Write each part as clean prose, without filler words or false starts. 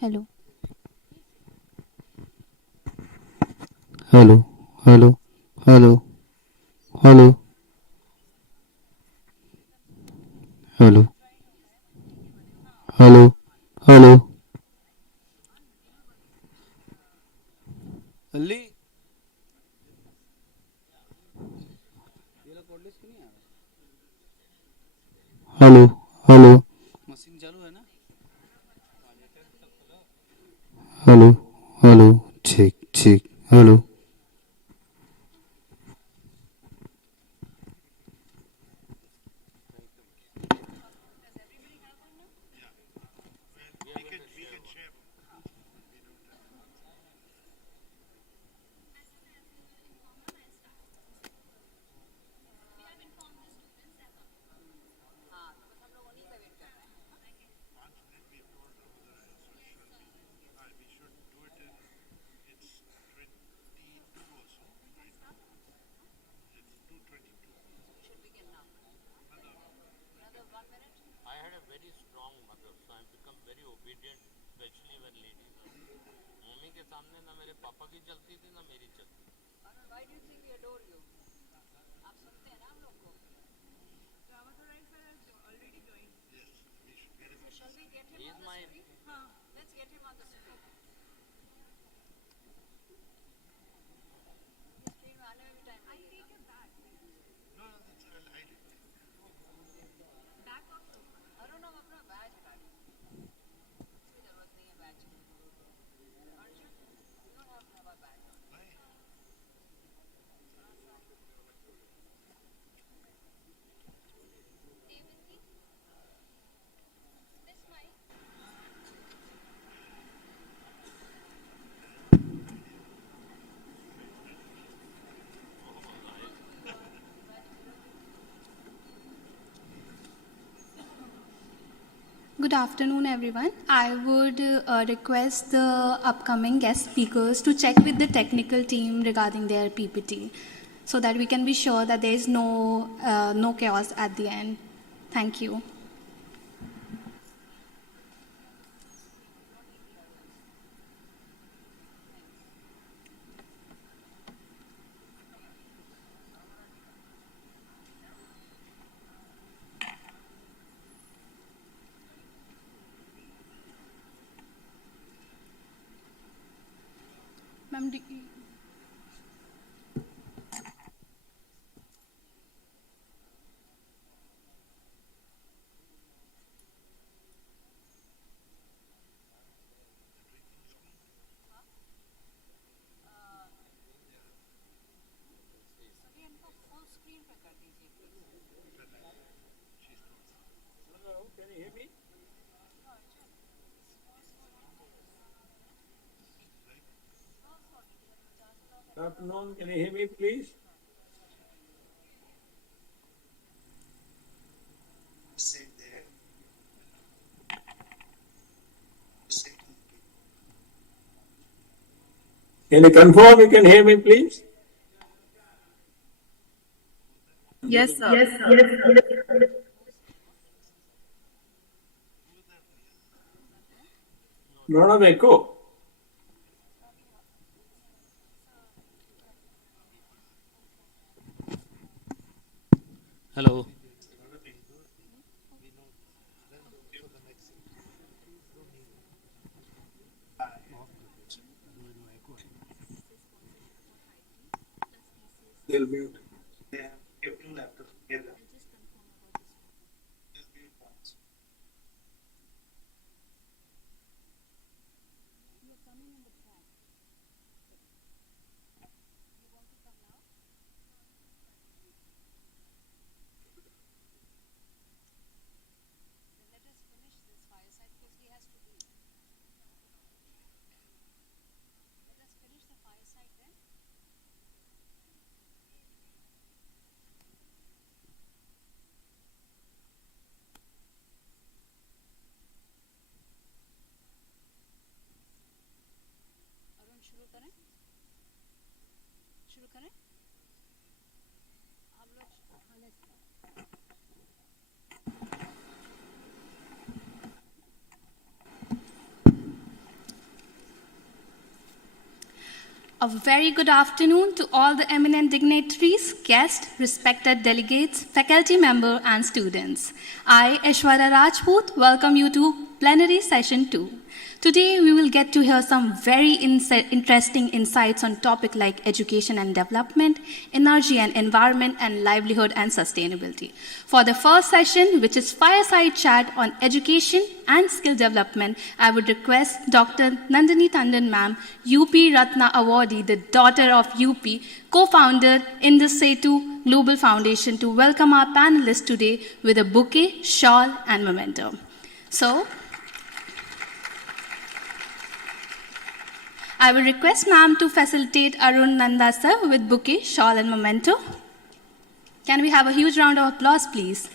Hello. Hello, hello, hello, hello, hello, hello, hello. अल्ली ये लोग कॉर्डलेस क्यों नहीं आ रहा? Hello, hello, मशीन चालू है ना? hello, hello. Check, check. Hello. I had a very strong mother, so I've become very obedient, especially when ladies are. Mummy के सामने ना मेरे पापा की चलती थी ना मेरी चलती थी. Why do you think we adore you? आप सुनते हैं ना हम लोग को? So shall we get him on the screen? Let's get him on the screen. ये screen में आने में भी time लगेगा. अरुण हम अपना बैच हटा दें. कोई जरूरत नहीं है बैच की. Arjun, we don't have to have our badge on. This mic. Good afternoon, everyone. I would request the upcoming guest speakers to check with the technical team regarding their PPT so that we can be sure that there is no chaos at the end. Thank you. Ma'am, सभी इनको full screen पे कर दीजिए please. Hello, can you hear me? Good afternoon, can you hear me please? Can you confirm you can hear me please? Yes, sir. Lot of echo. Hello. They'll mute. Let us finish this fireside because he has to leave. Let us finish the fireside then. A very good afternoon to all the eminent dignitaries, guests, respected delegates, faculty members, and students. I, Aishwarya Rajput, welcome you to Plenary Session 2. Today, we will get to hear some very interesting insights on topics like education and development, energy and environment, and livelihood and sustainability. For the first session, which is fireside chat on education and skill development, I would request Dr. Nandini Tandon ma'am, UP Ratna Awardee, the daughter of UP, co-founder in the Setu Global Foundation, to welcome our panelists today with a bouquet, shawl, and memento. So, I will request ma'am to facilitate Arun Nanda sir with bouquet, shawl, and memento. Can we have a huge round of applause, please?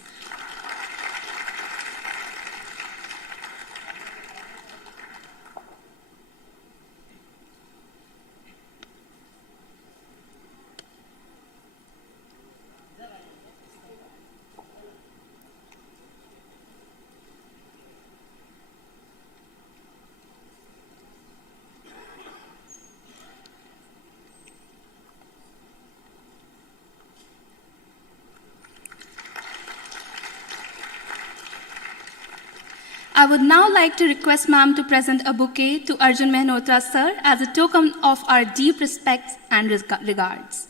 I would now like to request ma'am to present a bouquet to Arjun Mehnotra sir as a token of our deep respect and regards.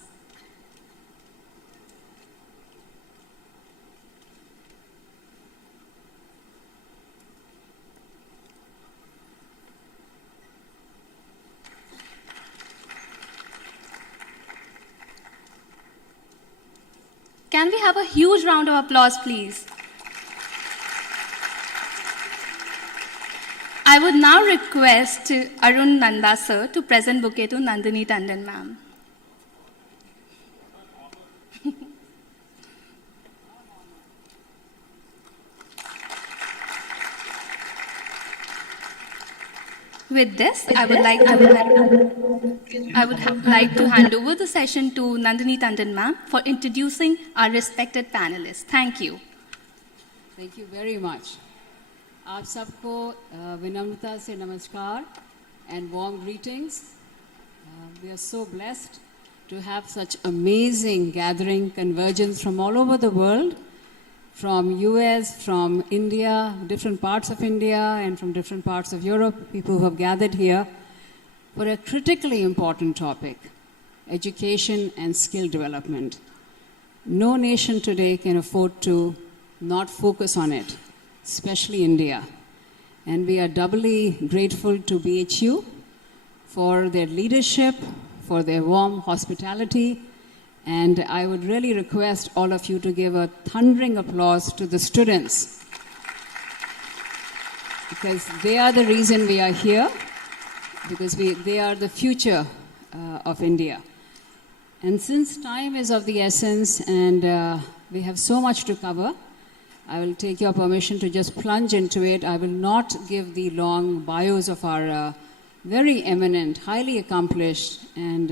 Can we have a huge round of applause, please? I would now request Arun Nanda sir to present bouquet to Nandini Tandon ma'am. With this, I would like to hand over the session to Nandini Tandon ma'am for introducing our respected panelists. Thank you. Thank you very much. आप सबको विनम्रता से नमस्कार and warm greetings. We are so blessed to have such amazing gathering convergence from all over the world, from US, from India, different parts of India, and from different parts of Europe, people who have gathered here for a critically important topic, education and skill development. No nation today can afford to not focus on it, especially India. And we are doubly grateful to BHU for their leadership, for their warm hospitality, and I would really request all of you to give a thundering applause to the students, because they are the reason we are here, because they are the future of India. And since time is of the essence and we have so much to cover, I will take your permission to just plunge into it. I will not give the long bios of our very eminent, highly accomplished, and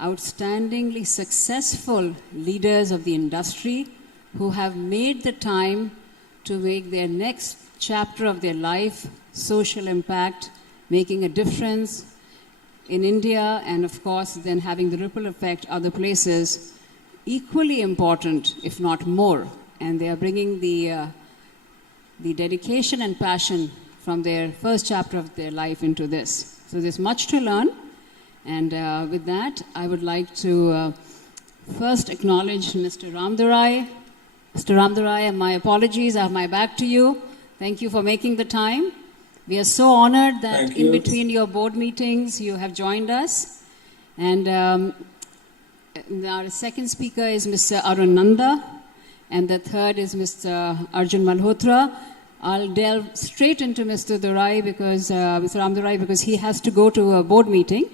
outstandingly successful leaders of the industry who have made the time to make their next chapter of their life social impact, making a difference in India, and of course then having the ripple effect other places, equally important, if not more. And they are bringing the dedication and passion from their first chapter of their life into this. So there's much to learn. And with that, I would like to first acknowledge Mr. Ramdurai. Mr. Ramdurai, my apologies, I have my back to you. Thank you for making the time. We are so honored that in between your board meetings, you have joined us. And our second speaker is Mr. Arun Nanda. And the third is Mr. Arjun Malhotra. I'll delve straight into Mr. Durai because Mr. Ramdurai, because he has to go to a board meeting,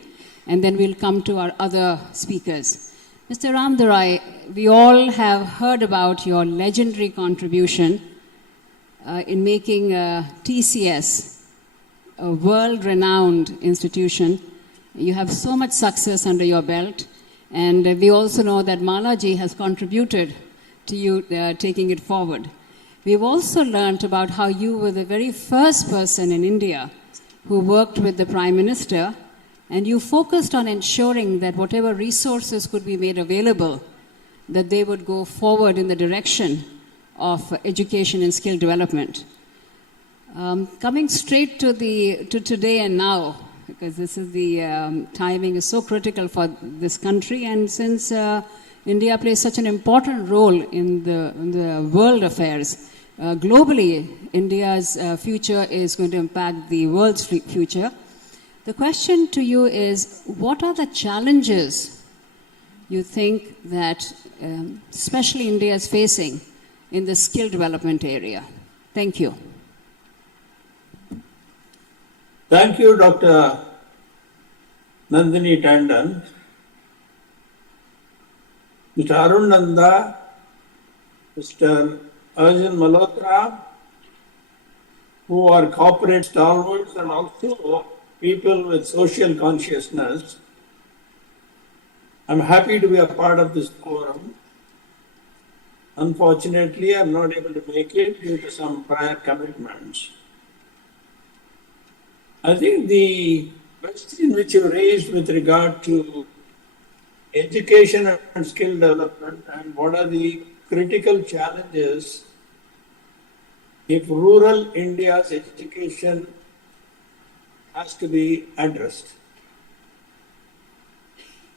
and then we'll come to our other speakers. Mr. Ramdurai, we all have heard about your legendary contribution in making TCS a world-renowned institution. You have so much success under your belt, and we also know that Malaji has contributed to you taking it forward. We've also learned about how you were the very first person in India who worked with the Prime Minister And you focused on ensuring that whatever resources could be made available, that they would go forward in the direction of education and skill development. Coming straight to today and now, because this is the timing is so critical for this country, and since India plays such an important role in the world affairs, globally, India's future is going to impact the world's future. The question to you is, what are the challenges you think that especially India is facing in the skill development area? Thank you. Thank you, Dr. Nandini Tandon. Mr. Arun Nanda, Mr. Arjun Malhotra, who are corporate stalwarts and also people with social consciousness. I'm happy to be a part of this forum. Unfortunately, I'm not able to make it due to some prior commitments. I think the question which you raised with regard to education and skill development and what are the critical challenges if rural India's education has to be addressed.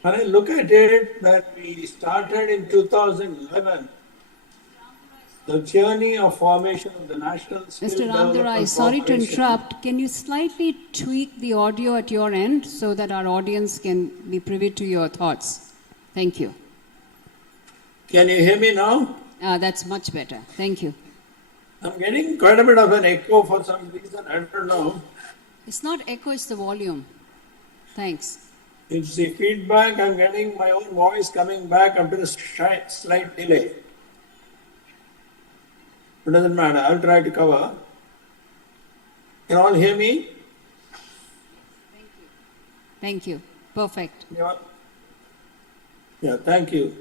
When I look at it, that we started in 2011, the journey of formation of the National Skill Mr. Development Ramdarai, sorry to Corporation. interrupt. Can you slightly tweak the audio at your end so that our audience can be privy to your thoughts? Thank you. Can you hear me now? That's much better. Thank you. I'm getting quite a bit of an echo for some reason, I don't know. It's not echo, it's the volume. Thanks. It's the feedback, I'm getting my own voice coming back after a slight delay. It doesn't matter, I'll try to cover. Can all hear me? Thank you. Perfect. Yeah, thank you.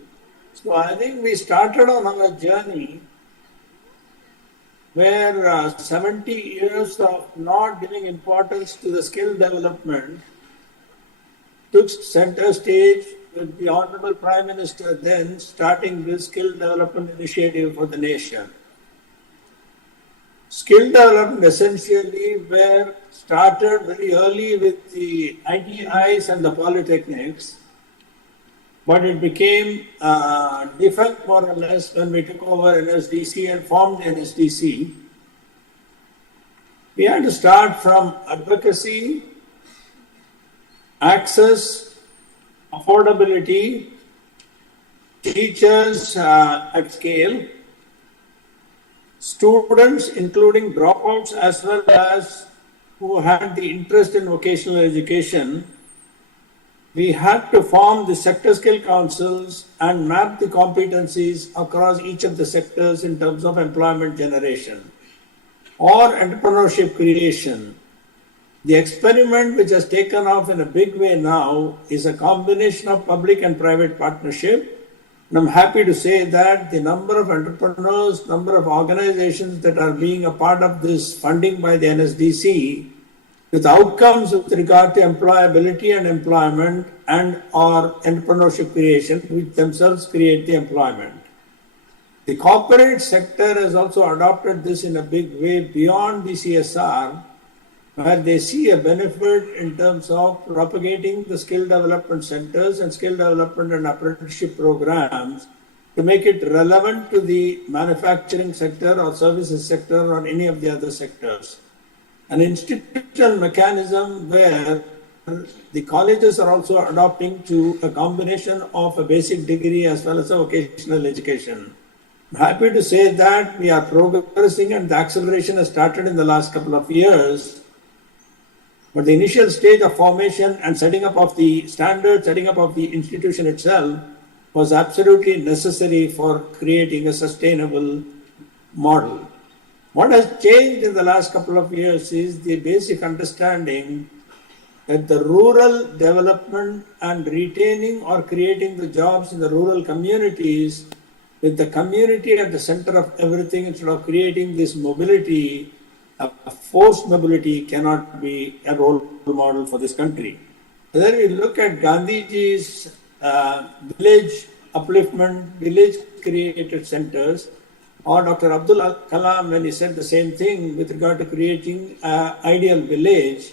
So I think we started on our journey where 70 years of not giving importance to the skill development took center stage with the Honorable Prime Minister then starting this skill development initiative for the nation. Skill development essentially were started very early with the ITIs and the polytechnics, but it became defunct more or less when we took over NSDC and formed NSDC. We had to start from advocacy, access, affordability, teachers at scale, students including dropouts as well as who had the interest in vocational education. We had to form the sector skill councils and map the competencies across each of the sectors in terms of employment generation or entrepreneurship creation. The experiment which has taken off in a big way now is a combination of public and private partnership. And I'm happy to say that the number of entrepreneurs, number of organizations that are being a part of this funding by the NSDC with outcomes with regard to employability and employment and or entrepreneurship creation, which themselves create the employment. The corporate sector has also adopted this in a big way beyond the CSR, where they see a benefit in terms of propagating the skill development centers and skill development and apprenticeship programs to make it relevant to the manufacturing sector or services sector or any of the other sectors. An institutional mechanism where the colleges are also adopting to a combination of a basic degree as well as a vocational education. I'm happy to say that we are progressing and the acceleration has started in the last couple of years. But the initial stage of formation and setting up of the standard, setting up of the institution itself was absolutely necessary for creating a sustainable model. What has changed in the last couple of years is the basic understanding that the rural development and retaining or creating the jobs in the rural communities with the community at the center of everything instead of creating this mobility, a forced mobility cannot be a role model for this country. whether we look at Gandhiji's village upliftment, village created centers, or Dr. Abdul Kalam when he said the same thing with regard to creating an ideal village,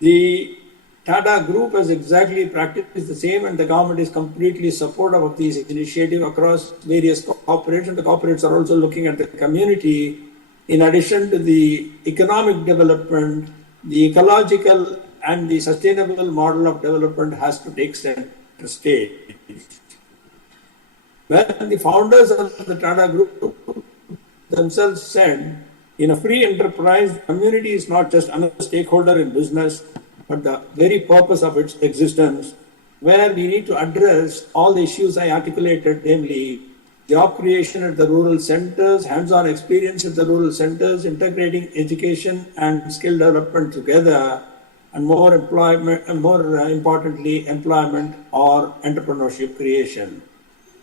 the Tata Group has exactly practiced the same, and the government is completely supportive of these initiatives across various corporates, and the corporates are also looking at the community. In addition to the economic development, the ecological and the sustainable model of development has to take center stage. When the founders of the Tata Group themselves said, in a free enterprise, the community is not just another stakeholder in business, but the very purpose of its existence, where we need to address all the issues I articulated, namely job creation at the rural centers, hands-on experience at the rural centers, integrating education and skill development together, and more importantly, employment or entrepreneurship creation.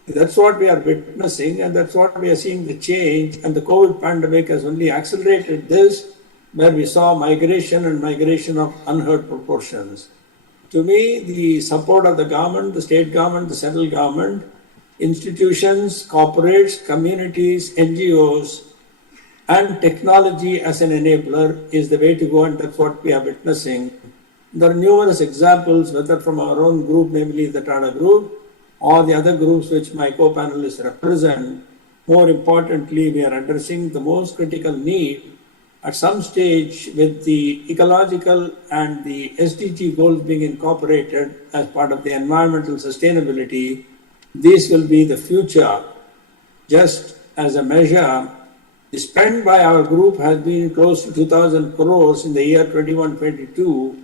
That's what we are witnessing, and that's what we are seeing the change. And the COVID pandemic has only accelerated this, where we saw migration of unheard proportions. To me, the support of the government, the state government, the central government, institutions, corporates, communities, NGOs, and technology as an enabler is the way to go, and that's what we are witnessing. There are numerous examples, whether from our own group, namely the Tata Group, or the other groups which my co-panelists represent. More importantly, we are addressing the most critical need at some stage with the ecological and the SDG goals being incorporated as part of the environmental sustainability. This will be the future. Just as a measure, the spend by our group has been close to 2,000 crores in the year 21-22,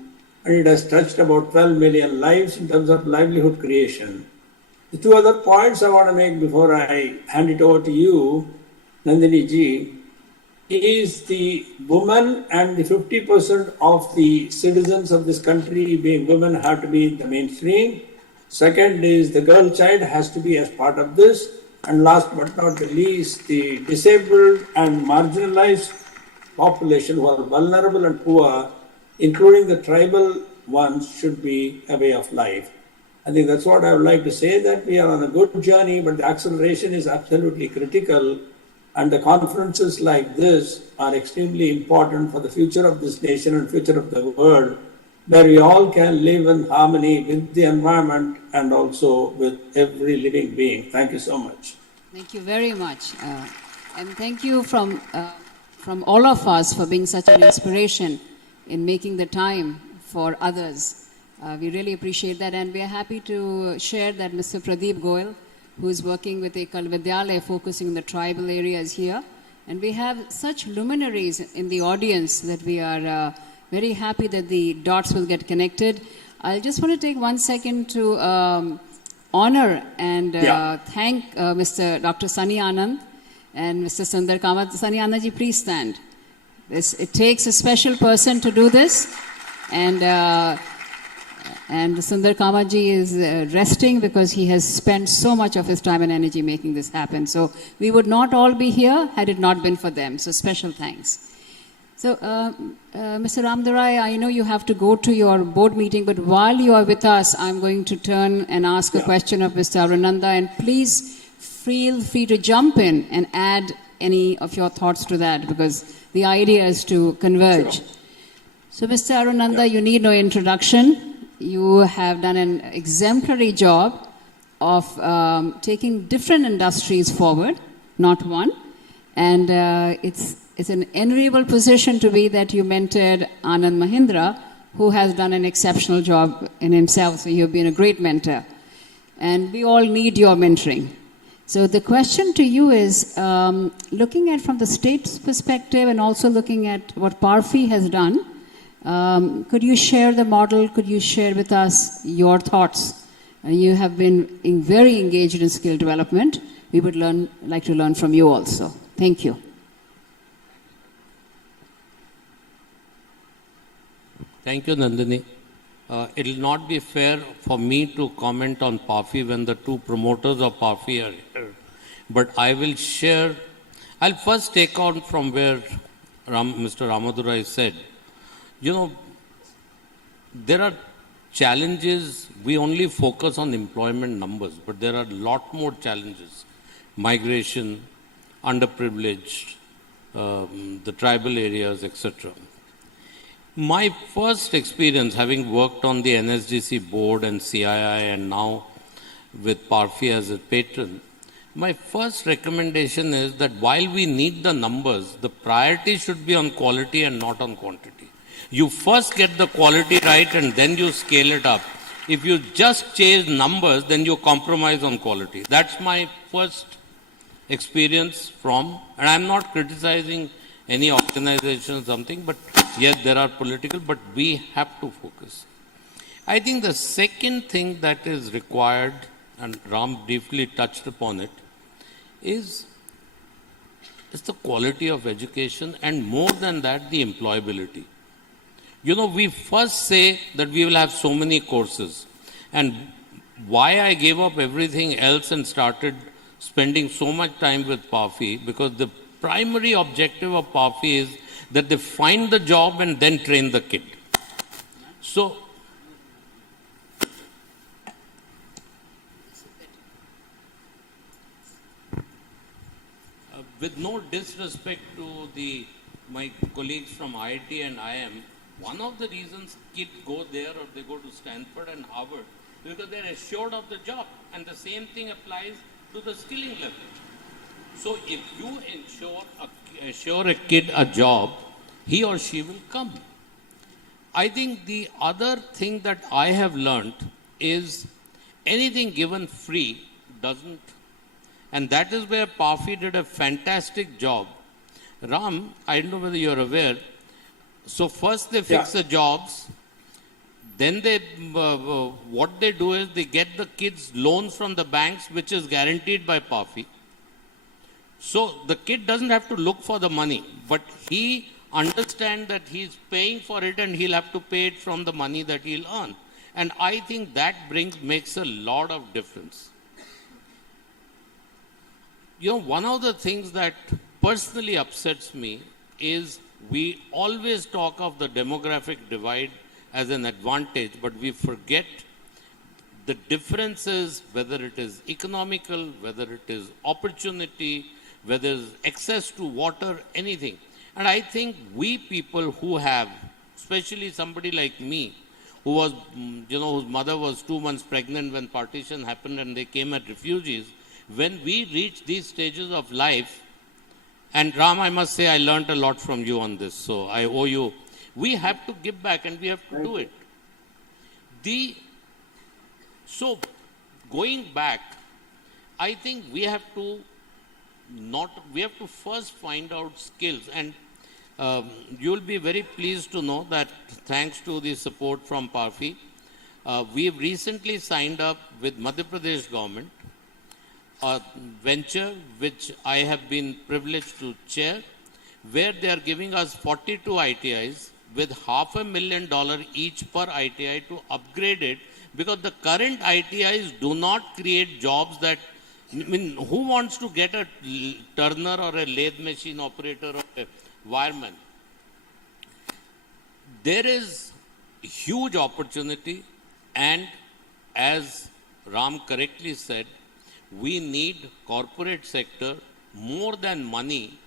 and it has touched about 12 million lives in terms of livelihood creation. The two other points I want to make before I hand it over to you, Nandini ji, is the women and the 50% of the citizens of this country being women have to be in the mainstream. Second is the girl child has to be as part of this. And last but not the least, the disabled and marginalized population who are vulnerable and poor, including the tribal ones, should be a way of life. I think that's what I would like to say, that we are on a good journey, but the acceleration is absolutely critical. And the conferences like this are extremely important for the future of this nation and future of the world, where we all can live in harmony with the environment and also with every living being. Thank you so much. Thank you very much. And thank you from all of us for being such an inspiration in making the time for others. We really appreciate that, and we are happy to share that Mr. Pradeep Goyal, who is working with Ekal Vidyalaya, focusing on the tribal areas here. And we have such luminaries in the audience that we are very happy that the dots will get connected. I just want to take 1 second to honor and thank Mr. Dr. Sunny Anand and Mr. Sundar Kamath. Sunny Anand ji, please stand. It takes a special person to do this. And Sundar Kamaji is resting because he has spent so much of his time and energy making this happen. So we would not all be here had it not been for them. So special thanks. So Mr. Ramdurai, I know you have to go to your board meeting, but while you are with us, I'm going to turn and ask a question of Mr. Arunanda, and please feel free to jump in and add any of your thoughts to that, because the idea is to converge. Sure. So Mr. Arunanda, you need no introduction. You have done an exemplary job of taking different industries forward, not one. And it's an enviable position to be that you mentored Anand Mahindra, who has done an exceptional job in himself. So you've been a great mentor. And we all need your mentoring. So the question to you is, looking at from the state's perspective and also looking at what PARFI has done, could you share the model? Could you share with us your thoughts? You have been very engaged in skill development. We would like to learn from you also. Thank you. Thank you, Nandini. It will not be fair for me to comment on PARFI when the two promoters of PARFI are here. But I will share. I'll first take on from where Mr. Ramadurai said. You know, there are challenge is we only focus on employment numbers, but there are a lot more challenges. Migration, underprivileged, the tribal areas, etc. My first experience, having worked on the NSDC board and CII and now with Parfi as a patron, my first recommendation is that while we need the numbers, the priority should be on quality and not on quantity. You first get the quality right and then you scale it up. If you just chase numbers, then you compromise on quality. That's my first experience from, and I'm not criticizing any organization or something, but yes, there are political, but we have to focus. I think the second thing that is required, and Ram briefly touched upon it, is the quality of education, and more than that, the employability. You know, we first say that we will have so many courses, and why I gave up everything else and started spending so much time with Parfi, because the primary objective of Parfi is that they find the job and then train the kid. So, with no disrespect to my colleagues from IIT and IIM, one of the reasons kids go there or they go to Stanford and Harvard is because they're assured of the job, and the same thing applies to the skilling level. So if you assure a kid a job, he or she will come. I think the other thing that I have learned is anything given free doesn't. And that is where Parfi did a fantastic job. Ram, I don't know whether you're aware. So first they fix the jobs. Then they, what they do is they get the kids loans from the banks, which is guaranteed by Parfi. So the kid doesn't have to look for the money, but he understands that he's paying for it and he'll have to pay it from the money that he'll earn. And I think that makes a lot of difference. You know, one of the things that personally upsets me is we always talk of the demographic divide as an advantage, but we forget the differences, whether it is economical, whether it is opportunity, whether it is access to water, anything. And I think we people who have, especially somebody like me, who was, whose mother was 2 months pregnant when partition happened and they came as refugees, when we reach these stages of life, and Ram, I must say, I learned a lot from you on this, so I owe you. We have to give back and we have to do it. So, going back, I think we have to first find out skills, and you will be very pleased to know that thanks to the support from Parfi, we have recently signed up with Madhya Pradesh government a venture which I have been privileged to chair, where they are giving us 42 ITIs with $500,000 each per ITI to upgrade it, because the current ITIs do not create jobs that, I mean, who wants to get a turner or a lathe machine operator or a wireman? There is huge opportunity, and as Ram correctly said, we need corporate sector more than money.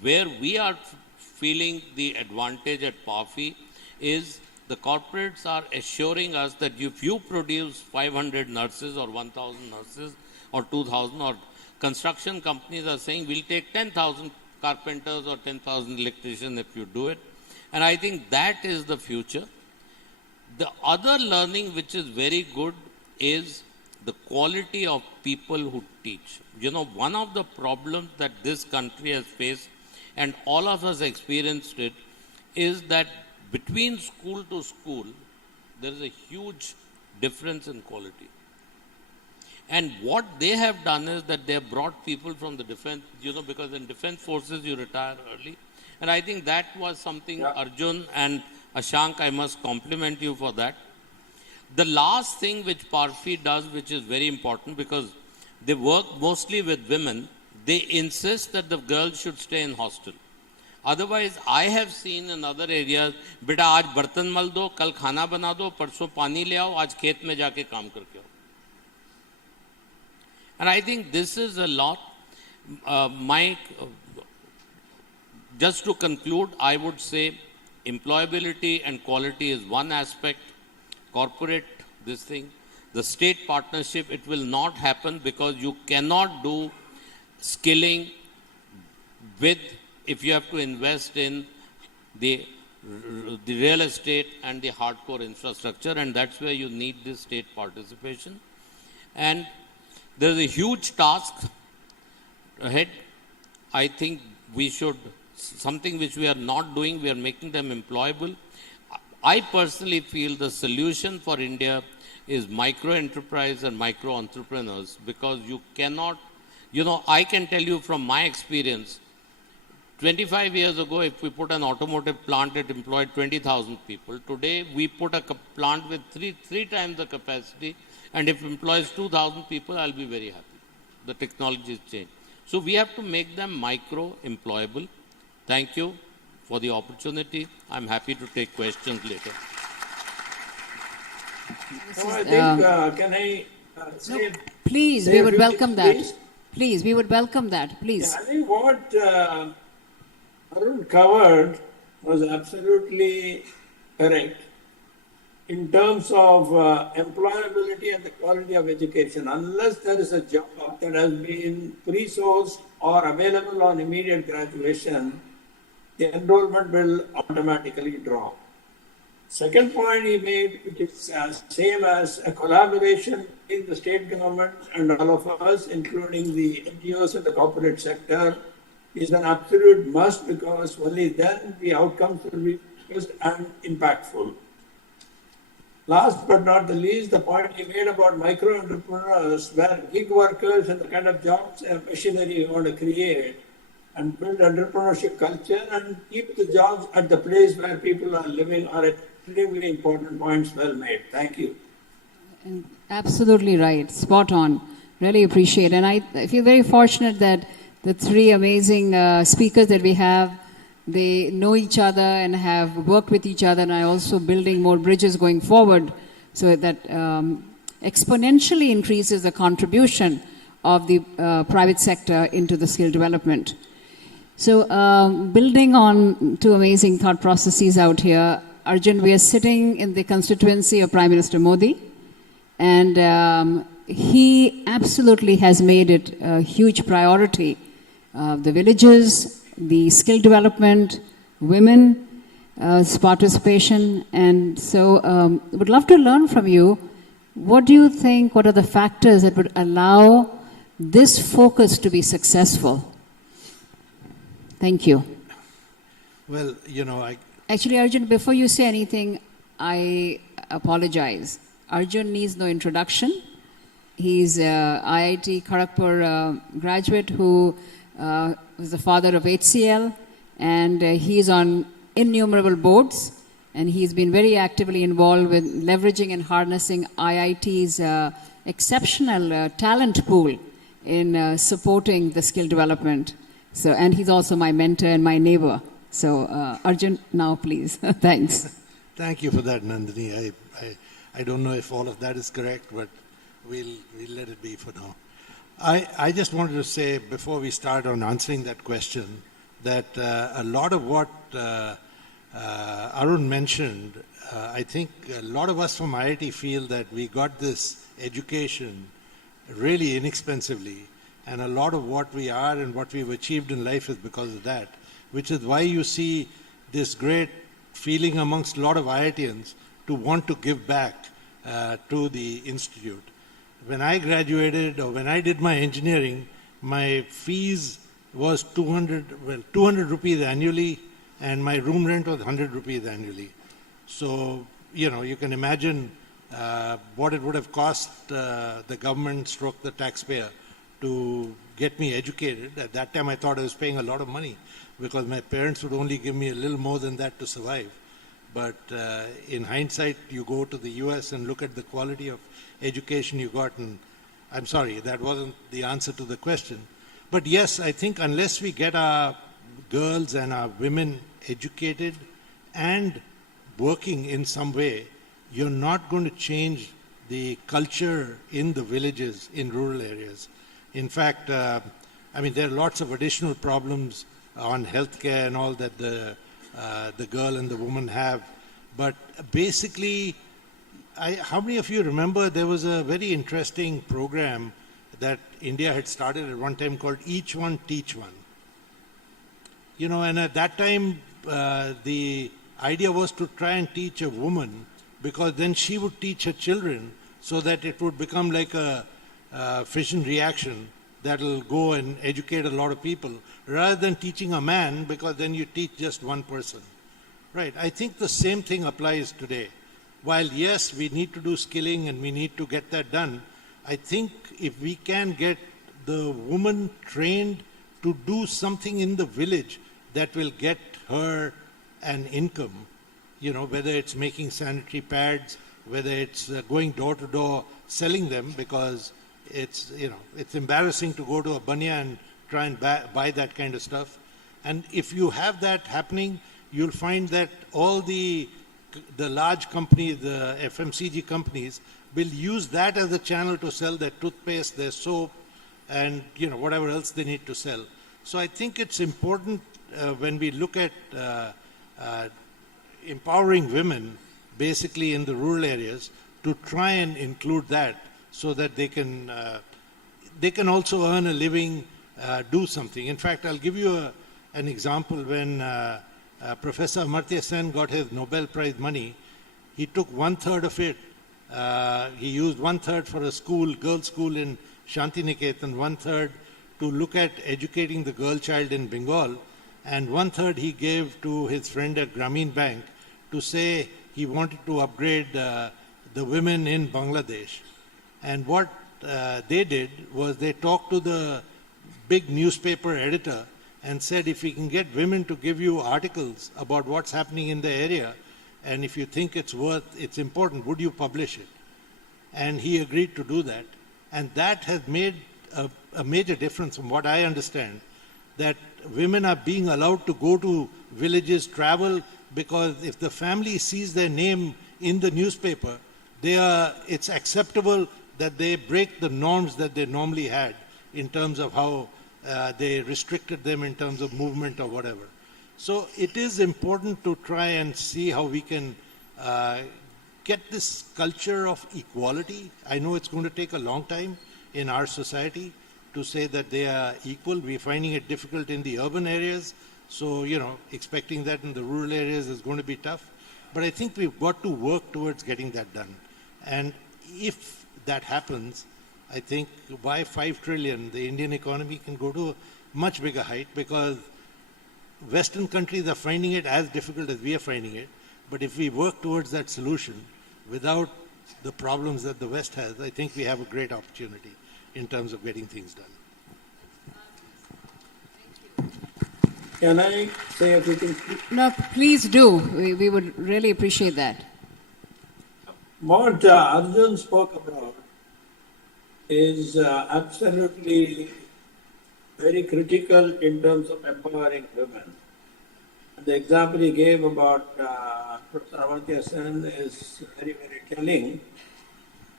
Where we are feeling the advantage at Parfi is the corporates are assuring us that if you produce 500 nurses or 1,000 nurses or 2,000, or construction companies are saying we'll take 10,000 carpenters or 10,000 electricians if you do it. And I think that is the future. The other learning which is very good is the quality of people who teach. You know, one of the problems that this country has faced, and all of us experienced it, is that between school to school, there is a huge difference in quality. And what they have done is that they have brought people from the defense, because in defense forces you retire early. And I think that was something, Arjun and Ashank, I must compliment you for that. The last thing which Parfi does, which is very important, because they work mostly with women, they insist that the girls should stay in hostel. Otherwise, I have seen in other areas, बेटा आज बर्तन मल दो, कल खाना बना दो, परसों पानी ले आओ, आज खेत में जाके काम करके आओ. And I think this is a lot. Just to conclude, I would say employability and quality is one aspect. Corporate, this thing. The state partnership, it will not happen because you cannot do skilling with, if you have to invest in the real estate and the hardcore infrastructure, and that's where you need this state participation. And there's a huge task ahead. I think we should, something which we are not doing, we are making them employable. I personally feel the solution for India is micro enterprise and micro entrepreneurs, because you cannot, I can tell you from my experience, 25 years ago, if we put an automotive plant, it employed 20,000 people. Today, we put a plant with three times the capacity, and if it employs 2,000 people, I'll be very happy. The technology has changed. So we have to make them micro employable. Thank you for the opportunity. I'm happy to take questions later. No, I think, can I say? Please, say we a would few welcome things, that. Please, we would welcome that. Please. Yeah, I think what Arun covered was absolutely correct in terms of employability and the quality of education. Unless there is a job that has been pre-sourced or available on immediate graduation, the enrollment will automatically drop. Second point he made, which is same as a collaboration in the state government and all of us, including the NGOs and the corporate sector, is an absolute must, because only then the outcomes will be focused and impactful. Last but not the least, the point he made about micro entrepreneurs, where gig workers and the kind of jobs and machinery you want to create, and build entrepreneurship culture and keep the jobs at the place where people are living, are extremely important points well made. Thank you. Absolutely right. Spot on. Really appreciate. And I feel very fortunate that the three amazing speakers that we have, they know each other and have worked with each other, and are also building more bridges going forward, so that exponentially increases the contribution of the private sector into the skill development. So building on two amazing thought processes out here, Arjun, we are sitting in the constituency of Prime Minister Modi, and he absolutely has made it a huge priority. The villages, the skill development, women's participation, and so would love to learn from you. What do you think, what are the factors that would allow this focus to be successful? Thank you. Well, Actually, Arjun, before you say anything, I apologize. Arjun needs no introduction. He's IIT Kharagpur graduate who was the father of HCL, and he's on innumerable boards, and he's been very actively involved with leveraging and harnessing IIT's exceptional talent pool in supporting the skill development. So, and he's also my mentor and my neighbor. So, Arjun, now please. Thanks. Thank you for that, Nandini. I don't know if all of that is correct, but we'll let it be for now. I just wanted to say, before we start on answering that question, that a lot of what Arun mentioned, I think a lot of us from IIT feel that we got this education really inexpensively, and a lot of what we are and what we've achieved in life is because of that, which is why you see this great feeling amongst a lot of IITians to want to give back to the institute. When I graduated, or when I did my engineering, my fees was 200 rupees annually, and my room rent was 100 rupees annually. So, you can imagine what it would have cost the government stroke the taxpayer to get me educated. At that time, I thought I was paying a lot of money, because my parents would only give me a little more than that to survive. But in hindsight, you go to the US and look at the quality of education you got, and I'm sorry, that wasn't the answer to the question. But yes, I think unless we get our girls and our women educated and working in some way, you're not going to change the culture in the villages, in rural areas. In fact, there are lots of additional problems on healthcare and all that the girl and the woman have. But basically, how many of you remember there was a very interesting program that India had started at one time called Each One Teach One? And at that time, the idea was to try and teach a woman, because then she would teach her children, so that it would become like a fission reaction that will go and educate a lot of people, rather than teaching a man, because then you teach just one person. Right. I think the same thing applies today. While yes, we need to do skilling and we need to get that done, I think if we can get the woman trained to do something in the village that will get her an income, whether it's making sanitary pads, whether it's going door to door selling them, because it's embarrassing to go to a banya and try and buy that kind of stuff. And if you have that happening, you'll find that all the large companies, the FMCG companies, will use that as a channel to sell their toothpaste, their soap, and whatever else they need to sell. So I think it's important when we look at empowering women, basically in the rural areas, to try and include that, so that they can also earn a living, do something. In fact, I'll give you an example. When Professor Amartya Sen got his Nobel Prize money, he took 1/3 of it. He used 1/3 for a school, girls' school in Shantiniketan, 1/3 to look at educating the girl child in Bengal, and 1/3 he gave to his friend at Grameen Bank to say he wanted to upgrade the women in Bangladesh. And what they did was they talked to the big newspaper editor and said, if we can get women to give you articles about what's happening in the area, and if you think it's important, would you publish it? And he agreed to do that. And that has made a major difference, from what I understand, that women are being allowed to go to villages, travel, because if the family sees their name in the newspaper, it's acceptable that they break the norms that they normally had in terms of how they restricted them in terms of movement or whatever. So it is important to try and see how we can get this culture of equality. I know it's going to take a long time in our society to say that they are equal. We're finding it difficult in the urban areas. So, expecting that in the rural areas is going to be tough. But I think we've got to work towards getting that done. And if that happens, I think by 5 trillion, the Indian economy can go to a much bigger height, because Western countries are finding it as difficult as we are finding it. But if we work towards that solution without the problems that the West has, I think we have a great opportunity in terms of getting things done. Can I say everything? No, please do. We would really appreciate that. What Arjun spoke about is absolutely very critical in terms of empowering women. The example he gave about Professor Amartya Sen is very, very telling.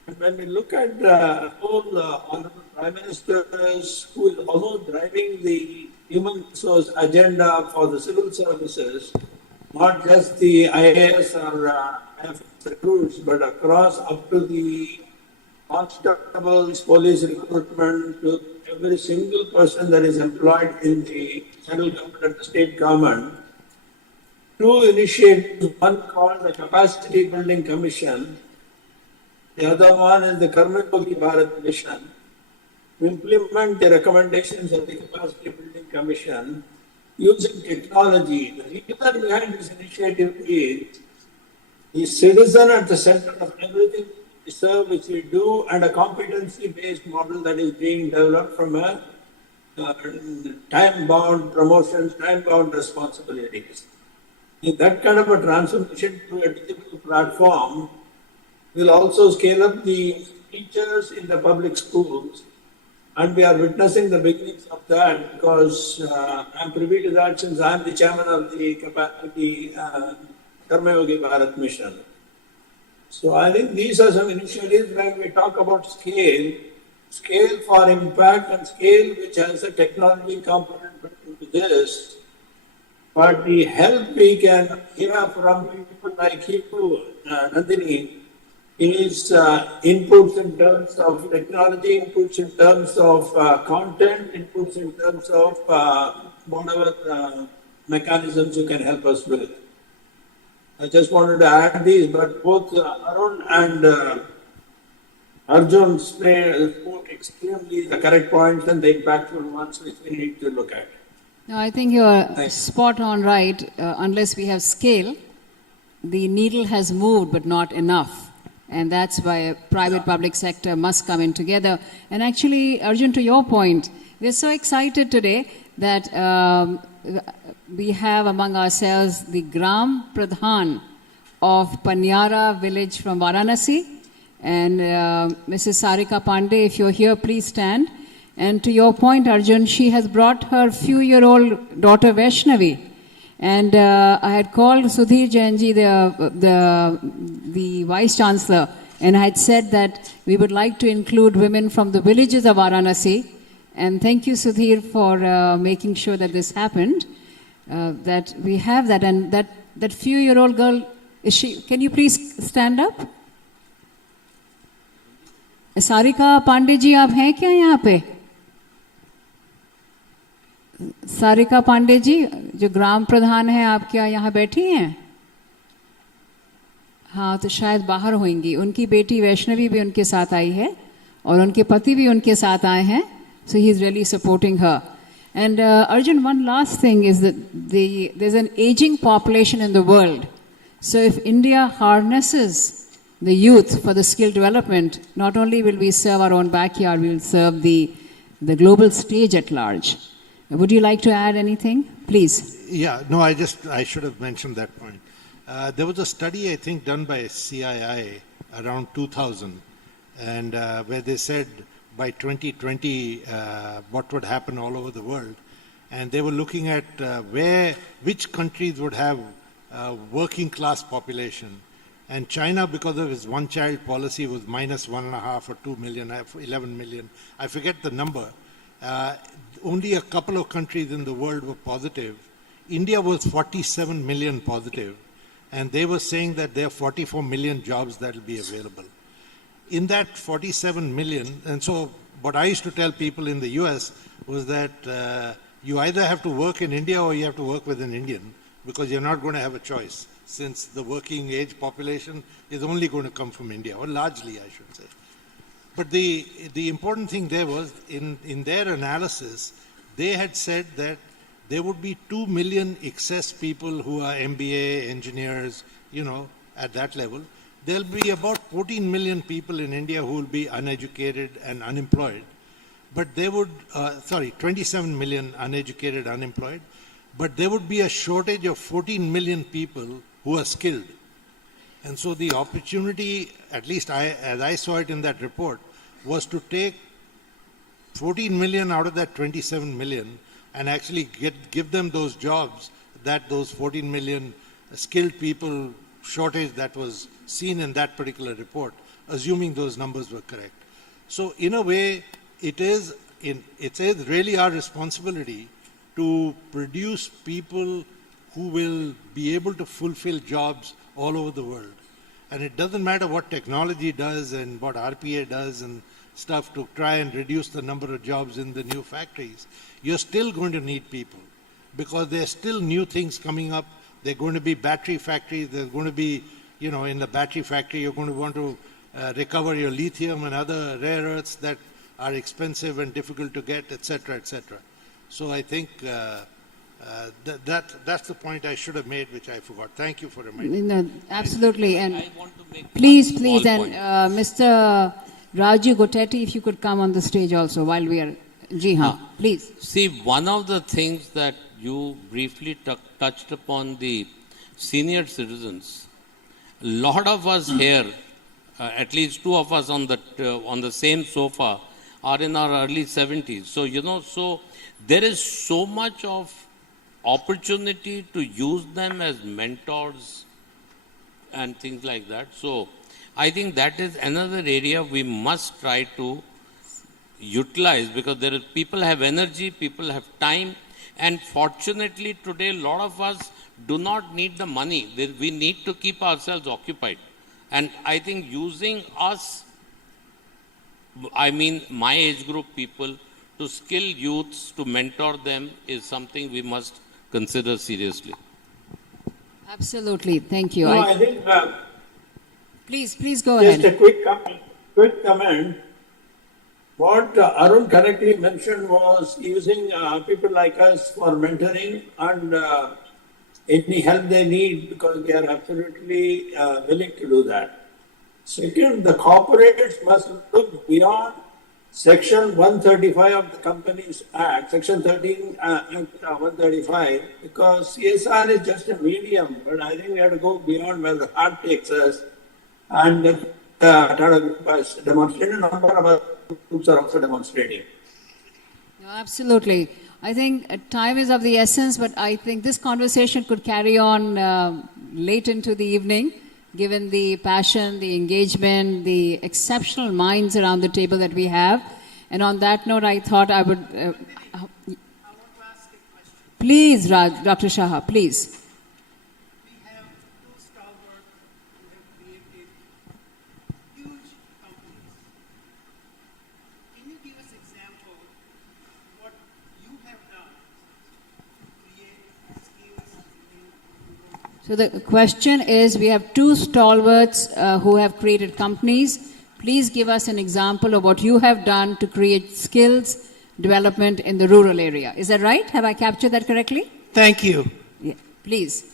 And when we look at the whole Honorable Prime Ministers, who is also driving the human resource agenda for the civil services, not just the IAS or IFS recruits, but across up to the constables, police recruitment, to every single person that is employed in the central government and the state government, two initiatives, one called the Capacity Building Commission, the other one is the Karmayogi Bharat Mission, to implement the recommendations of the Capacity Building Commission using technology. The reason behind this initiative is the citizen at the center of everything we serve, which we do, and a competency-based model that is being developed from a time-bound promotions, time-bound responsibilities. In that kind of a transformation to a digital platform will also scale up the teachers in the public schools And we are witnessing the beginnings of that because I'm privy to that since I'm the chairman of the Karmayogi Bharat Mission. So I think these are some initiatives when we talk about scale for impact and scale which has a technology component built into this. But the help we can hear from people like you, Nandini, is inputs in terms of technology, inputs in terms of content, inputs in terms of whatever mechanisms you can help us with. I just wanted to add these, but both Arun and Arjun spoke extremely the correct points and the impactful ones which we need to look at. No, I think you're spot on right. Unless we have scale, the needle has moved but not enough. And that's why private-public sector must come in together. And actually, Arjun, to your point, we're so excited today that we have among ourselves the Gram Pradhan of Panyara village from Varanasi. And Mrs. Sarika Pandey, if you're here, please stand. And to your point, Arjun, she has brought her few-year-old daughter Vaishnavi. And I had called Sudhir Jainji, the Vice Chancellor, and I had said that we would like to include women from the villages of Varanasi. And thank you, Sudhir, for making sure that this happened, that we have that. And that few-year-old girl, can you please stand up? Sarika Pandey ji, आप हैं क्या यहाँ पे? सारिका पांडे जी जो ग्राम प्रधान है आप क्या यहाँ बैठी हैं? हाँ तो शायद बाहर होंगी. उनकी बेटी वैष्णवी भी उनके साथ आई है और उनके पति भी उनके साथ आए हैं. So he is really supporting her. And Arjun, one last thing is that there's an aging population in the world. So if India harnesses the youth for the skill development, not only will we serve our own backyard, we will serve the global stage at large. Would you like to add anything? Please. Yeah, no, I should have mentioned that point. There was a study, I think, done by CII around 2000, and where they said by 2020 what would happen all over the world. And they were looking at which countries would have working class population. And China, because of its one-child policy, was minus 1.5 or 2 million, 11 million. I forget the number. Only a couple of countries in the world were positive. India was 47 million positive, and they were saying that there are 44 million jobs that will be available. In that 47 million, and so what I used to tell people in the US was that you either have to work in India or you have to work with an Indian, because you're not going to have a choice, since the working age population is only going to come from India, or largely, I should say. But the important thing there was, in their analysis, they had said that there would be 2 million excess people who are MBA engineers, at that level. There'll be about 14 million people in India who will be uneducated and unemployed. But they would, 27 million uneducated, unemployed. But there would be a shortage of 14 million people who are skilled. And so the opportunity, at least as I saw it in that report, was to take 14 million out of that 27 million and actually give them those jobs that those 14 million skilled people shortage that was seen in that particular report, assuming those numbers were correct. So in a way, it is really our responsibility to produce people who will be able to fulfill jobs all over the world. And it doesn't matter what technology does and what RPA does and stuff to try and reduce the number of jobs in the new factories. You're still going to need people because there's still new things coming up. There are going to be battery factories. There's going to be, in the battery factory, you're going to want to recover your lithium and other rare earths that are expensive and difficult to get, etc., etc. So I think that's the point I should have made, which I forgot. Thank you for reminding me. No, absolutely. And I want to make please, one small and point. Mr. Raju Gotetti, if you could come on the stage also while we are... Ji haan, please. See, one of the things that you briefly touched upon the senior citizens, a lot of us here, at least two of us on the same sofa, are in our early 70s. So, so there is so much of opportunity to use them as mentors and things like that. So I think that is another area we must try to utilize, because people have energy, people have time, and fortunately today a lot of us do not need the money. We need to keep ourselves occupied. And I think using us, I mean my age group people, to skill youths, to mentor them is something we must consider seriously. Absolutely. Thank you. No, I think Please go just ahead. a quick comment. What Arun correctly mentioned was using people like us for mentoring and any help they need, because they are absolutely willing to do that. Second, the corporates must look beyond Section 135 of the Companies Act, Section 13 Act 135, because CSR is just a medium, but I think we have to go beyond where the heart takes us. And Tata Group has demonstrated, a number of other groups are also demonstrating. No, absolutely. I think time is of the essence, but I think this conversation could carry on late into the evening, given the passion, the engagement, the exceptional minds around the table that we have. And on that note, I thought I would... Please, Dr. Shah, please. We have two stalwarts who have created huge companies. Can you give us example what you have done to create skills in So the question is, we have two stalwarts who have created companies. Please give us an example of what you have done to create skills development in the rural area. Is that right? Have I captured that correctly? Thank you. Yeah. Please.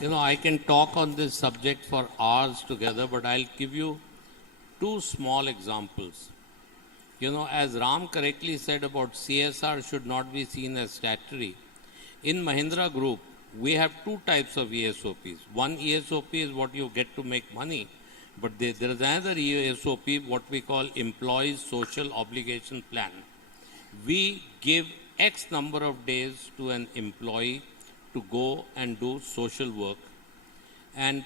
I can talk on this subject for hours together, but I'll give you two small examples. As Ram correctly said about CSR should not be seen as statutory. In Mahindra Group, we have two types of ESOPs. One ESOP is what you get to make money, but there is another ESOP, what we call Employees Social Obligation Plan. We give X number of days to an employee to go and do social work. And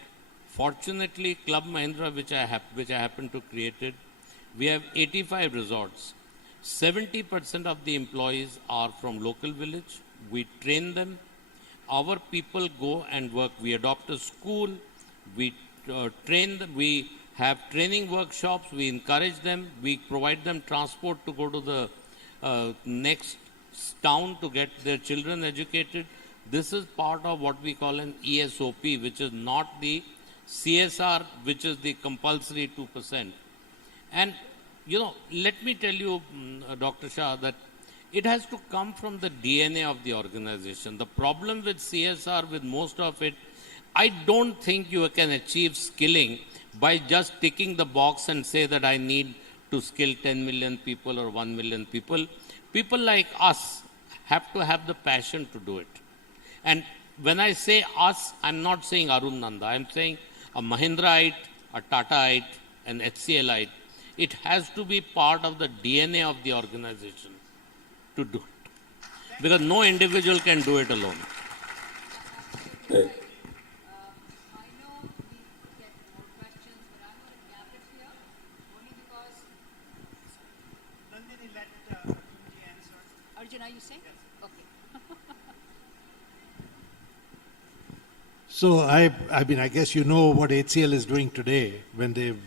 fortunately, Club Mahindra, which I happen to create it, we have 85 resorts. 70% of the employees are from local village. We train them. Our people go and work. We adopt a school. We train them. We have training workshops. We encourage them. We provide them transport to go to the next town to get their children educated. This is part of what we call an ESOP, which is not the CSR, which is the compulsory 2%. And, let me tell you, Dr. Shah, that it has to come from the DNA of the organization. The problem with CSR, with most of it, I don't think you can achieve skilling by just ticking the box and say that I need to skill 10 million people or 1 million people. People like us have to have the passion to do it. And when I say us, I'm not saying Arun Nanda. I'm saying a Mahindraite, a Tataite, an HCLite. It has to be part of the DNA of the organization to do it. Because no individual can do it alone. I know we get more questions, but I'm going to gap it here only because... Nandini, let Arjunji answer. Arjun, are you saying? Yes. Okay. So I guess you know what HCL is doing today when they've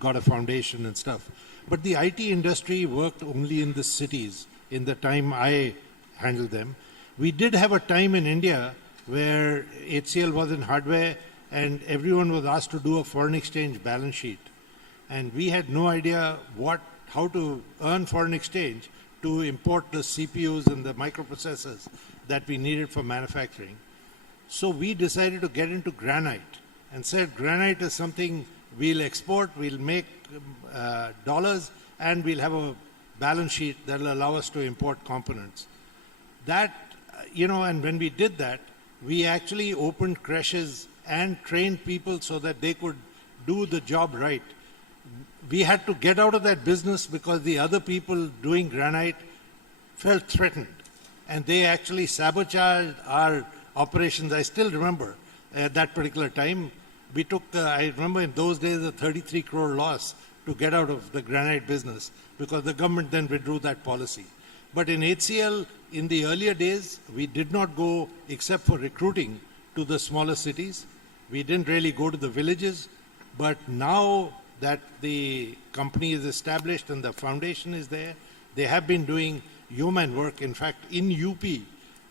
got a foundation and stuff. But the IT industry worked only in the cities in the time I handled them. We did have a time in India where HCL was in hardware and everyone was asked to do a foreign exchange balance sheet. And we had no idea how to earn foreign exchange to import the CPUs and the microprocessors that we needed for manufacturing. So we decided to get into granite and said granite is something we'll export, we'll make dollars, and we'll have a balance sheet that will allow us to import components. That, and when we did that, we actually opened creches and trained people so that they could do the job right. We had to get out of that business because the other people doing granite felt threatened. And they actually sabotaged our operations. I still remember at that particular time, we took, I remember in those days, a 33 crore loss to get out of the granite business because the government then withdrew that policy. But in HCL, in the earlier days, we did not go, except for recruiting, to the smaller cities. We didn't really go to the villages. But now that the company is established and the foundation is there, they have been doing yeoman work. In fact, in UP,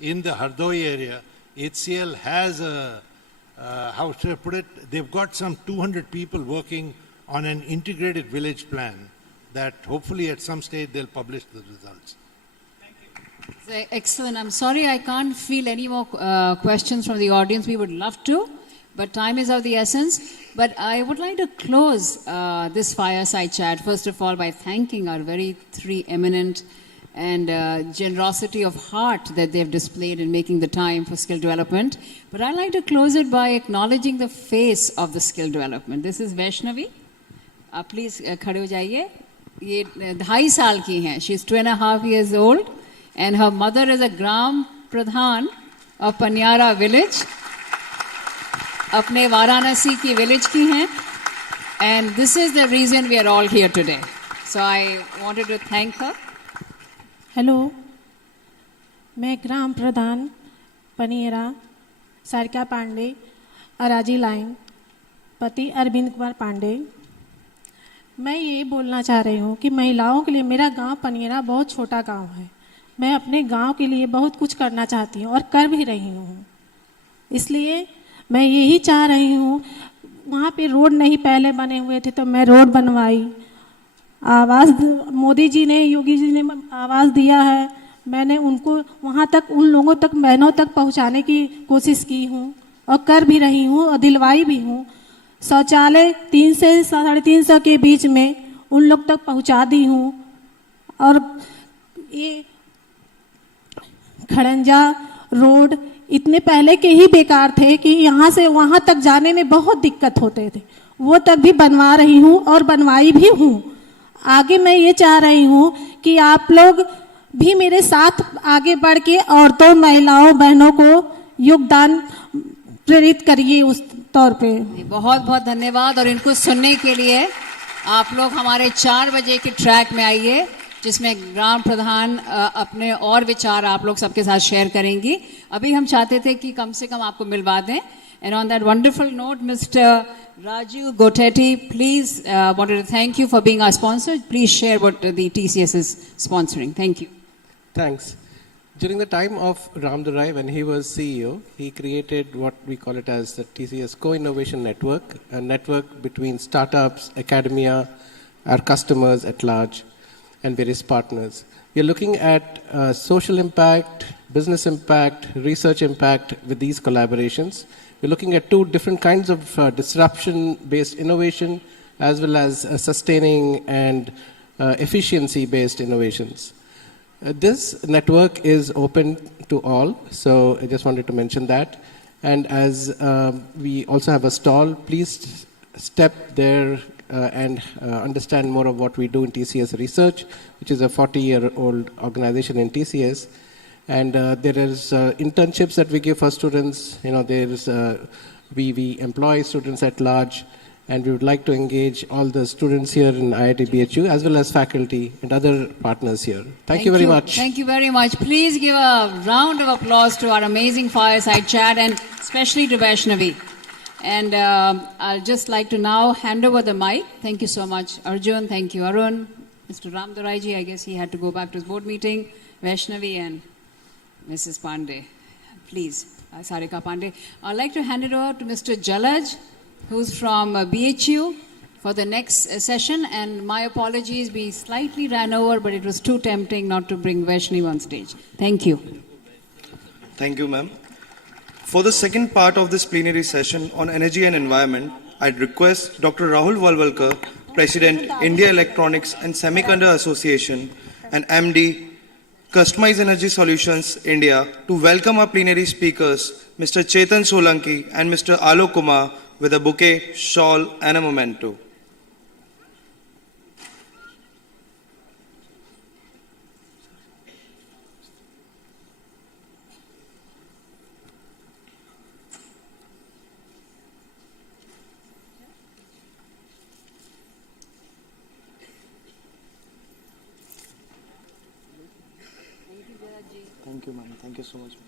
in the Hardoi area, HCL has a, how should I put it, they've got some 200 people working on an integrated village plan that hopefully at some stage they'll publish the results. Excellent. I'm sorry I can't feel any more questions from the audience. We would love to, but time is of the essence. But I would like to close this fireside chat, first of all, by thanking our very three eminent and generosity of heart that they've displayed in making the time for skill development. But I'd like to close it by acknowledging the face of the skill development. This is Vaishnavi. आप please खड़े हो जाइए. ये 2.5 साल की हैं. She is 2.5 years old. And her mother is a Gram Pradhan of Panyara village. अपने वाराणसी की village की हैं. And this is the reason we are all here today. So I wanted to thank her. Hello, मैं ग्राम प्रधान पनियरा सारिका पांडे, अराजी line, पति अरविंद कुमार पांडे. मैं ये बोलना चाह रही हूँ कि महिलाओं के लिए मेरा गांव पनियरा बहुत छोटा गांव है. मैं अपने गांव के लिए बहुत कुछ करना चाहती हूँ और कर भी रही हूँ. इसलिए मैं यही चाह रही हूँ, वहाँ पे रोड नहीं पहले बने हुए थे तो मैं रोड बनवाई. आवाज़ मोदी जी ने, योगी जी ने आवाज़ दिया है. मैंने उनको वहाँ तक, उन लोगों तक, बहनों तक पहुँचाने की कोशिश की हूँ और कर भी रही हूँ और दिलवाई भी हूँ. शौचालय 300 से 350 के बीच में उन लोग तक पहुँचा दी हूँ. और ये खड़ंजा रोड इतने पहले के ही बेकार थे कि यहाँ से वहाँ तक जाने में बहुत दिक्कत होते थे. वो तक भी बनवा रही हूँ और बनवाई भी हूँ. आगे मैं ये चाह रही हूँ कि आप लोग भी मेरे साथ आगे बढ़ के औरतों, महिलाओं, बहनों को योगदान प्रेरित करिए उस तौर पे. बहुत बहुत धन्यवाद. और इनको सुनने के लिए आप लोग हमारे 4 बजे के ट्रैक में आइए, जिसमें ग्राम प्रधान अपने और विचार आप लोग सबके साथ शेयर करेंगी. अभी हम चाहते थे कि कम से कम आपको मिलवा दें. And on that wonderful note, Mr. Raju Gotetti, please, wanted to thank you for being our sponsor. Please share what the TCS is sponsoring. Thank you. Thanks. During the time of Ram Durai, when he was CEO, he created what we call it as the TCS Co-Innovation Network, a network between startups, academia, our customers at large, and various partners. We are looking at social impact, business impact, research impact with these collaborations. We're looking at 2 different kinds of disruption-based innovation as well as sustaining and efficiency-based innovations. This network is open to all, so I just wanted to mention that. And as we also have a stall, please step there and understand more of what we do in TCS Research, which is a 40-year-old organization in TCS. And there is internships that we give for students. You know, there's we employ students at large, and we would like to engage all the students here in IIT BHU as well as faculty and other partners here. Thank you very much. Thank you very much. Please give a round of applause to our amazing fireside chat, and especially to Vaishnavi. And I'll just like to now hand over the mic. Thank you so much, Arjun. Thank you, Arun. Mr. Ram Duraiji, I guess he had to go back to his board meeting. Vaishnavi and Mrs. Pandey, please, Sarika Pandey. I'd like to hand it over to Mr. Jalaj, who's from BHU, for the next session. And my apologies, we slightly ran over, but it was too tempting not to bring Vaishnavi on stage. Thank you. Thank you, ma'am. For the second part of this plenary session on energy and environment, I'd request Dr. Rahul Valvalkar, President, India Electronics and Semiconductor Association, and MD, Customized Energy Solutions, India, to welcome our plenary speakers, Mr. Chetan Solanki and Mr. Alok Kumar, with a bouquet, shawl, and a memento. Thank you, ma'am. Thank you so much, ma'am.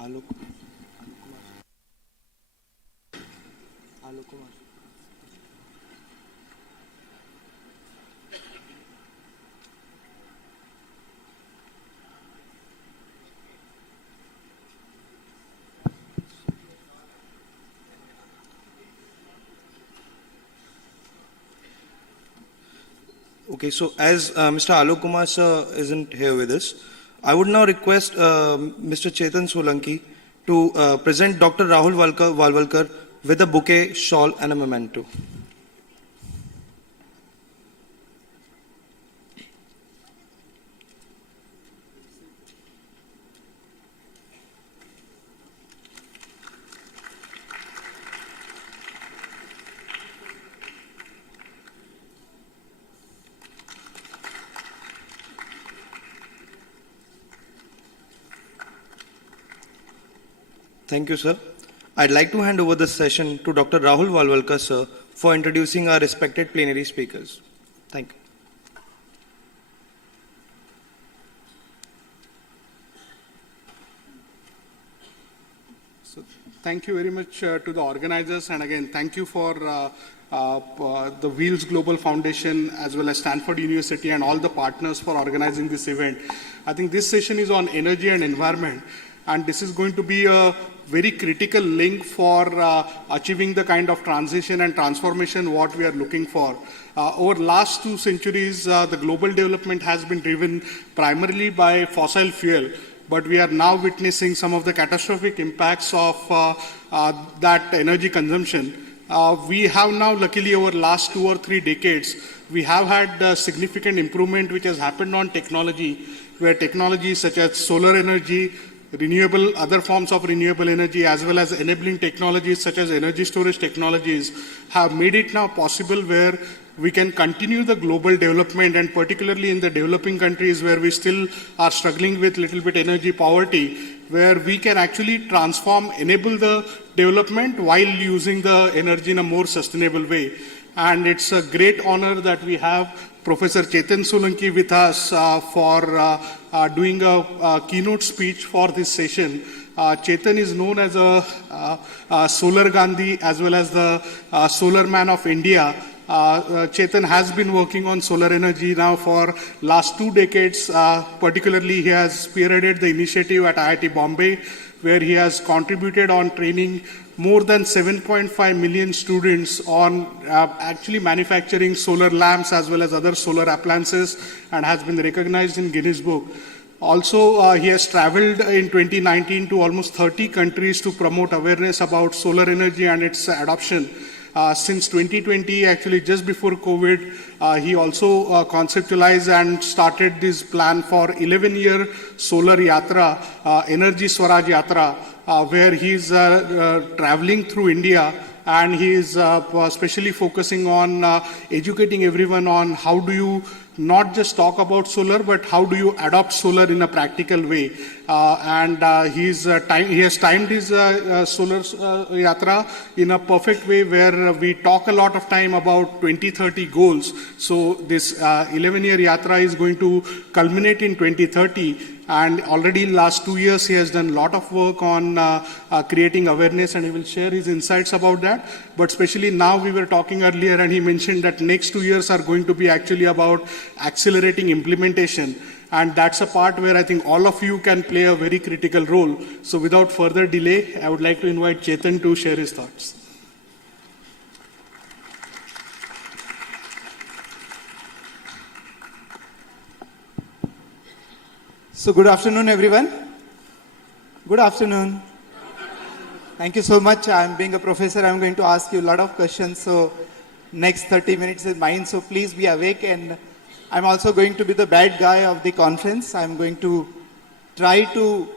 Alok Kumar. Okay, so as Mr. Alok Kumar sir isn't here with us, I would now request Mr. Chetan Solanki to present Dr. Rahul Walwalkar with a bouquet, shawl, and a memento. Thank you, sir. I'd like to hand over the session to Dr. Rahul Walwalkar, sir, for introducing our respected plenary speakers. Thank you. So, thank you very much to the organizers, and again, thank you for the Wheels Global Foundation as well as Stanford University and all the partners for organizing this event. I think this session is on energy and environment, and this is going to be a very critical link for achieving the kind of transition and transformation what we are looking for. Over last 2 centuries, the global development has been driven primarily by fossil fuel, but we are now witnessing some of the catastrophic impacts of that energy consumption. We have now, luckily, over last 2 or 3 decades, we have had significant improvement which has happened on technology, where technologies such as solar energy, renewable, other forms of renewable energy, as well as enabling technologies such as energy storage technologies have made it now possible where we can continue the global development, and particularly in the developing countries where we still are struggling with little bit energy poverty, where we can actually transform, enable the development while using the energy in a more sustainable way. And it's a great honor that we have Professor Chetan Solanki with us for doing a keynote speech for this session. Chetan is known as a Solar Gandhi as well as the Solar Man of India. Chetan has been working on solar energy now for last 2 decades. Particularly, he has spearheaded the initiative at IIT Bombay, where he has contributed on training more than 7.5 million students on actually manufacturing solar lamps as well as other solar appliances, and has been recognized in Guinness Book. Also, he has traveled in 2019 to almost 30 countries to promote awareness about solar energy and its adoption. Since 2020, actually just before COVID, he also conceptualized and started this plan for 11-year Solar Yatra, Energy Swaraj Yatra, where he's traveling through India, and he is especially focusing on educating everyone on how do you not just talk about solar, but how do you adopt solar in a practical way. He has timed his solar yatra in a perfect way, where we talk a lot of time about 2030 goals. So this 11-year yatra is going to culminate in 2030. And already in last 2 years, he has done a lot of work on creating awareness, and he will share his insights about that. But especially now, we were talking earlier, and he mentioned that next 2 years are going to be actually about accelerating implementation. And that's a part where I think all of you can play a very critical role. So without further delay, I would like to invite Chetan to share his thoughts. So good afternoon, everyone. Good afternoon. Thank you so much. I'm being a professor. I'm going to ask you a lot of questions. So next 30 minutes is mine. So please be awake. And I'm also going to be the bad guy of the conference. I'm going to try to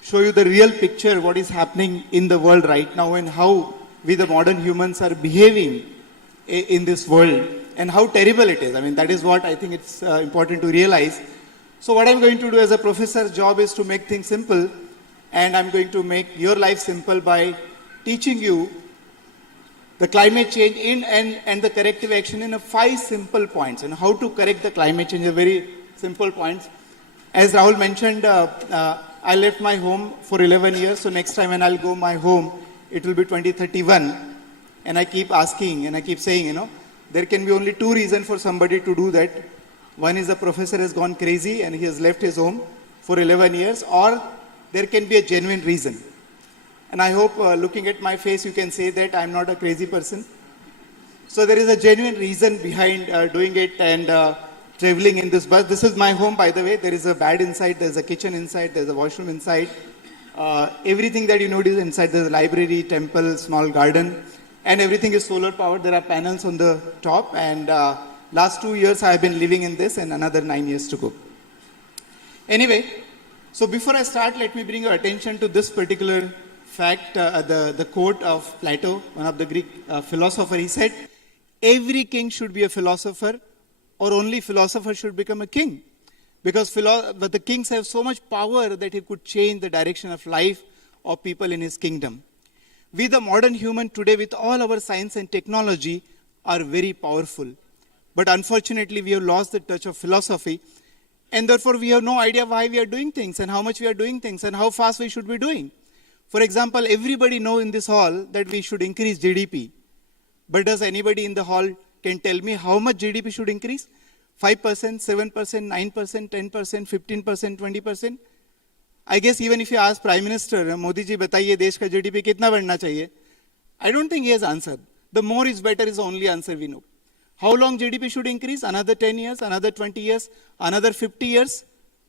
show you the real picture, what is happening in the world right now and how we the modern humans are behaving in this world and how terrible it is. I mean, that is what I think it's important to realize. So what I'm going to do as a professor's job is to make things simple, and I'm going to make your life simple by teaching you the climate change and the corrective action in 5 simple points, and how to correct the climate change in very simple points. As Rahul mentioned, I left my home for 11 years, so next time when I'll go my home, it will be 2031. And I keep asking and I keep saying, there can be only 2 reasons for somebody to do that. One is the professor has gone crazy and he has left his home for 11 years, or there can be a genuine reason. And I hope looking at my face, you can say that I'm not a crazy person. So there is a genuine reason behind doing it and traveling in this bus. This is my home, by the way. There is a bed inside, there's a kitchen inside, there's a washroom inside. Everything that you know is inside. There's a library, temple, small garden, and everything is solar powered. There are panels on the top, and last 2 years I have been living in this and another 9 years to go. Anyway, so before I start, let me bring your attention to this particular fact, the quote of Plato, one of the Greek philosophers. He said, every king should be a philosopher, or only philosopher should become a king. Because but the kings have so much power that he could change the direction of life of people in his kingdom. We, the modern human today, with all our science and technology, are very powerful. But unfortunately, we have lost the touch of philosophy. And therefore, we have no idea why we are doing things and how much we are doing things and how fast we should be doing. For example, everybody knows in this hall that we should increase GDP. But does anybody in the hall can tell me how much GDP should increase? 5%, 7%, 9%, 10%, 15%, 20%? I guess even if you ask Prime Minister, Modi ji, bataiye desh ka GDP kitna badhna chahiye? I don't think he has answered. The more is better is the only answer we know. How long GDP should increase? Another 10 years, another 20 years, another 50 years?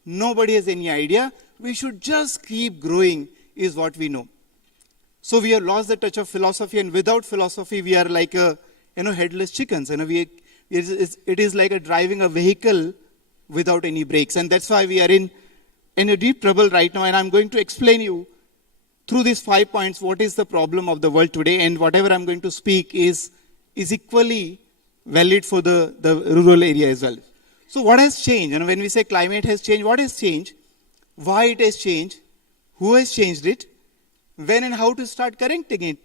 Nobody has any idea. We should just keep growing is what we know. So we have lost the touch of philosophy, and without philosophy, we are like headless chickens. It is like driving a vehicle without any brakes. And that's why we are in a deep trouble right now. And I'm going to explain you through these 5 points what is the problem of the world today. And whatever I'm going to speak is equally valid for the rural area as well. So what has changed? When we say climate has changed, what has changed? Why it has changed? Who has changed it? When and how to start correcting it?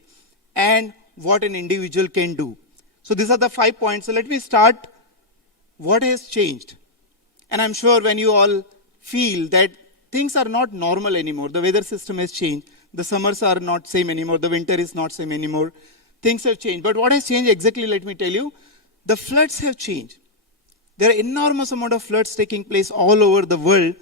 And what an individual can do. So these are the 5 points. So let me start. What has changed? And I'm sure when you all feel that things are not normal anymore, the weather system has changed, the summers are not same anymore, the winter is not same anymore, things have changed. But what has changed exactly, let me tell you, the floods have changed. There are enormous amount of floods taking place all over the world.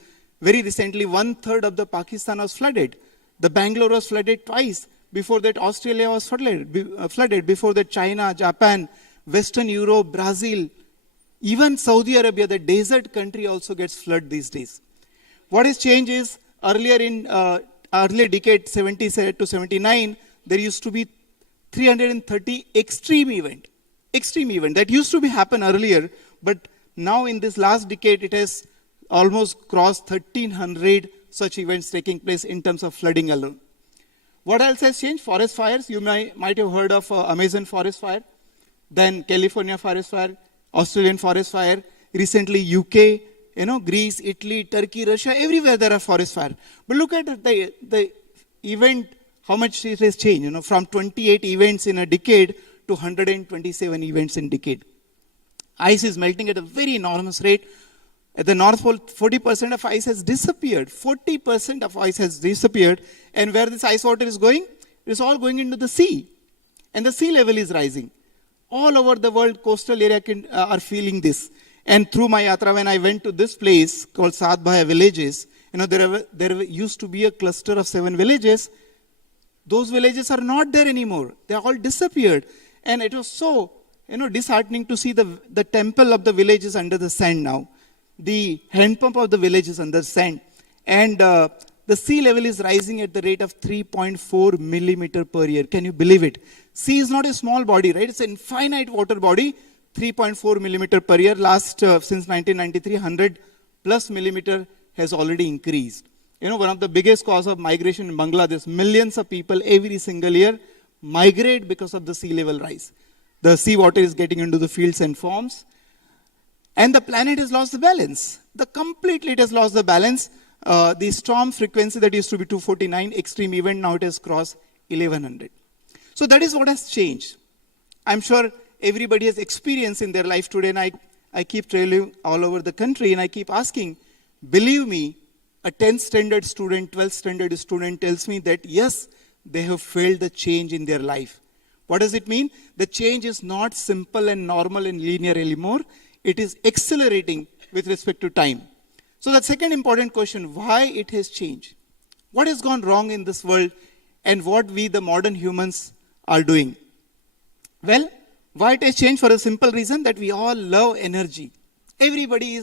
Very recently, 1/3 of the Pakistan was flooded. The Bangalore was flooded twice. Before that, Australia was flooded. Before that, China, Japan, Western Europe, Brazil, even Saudi Arabia, the desert country, also gets flooded these days. What has changed is earlier in earlier decade 70 to 79, there used to be 330 extreme event that used to be happen earlier, but now in this last decade, it has almost crossed 1,300 such events taking place in terms of flooding alone. What else has changed? Forest fires. You might have heard of Amazon forest fire, then California forest fire, Australian forest fire, recently UK, Greece, Italy, Turkey, Russia, everywhere there are forest fire. But look at the event, how much it has changed, from 28 events in a decade to 127 events in a decade. Ice is melting at a very enormous rate. At the North Pole, 40% of ice has disappeared. 40% of ice has disappeared. And where this ice water is going? It is all going into the sea. And the sea level is rising. All over the world, coastal area are feeling this. And through my yatra, when I went to this place called Sadbhaya villages, there used to be a cluster of 7 villages. Those villages are not there anymore. They all disappeared. And it was so, disheartening to see the temple of the village is under the sand now. The hand pump of the village is under sand. And the sea level is rising at the rate of 3.4 millimeter per year. Can you believe it? Sea is not a small body, right? It's an infinite water body, 3.4 millimeter per year. Since 1993, 100 plus millimeter has already increased. You know, one of the biggest cause of migration in Bangladesh, millions of people every single year migrate because of the sea level rise. The seawater is getting into the fields and farms. And the planet has lost the balance. Completely it has lost the balance. The storm frequency that used to be 249, extreme event, now it has crossed 1100. So that is what has changed. I'm sure everybody has experience in their life today, and I keep traveling all over the country, and I keep asking, believe me, a 10th standard student, 12th standard student tells me that yes, they have felt the change in their life. What does it mean? The change is not simple and normal and linear anymore. It is accelerating with respect to time. So the second important question, why it has changed? What has gone wrong in this world and what we, the modern humans, are doing? Well, why it has changed? For a simple reason that we all love energy. Everybody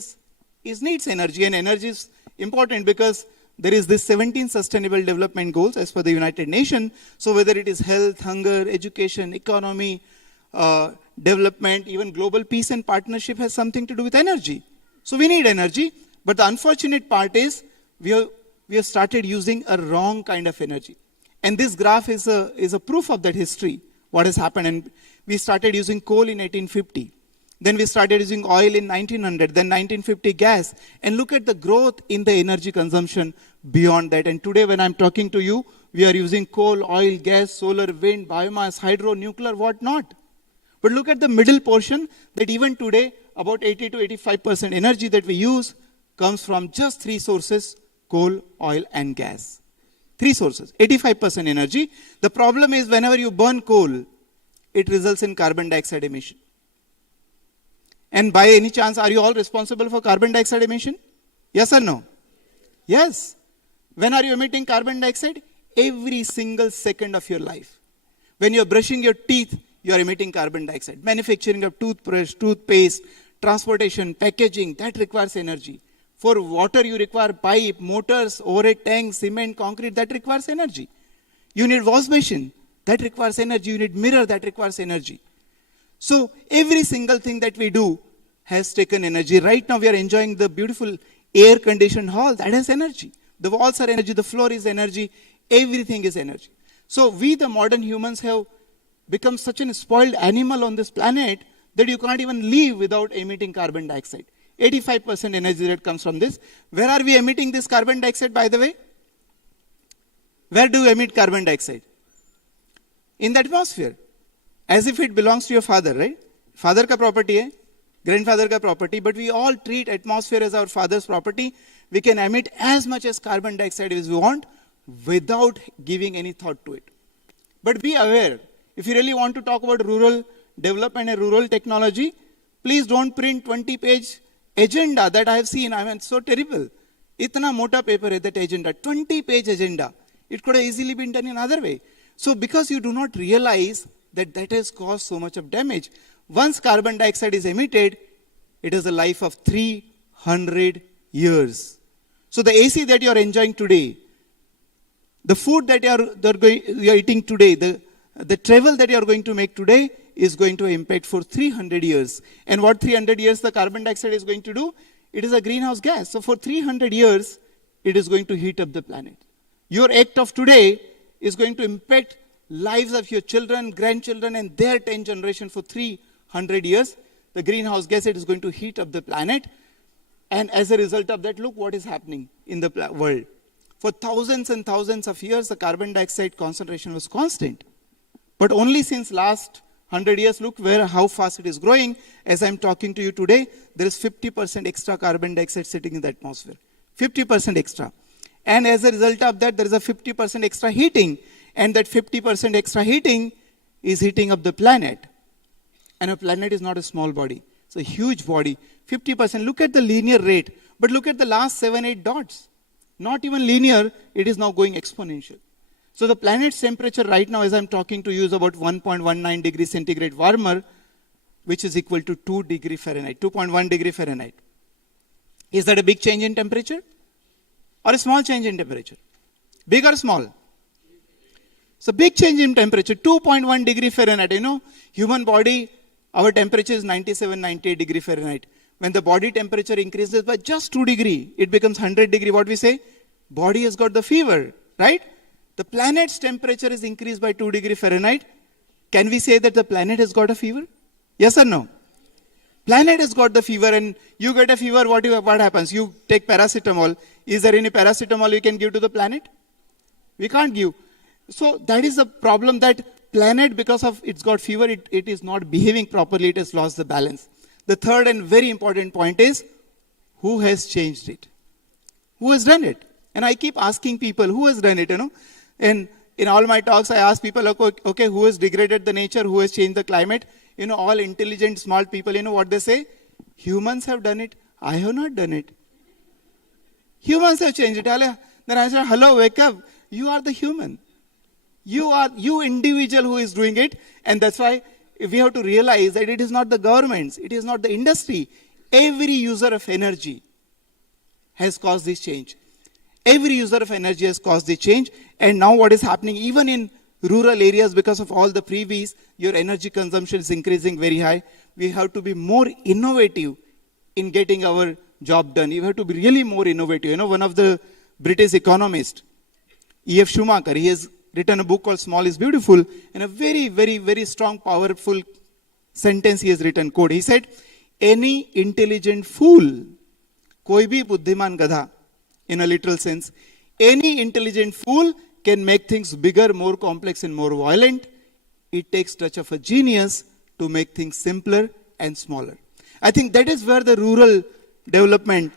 needs energy, and energy is important because there is this 17 Sustainable Development Goals as per the United Nations. So whether it is health, hunger, education, economy, development, even global peace and partnership has something to do with energy. So we need energy. But the unfortunate part is we have started using a wrong kind of energy. And this graph is a proof of that history, what has happened. And we started using coal in 1850. Then we started using oil in 1900, then 1950 gas. And look at the growth in the energy consumption beyond that. And today when I'm talking to you, we are using coal, oil, gas, solar, wind, biomass, hydro, nuclear, what not. But look at the middle portion that even today, about 80 to 85% energy that we use comes from just three sources, coal, oil, and gas. Three sources, 85% energy. The problem is whenever you burn coal, it results in carbon dioxide emission. And by any chance, are you all responsible for carbon dioxide emission? Yes or no? Yes. When are you emitting carbon dioxide? Every single second of your life. When you're brushing your teeth, you are emitting carbon dioxide. Manufacturing of toothbrush, toothpaste, transportation, packaging, that requires energy. For water, you require pipe, motors, overhead tanks, cement, concrete, that requires energy. You need wash machine, that requires energy. You need mirror, that requires energy. So every single thing that we do has taken energy. Right now we are enjoying the beautiful air-conditioned hall, that has energy. The walls are energy, the floor is energy, everything is energy. So we, the modern humans, have become such a spoiled animal on this planet that you can't even live without emitting carbon dioxide. 85% energy that comes from this. Where are we emitting this carbon dioxide, by the way? Where do you emit carbon dioxide? In the atmosphere. As if it belongs to your father, right? Father ka property hai, grandfather ka property, but we all treat atmosphere as our father's property. We can emit as much as carbon dioxide as we want without giving any thought to it. But be aware, if you really want to talk about rural development and rural technology, please don't print 20-page agenda that I have seen. I mean, so terrible. Itna mota paper hai that agenda, 20-page agenda. It could have easily been done in another way. So because you do not realize that has caused so much of damage. Once carbon dioxide is emitted, it has a life of 300 years. So the AC that you are enjoying today, the food that you are eating today, the travel that you are going to make today is going to impact for 300 years. And what 300 years the carbon dioxide is going to do? It is a greenhouse gas. So for 300 years, it is going to heat up the planet. Your act of today is going to impact lives of your children, grandchildren, and their 10 generations for 300 years. The greenhouse gas, it is going to heat up the planet. And as a result of that, look what is happening in the world. For thousands and thousands of years, the carbon dioxide concentration was constant. But only since last 100 years, look how fast it is growing. As I'm talking to you today, there is 50% extra carbon dioxide sitting in the atmosphere. 50% extra. And as a result of that, there is a 50% extra heating. And that 50% extra heating is heating up the planet. And a planet is not a small body. It's a huge body. 50%. Look at the linear rate. But look at the last 7-8 dots. Not even linear, it is now going exponential. So the planet's temperature right now, as I'm talking to you, is about 1.19 degrees centigrade warmer, which is equal to 2 degree Fahrenheit, 2.1 degree Fahrenheit. Is that a big change in temperature? or a small change in temperature? Big or small? So big change in temperature, 2.1 degree Fahrenheit. Human body, our temperature is 97, 98 degree Fahrenheit. When the body temperature increases by just 2 degree, it becomes 100 degree. What we say? Body has got the fever, right? The planet's temperature is increased by 2 degree Fahrenheit. Can we say that the planet has got a fever? Yes or no? Planet has got the fever, and you get a fever, what happens? You take paracetamol. Is there any paracetamol you can give to the planet? We can't give. So that is the problem, that planet, because of it's got fever, it is not behaving properly, it has lost the balance. The third and very important point is, who has changed it? Who has done it? And I keep asking people, who has done it, And in all my talks, I ask people, okay, who has degraded the nature? Who has changed the climate? All intelligent, smart people, what they say? Humans have done it. I have not done it. Humans have changed it. Then I said, hello, wake up. You are the human. You individual who is doing it. And that's why we have to realize that it is not the governments. It is not the industry. Every user of energy has caused this change. Every user of energy has caused the change. And now what is happening, even in rural areas, because of all the previous, your energy consumption is increasing very high. We have to be more innovative in getting our job done. You have to be really more innovative. One of the British economists, E.F. Schumacher, he has written a book called Small is Beautiful, and a very, very, very strong, powerful sentence he has written, quote. He said, any intelligent fool, koi bhi buddhiman gadha, in a literal sense, any intelligent fool can make things bigger, more complex, and more violent. It takes touch of a genius to make things simpler and smaller. I think that is where the rural development,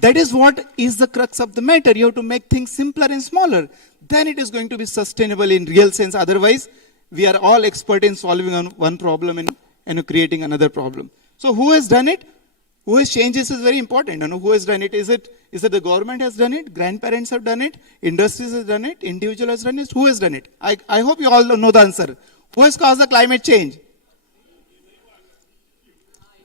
that is what is the crux of the matter. You have to make things simpler and smaller. Then it is going to be sustainable in real sense. Otherwise, we are all expert in solving one problem and creating another problem. So who has done it? Who has changed this is very important. Who has done it? Is it the government has done it? Grandparents have done it? Industries has done it? Individual has done it? Who has done it? I hope you all know the answer. Who has caused the climate change?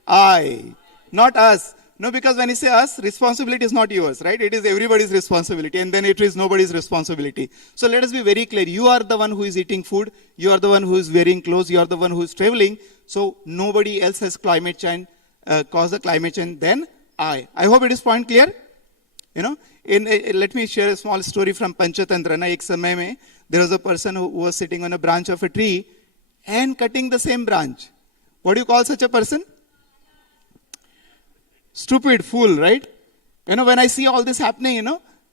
Not us. No, because when you say us, responsibility is not yours, right? It is everybody's responsibility, and then it is nobody's responsibility. So let us be very clear. You are the one who is eating food. You are the one who is wearing clothes. You are the one who is traveling. So nobody else has climate change, caused the climate change than I. I hope it is point clear. Let me share a small story from Panchatantra. Ek samay mein, there was a person who was sitting on a branch of a tree and cutting the same branch. What do you call such a person? Stupid, fool, right? When I see all this happening,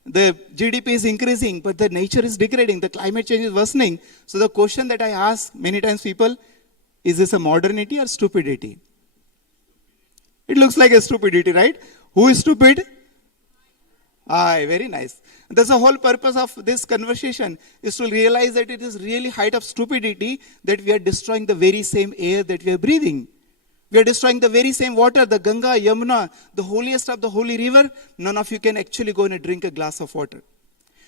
the GDP is increasing, but the nature is degrading, the climate change is worsening. So the question that I ask many times people, is this a modernity or stupidity? It looks like a stupidity, right? Who is stupid? Very nice. That's the whole purpose of this conversation, is to realize that it is really height of stupidity that we are destroying the very same air that we are breathing. We are destroying the very same water, the Ganga, Yamuna, the holiest of the holy river. None of you can actually go and drink a glass of water.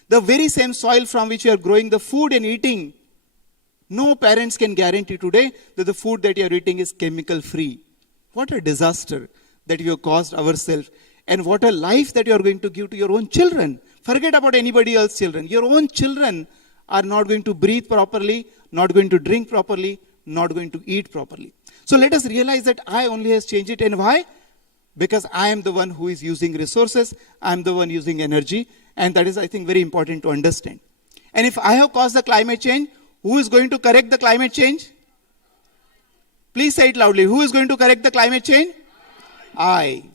The very same soil from which you are growing the food and eating. No parents can guarantee today that the food that you are eating is chemical free. What a disaster that you have caused ourselves. And what a life that you are going to give to your own children. Forget about anybody else's children. Your own children are not going to breathe properly, not going to drink properly, not going to eat properly. So let us realize that I only has changed it. And why? Because I am the one who is using resources. I am the one using energy. And that is, I think, very important to understand. And if I have caused the climate change, who is going to correct the climate change? Please say it loudly. Who is going to correct the climate change? I.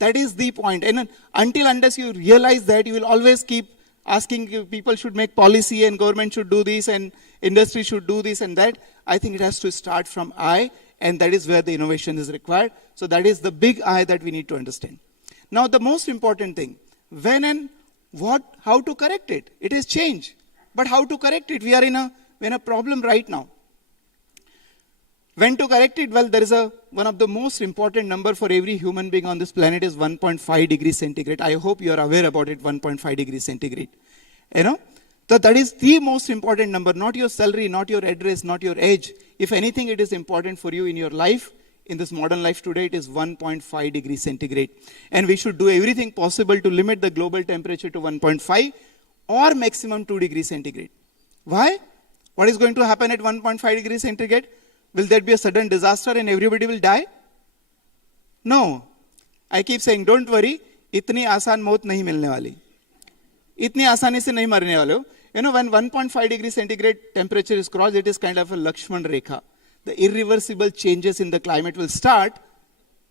That is the point. And unless you realize that, you will always keep asking people should make policy and government should do this and industry should do this and that. I think it has to start from I. And that is where the innovation is required. So that is the big I that we need to understand. Now the most important thing, when and what, how to correct it. It has changed. But how to correct it? We are in a problem right now. When to correct it? Well, there is one of the most important number for every human being on this planet is 1.5 degrees centigrade. I hope you are aware about it, 1.5 degrees centigrade. So that is the most important number, not your salary, not your address, not your age. If anything, it is important for you in your life, in this modern life today, it is 1.5 degrees centigrade. And we should do everything possible to limit the global temperature to 1.5 or maximum 2 degrees centigrade. Why? What is going to happen at 1.5 degrees centigrade? Will there be a sudden disaster and everybody will die? No. I keep saying, don't worry, इतनी आसान मौत नहीं मिलने वाली. इतनी आसानी से नहीं मरने वाले हो. You know, when 1.5 degrees centigrade temperature is crossed, it is kind of a Lakshman Rekha. The irreversible changes in the climate will start.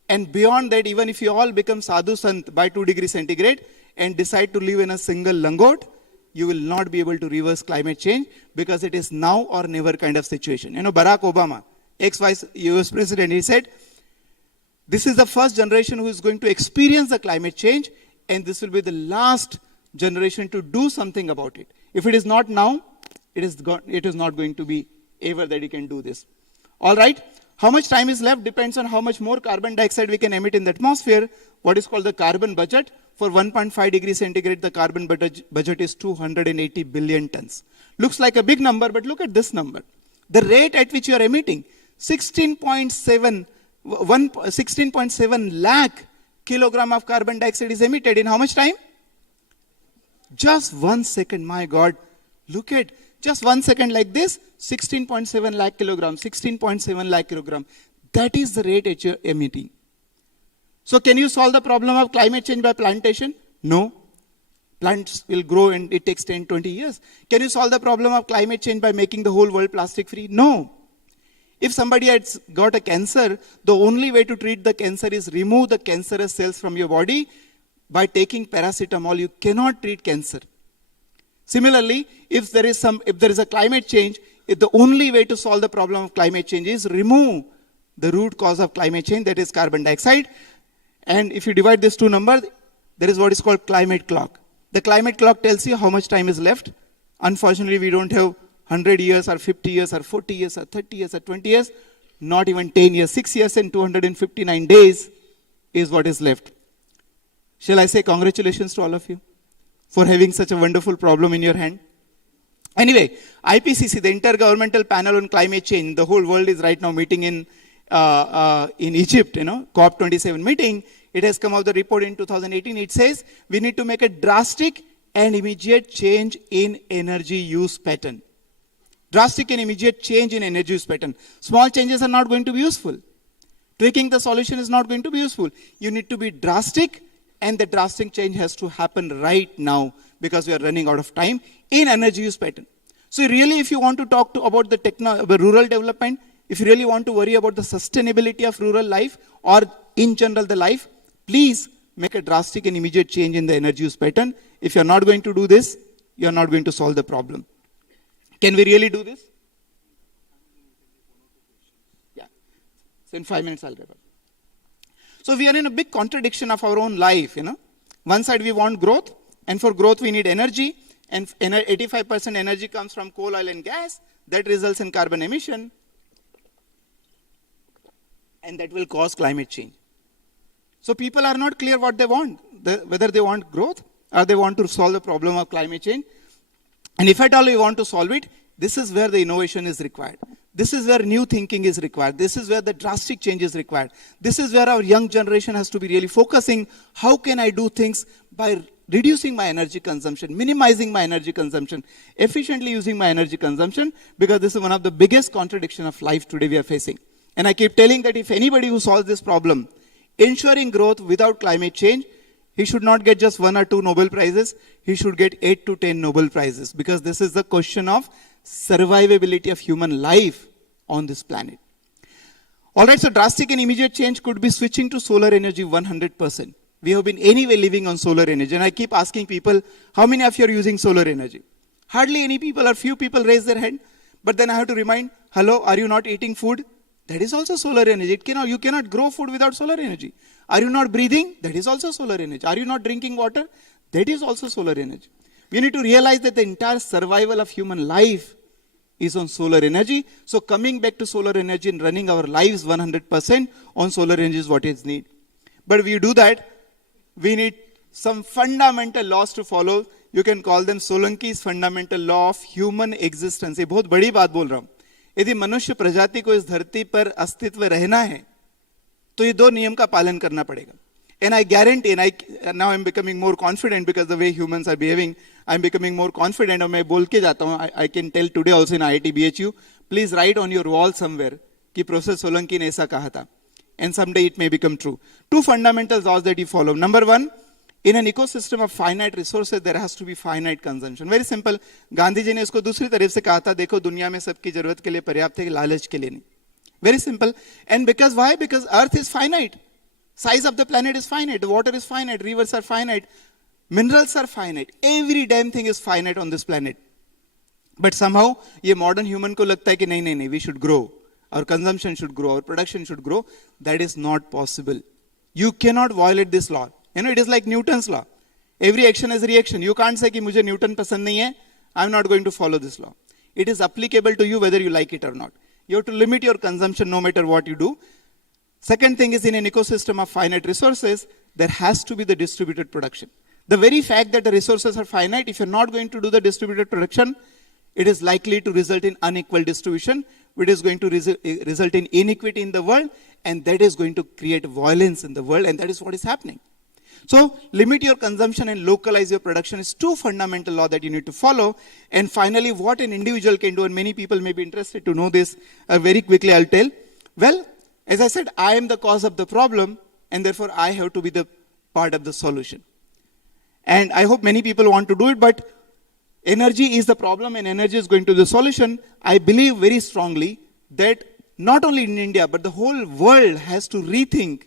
And beyond that, even if you all become sadhu sant by 2 degrees centigrade and decide to live in a single langot, you will not be able to reverse climate change because it is now or never kind of situation. You know, Barack Obama, ex-vice US president, he said, this is the first generation who is going to experience the climate change, and this will be the last generation to do something about it. If it is not now, it is not going to be ever that you can do this. All right. How much time is left depends on how much more carbon dioxide we can emit in the atmosphere. What is called the carbon budget. For 1.5 degrees centigrade, the carbon budget is 280 billion tons. Looks like a big number, but look at this number. The rate at which you are emitting, 16.7 lakh kilogram of carbon dioxide is emitted in how much time? Just 1 second, my God. Look at just 1 second like this, 16.7 lakh kilogram, 16.7 lakh kilogram. That is the rate at you're emitting. So can you solve the problem of climate change by plantation? No. Plants will grow and it takes 10, 20 years. Can you solve the problem of climate change by making the whole world plastic free? No. If somebody has got a cancer, the only way to treat the cancer is remove the cancerous cells from your body. By taking paracetamol, you cannot treat cancer. Similarly, if there is a climate change, the only way to solve the problem of climate change is remove the root cause of climate change, that is carbon dioxide. And if you divide these two numbers, there is what is called climate clock. The climate clock tells you how much time is left. Unfortunately, we don't have 100 years or 50 years or 40 years or 30 years or 20 years, not even 10 years. 6 years and 259 days is what is left. Shall I say congratulations to all of you for having such a wonderful problem in your hand? Anyway, IPCC, the Intergovernmental Panel on Climate Change, the whole world is right now meeting in Egypt, COP27 meeting. It has come out the report in 2018. It says we need to make a drastic and immediate change in energy use pattern. Drastic and immediate change in energy use pattern. Small changes are not going to be useful. Tweaking the solution is not going to be useful. You need to be drastic, and the drastic change has to happen right now because we are running out of time in energy use pattern. So really, if you want to talk about the rural development, if you really want to worry about the sustainability of rural life or in general the life, please make a drastic and immediate change in the energy use pattern. If you're not going to do this, you're not going to solve the problem. Can we really do this? Yeah. So in 5 minutes I'll wrap up. So we are in a big contradiction of our own life, One side we want growth, and for growth we need energy, and 85% energy comes from coal, oil and gas. That results in carbon emission, and that will cause climate change. So people are not clear what they want, whether they want growth or they want to solve the problem of climate change. And if at all we want to solve it, this is where the innovation is required. This is where new thinking is required. This is where the drastic change is required. This is where our young generation has to be really focusing. How can I do things by reducing my energy consumption, minimizing my energy consumption, efficiently using my energy consumption? Because this is one of the biggest contradictions of life today we are facing. And I keep telling that if anybody who solves this problem, ensuring growth without climate change, he should not get just 1 or 2 Nobel Prizes. He should get 8 to 10 Nobel Prizes, because this is the question of survivability of human life on this planet. All right, so drastic and immediate change could be switching to solar energy 100%. We have been anyway living on solar energy. And I keep asking people, how many of you are using solar energy? Hardly any people or few people raise their hand. But then I have to remind, hello, are you not eating food? That is also solar energy. You cannot grow food without solar energy. Are you not breathing? That is also solar energy. Are you not drinking water? That is also solar energy. We need to realize that the entire survival of human life is on solar energy. So coming back to solar energy and running our lives 100% on solar energy is what is needed. But if you do that, we need some fundamental laws to follow. You can call them Solanki's fundamental law of human existence. ये बहुत बड़ी बात बोल रहा हूँ. यदि मनुष्य प्रजाति को इस धरती पर अस्तित्व रहना है, तो ये 2 नियम का पालन करना पड़ेगा. And I guarantee, and now I'm becoming more confident because the way humans are behaving, I'm becoming more confident. और मैं बोल के जाता हूँ, I can tell today also in IIT BHU, please write on your wall somewhere कि Professor Solanki ने ऐसा कहा था. And someday it may become true. 2 fundamental laws that you follow. Number 1, in an ecosystem of finite resources, there has to be finite consumption. Very simple. Gandhi ji ने इसको दूसरी तरफ से कहा था, देखो दुनिया में सबकी जरूरत के लिए पर्याप्त है, लालच के लिए नहीं. Very simple. And because why? Because Earth is finite. Size of the planet is finite. The water is finite. Rivers are finite. Minerals are finite. Every damn thing is finite on this planet. But somehow, ये modern human को लगता है कि नहीं, we should grow. Our consumption should grow. Our production should grow. That is not possible. You cannot violate this law. You know, it is like Newton's law. Every action is a reaction. You can't say कि मुझे Newton पसंद नहीं है. I'm not going to follow this law. It is applicable to you whether you like it or not. You have to limit your consumption no matter what you do. Second thing is, in an ecosystem of finite resources, there has to be the distributed production. The very fact that the resources are finite, if you're not going to do the distributed production, it is likely to result in unequal distribution, which is going to result in inequity in the world, and that is going to create violence in the world, and that is what is happening. So, limit your consumption and localize your production is 2 fundamental laws that you need to follow. And finally, what an individual can do, and many people may be interested to know this, very quickly I'll tell. Well, as I said, I am the cause of the problem, and therefore I have to be the part of the solution. And I hope many people want to do it, but energy is the problem and energy is going to the solution. I believe very strongly that not only in India, but the whole world has to rethink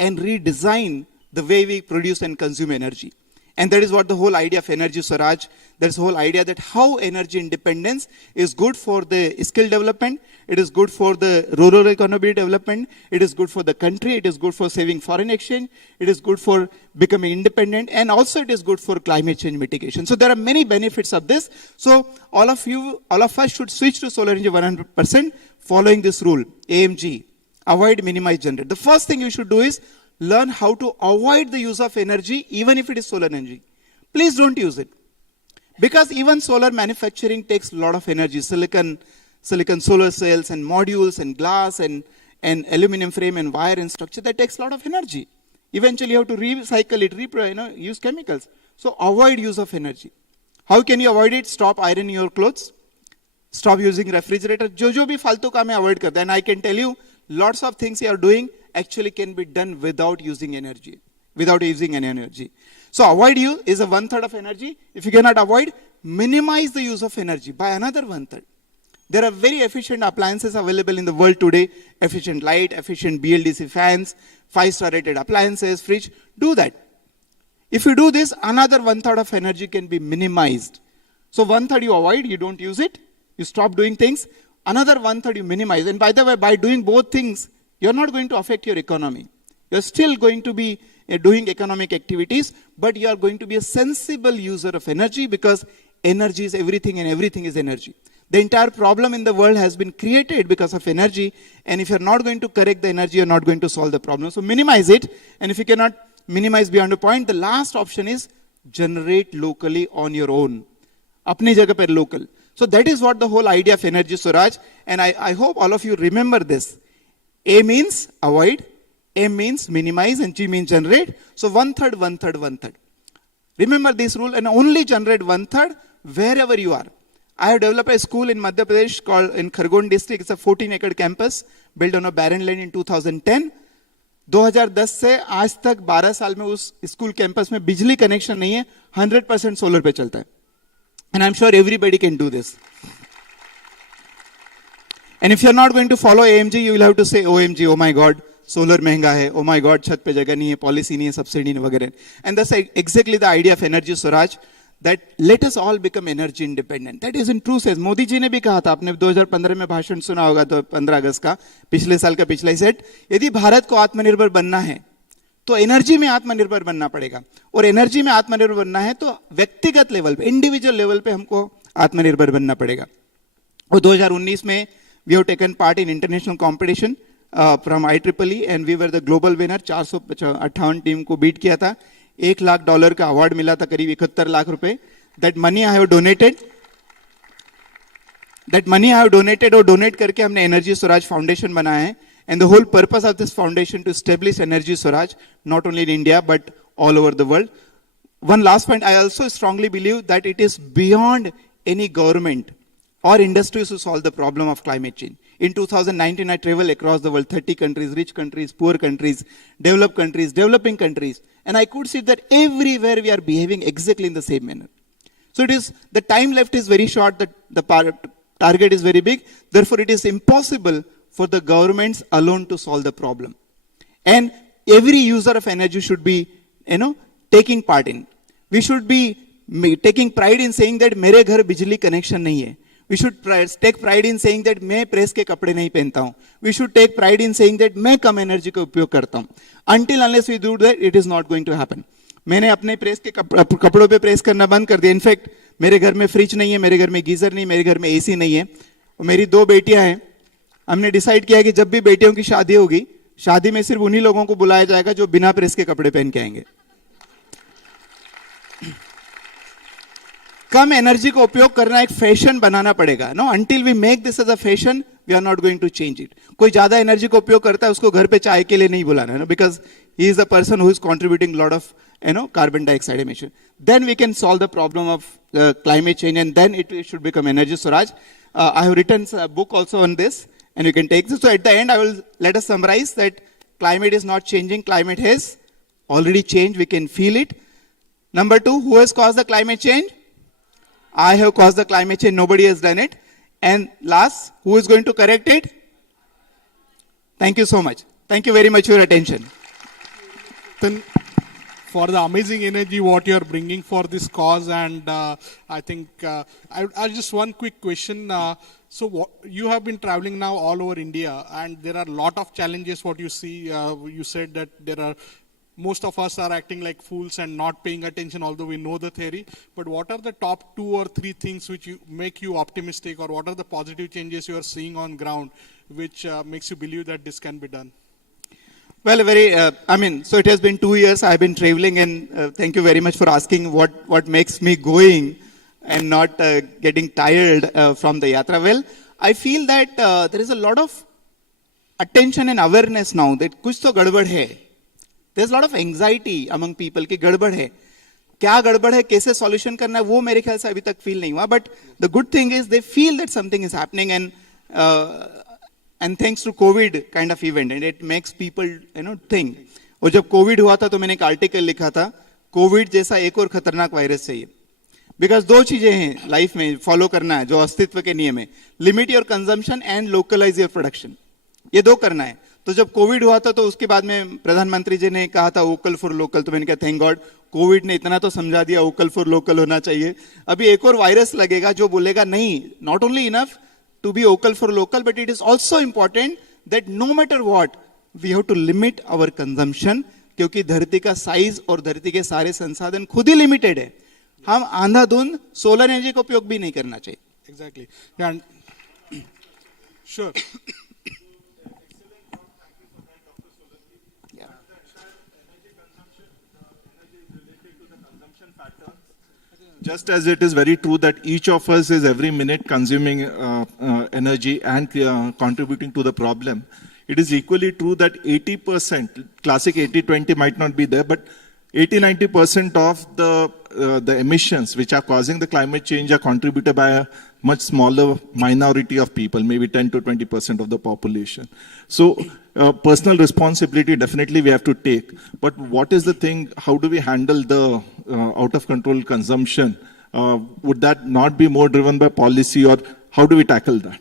and redesign the way we produce and consume energy. And that is what the whole idea of energy Swaraj, that's the whole idea that how energy independence is good for the skill development, it is good for the rural economy development, it is good for the country, it is good for saving foreign exchange, it is good for becoming independent, and also it is good for climate change mitigation. So there are many benefits of this. So all of us should switch to solar energy 100% following this rule, AMG, avoid, minimize, generate. The first thing you should do is learn how to avoid the use of energy, even if it is solar energy. Please don't use it. Because even solar manufacturing takes a lot of energy. Silicon solar cells and modules and glass and aluminum frame and wire and structure, that takes a lot of energy. Eventually you have to recycle it, use chemicals. So avoid use of energy. How can you avoid it? Stop ironing your clothes. Stop using refrigerator. जो भी फालतू काम है avoid करते हैं. And I can tell you, lots of things you are doing actually can be done without using energy, without using any energy. So avoid use is a 1/3 of energy. If you cannot avoid, minimize the use of energy by another 1/3. There are very efficient appliances available in the world today. Efficient light, efficient BLDC fans, 5-star rated appliances, fridge. Do that. If you do this, another 1/3 of energy can be minimized. So 1/3 you avoid, you don't use it. You stop doing things. Another 1/3 you minimize. And by the way, by doing both things, you're not going to affect your economy. You're still going to be doing economic activities, but you are going to be a sensible user of energy because energy is everything and everything is energy. The entire problem in the world has been created because of energy, and if you're not going to correct the energy, you're not going to solve the problem. So minimize it, and if you cannot minimize beyond a point, the last option is generate locally on your own. Apni jagah per local. So that is what the whole idea of energy Swaraj, and I hope all of you remember this. A means avoid, M means minimize, and G means generate. So 1/3, 1/3, 1/3. Remember this rule and only generate 1/3 wherever you are. I have developed a school in Madhya Pradesh called in Khargone district. It's a 14-acre campus built on a barren land in 2010. 2010 से आज तक 12 साल में उस school campus में बिजली connection नहीं है, 100% सोलर पे चलता है. And I'm sure everybody can do this. And if you're not going to follow AMG, you will have to say OMG, oh my God, solar महंगा है, oh my God, छत पे जगह नहीं है, policy नहीं है, subsidy नहीं वगैरह. And that's exactly the idea of energy Swaraj, that let us all become energy independent. That is in true sense. Modi ji ने भी कहा था, आपने 2015 में भाषण सुना होगा तो 15 अगस्त का, पिछले साल का पिछला ही सेट, यदि भारत को आत्मनिर्भर बनना है तो एनर्जी में आत्मनिर्भर बनना पड़ेगा. और एनर्जी में आत्मनिर्भर बनना है तो व्यक्तिगत लेवल पे, इंडिविजुअल लेवल पे हमको आत्मनिर्भर बनना पड़ेगा. और 2019 में we have taken part in international competition from IEEE and we were the global winner. 458 team को बीट किया था. $1 लाख का अवार्ड मिला था, करीब 71 लाख रुपए. That money I have donated. That money I have donated और डोनेट करके हमने एनर्जी स्वराज फाउंडेशन बनाया है. And the whole purpose of this foundation to establish Energy Swaraj, not only in India, but all over the world. One last point, I also strongly believe that it is beyond any government or industries to solve the problem of climate change. In 2019, I traveled across the world, 30 countries, rich countries, poor countries, developed countries, developing countries. And I could see that everywhere we are behaving exactly in the same manner. So it is, the time left is very short, the target is very big. Therefore, it is impossible for the governments alone to solve the problem. And every user of energy should be, taking part in. We should be taking pride in saying that मेरे घर बिजली connection नहीं है. We should take pride in saying that मैं press के कपड़े नहीं पहनता हूँ. We should take pride in saying that मैं कम एनर्जी का उपयोग करता हूँ. Until unless we do that, it is not going to happen. मैंने अपने प्रेस के कपड़ों पे प्रेस करना बंद कर दिया. इनफैक्ट मेरे घर में फ्रिज नहीं है, मेरे घर में गीजर नहीं, मेरे घर में एसी नहीं है. और मेरी 2 बेटियां हैं. हमने डिसाइड किया कि जब भी बेटियों की शादी होगी, शादी में सिर्फ उन्हीं लोगों को बुलाया जाएगा जो बिना प्रेस के कपड़े पहन के आएंगे. कम एनर्जी का उपयोग करना एक फैशन बनाना पड़ेगा. No, until we make this as a fashion, we are not going to change it. कोई ज्यादा एनर्जी का उपयोग करता है, उसको घर पे चाय के लिए नहीं बुलाना है, because he is a person who is contributing lot of carbon dioxide emission. Then we can solve the problem of climate change, and then it should become Energy Swaraj. I have written a book also on this, and you can take this. So at the end, I will let us summarize that climate is not changing. Climate has already changed. We can feel it. Number 2, who has caused the climate change? I have caused the climate change. Nobody has done it. And last, who is going to correct it? Thank you so much. Thank you very much for your attention. Then, for the amazing energy what you are bringing for this cause, and I think I just one quick question. So you have been traveling now all over India, and there are a lot of challenges. What you see, you said that there are most of us are acting like fools and not paying attention, although we know the theory. But what are the top 2 or 3 things which make you optimistic, or what are the positive changes you are seeing on ground, which makes you believe that this can be done? Well, so it has been 2 years I've been traveling, and thank you very much for asking what makes me going and not getting tired from the yatra. Well, I feel that there is a lot of attention and awareness now that kuch to gadbad hai. There's a lot of anxiety among people कि गड़बड़ है. क्या गड़बड़ है, कैसे solution करना है, वो मेरे ख्याल से अभी तक फील नहीं हुआ. But the good thing is they feel that something is happening, and thanks to COVID kind of event, and it makes people think. और जब कोविड हुआ था तो मैंने एक आर्टिकल लिखा था, कोविड जैसा एक और खतरनाक वायरस चाहिए. बिकॉज 2 चीजें हैं लाइफ में फॉलो करना है जो अस्तित्व के नियम है, limit your consumption and localise your production. ये 2 करना है. तो जब कोविड हुआ था तो उसके बाद में प्रधानमंत्री जी ने कहा था वोकल फॉर लोकल, तो मैंने कहा थैंक गॉड कोविड ने इतना तो समझा दिया, वोकल फॉर लोकल होना चाहिए. अभी एक और वायरस लगेगा जो बोलेगा नहीं, not only enough to be vocal for local, but it is also important that no matter what, we have to limit our consumption, क्योंकि धरती का साइज और धरती के सारे संसाधन खुद ही लिमिटेड है. हम अंधाधुंध सोलर एनर्जी का उपयोग भी नहीं करना चाहिए. Exactly. Yeah. Sure. Just as it is very true that each of us is every minute consuming energy and contributing to the problem, it is equally true that 80%, classic 80-20 might not be there, but 80-90% of the emissions which are causing the climate change are contributed by a much smaller minority of people, maybe 10 to 20% of the population. So personal responsibility definitely we have to take. But what is the thing, how do we handle the out of control consumption? Would that not be more driven by policy, or how do we tackle that?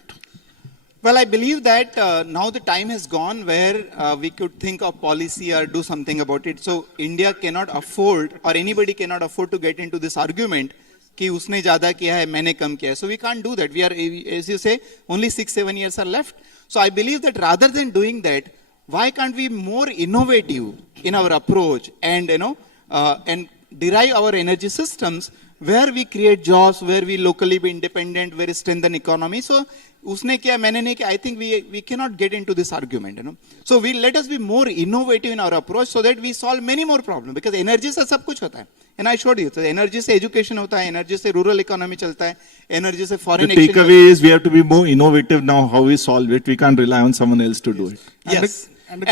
Well, I believe that now the time has gone where we could think of policy or do something about it. So India cannot afford, or anybody cannot afford to get into this argument कि उसने ज़्यादा किया है, मैंने कम किया है. So we can't do that. We are, as you say, only 6-7 years are left. So I believe that rather than doing that, why can't we be more innovative in our approach and and derive our energy systems where we create jobs, where we locally be independent, where we strengthen economy. So उसने किया मैंने नहीं किया, I think we cannot get into this argument, you know. So we let us be more innovative in our approach so that we solve many more problems, because energy से सब कुछ होता है. And I showed you, so energy से education होता है, energy से rural economy चलता है, energy से foreign The exchange. takeaway is we have to be more innovative now how we solve it. We can't rely on someone else to do it. Yes. And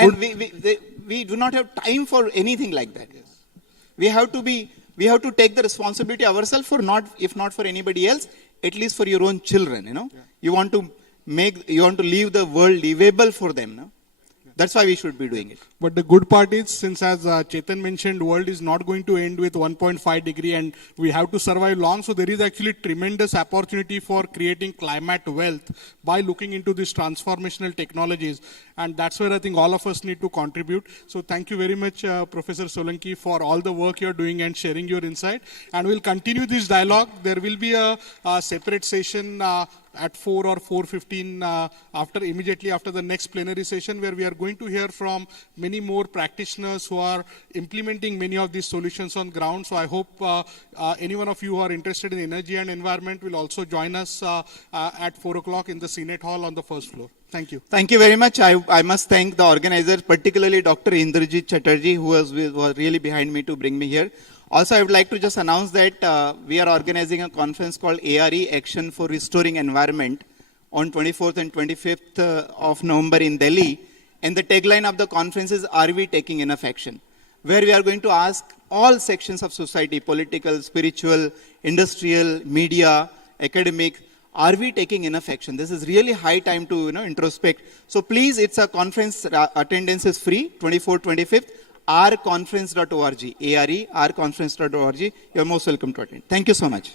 we do not have time for anything like that. We have to take the responsibility ourselves for not, if not for anybody else, at least for your own children, you know. You want to leave the world livable for them, no? That's why we should be doing it. But the good part is, since as Chetan mentioned, world is not going to end with 1.5 degree and we have to survive long. So there is actually tremendous opportunity for creating climate wealth by looking into these transformational technologies. And that's where I think all of us need to contribute. So thank you very much, Professor Solanki, for all the work you're doing and sharing your insight. And we'll continue this dialogue. There will be a separate session at 4 or 4:15 immediately after the next plenary session, where we are going to hear from many more practitioners who are implementing many of these solutions on ground. So I hope any one of you who are interested in energy and environment will also join us at 4 o'clock in the Senate Hall on the first floor. Thank you. Thank you very much. I must thank the organizers, particularly Dr. Indrajit Chatterjee, who was really behind me to bring me here. Also, I would like to just announce that we are organizing a conference called ARE, Action for Restoring Environment, on 24th and 25th of November in Delhi. And the tagline of the conference is, Are we taking enough action? Where we are going to ask all sections of society, political, spiritual, industrial, media, academic, are we taking enough action? This is really high time to introspect. So please, it's a conference, attendance is free, 24th, 25th. rconference.org, rconference.org. You're most welcome to attend. Thank you so much.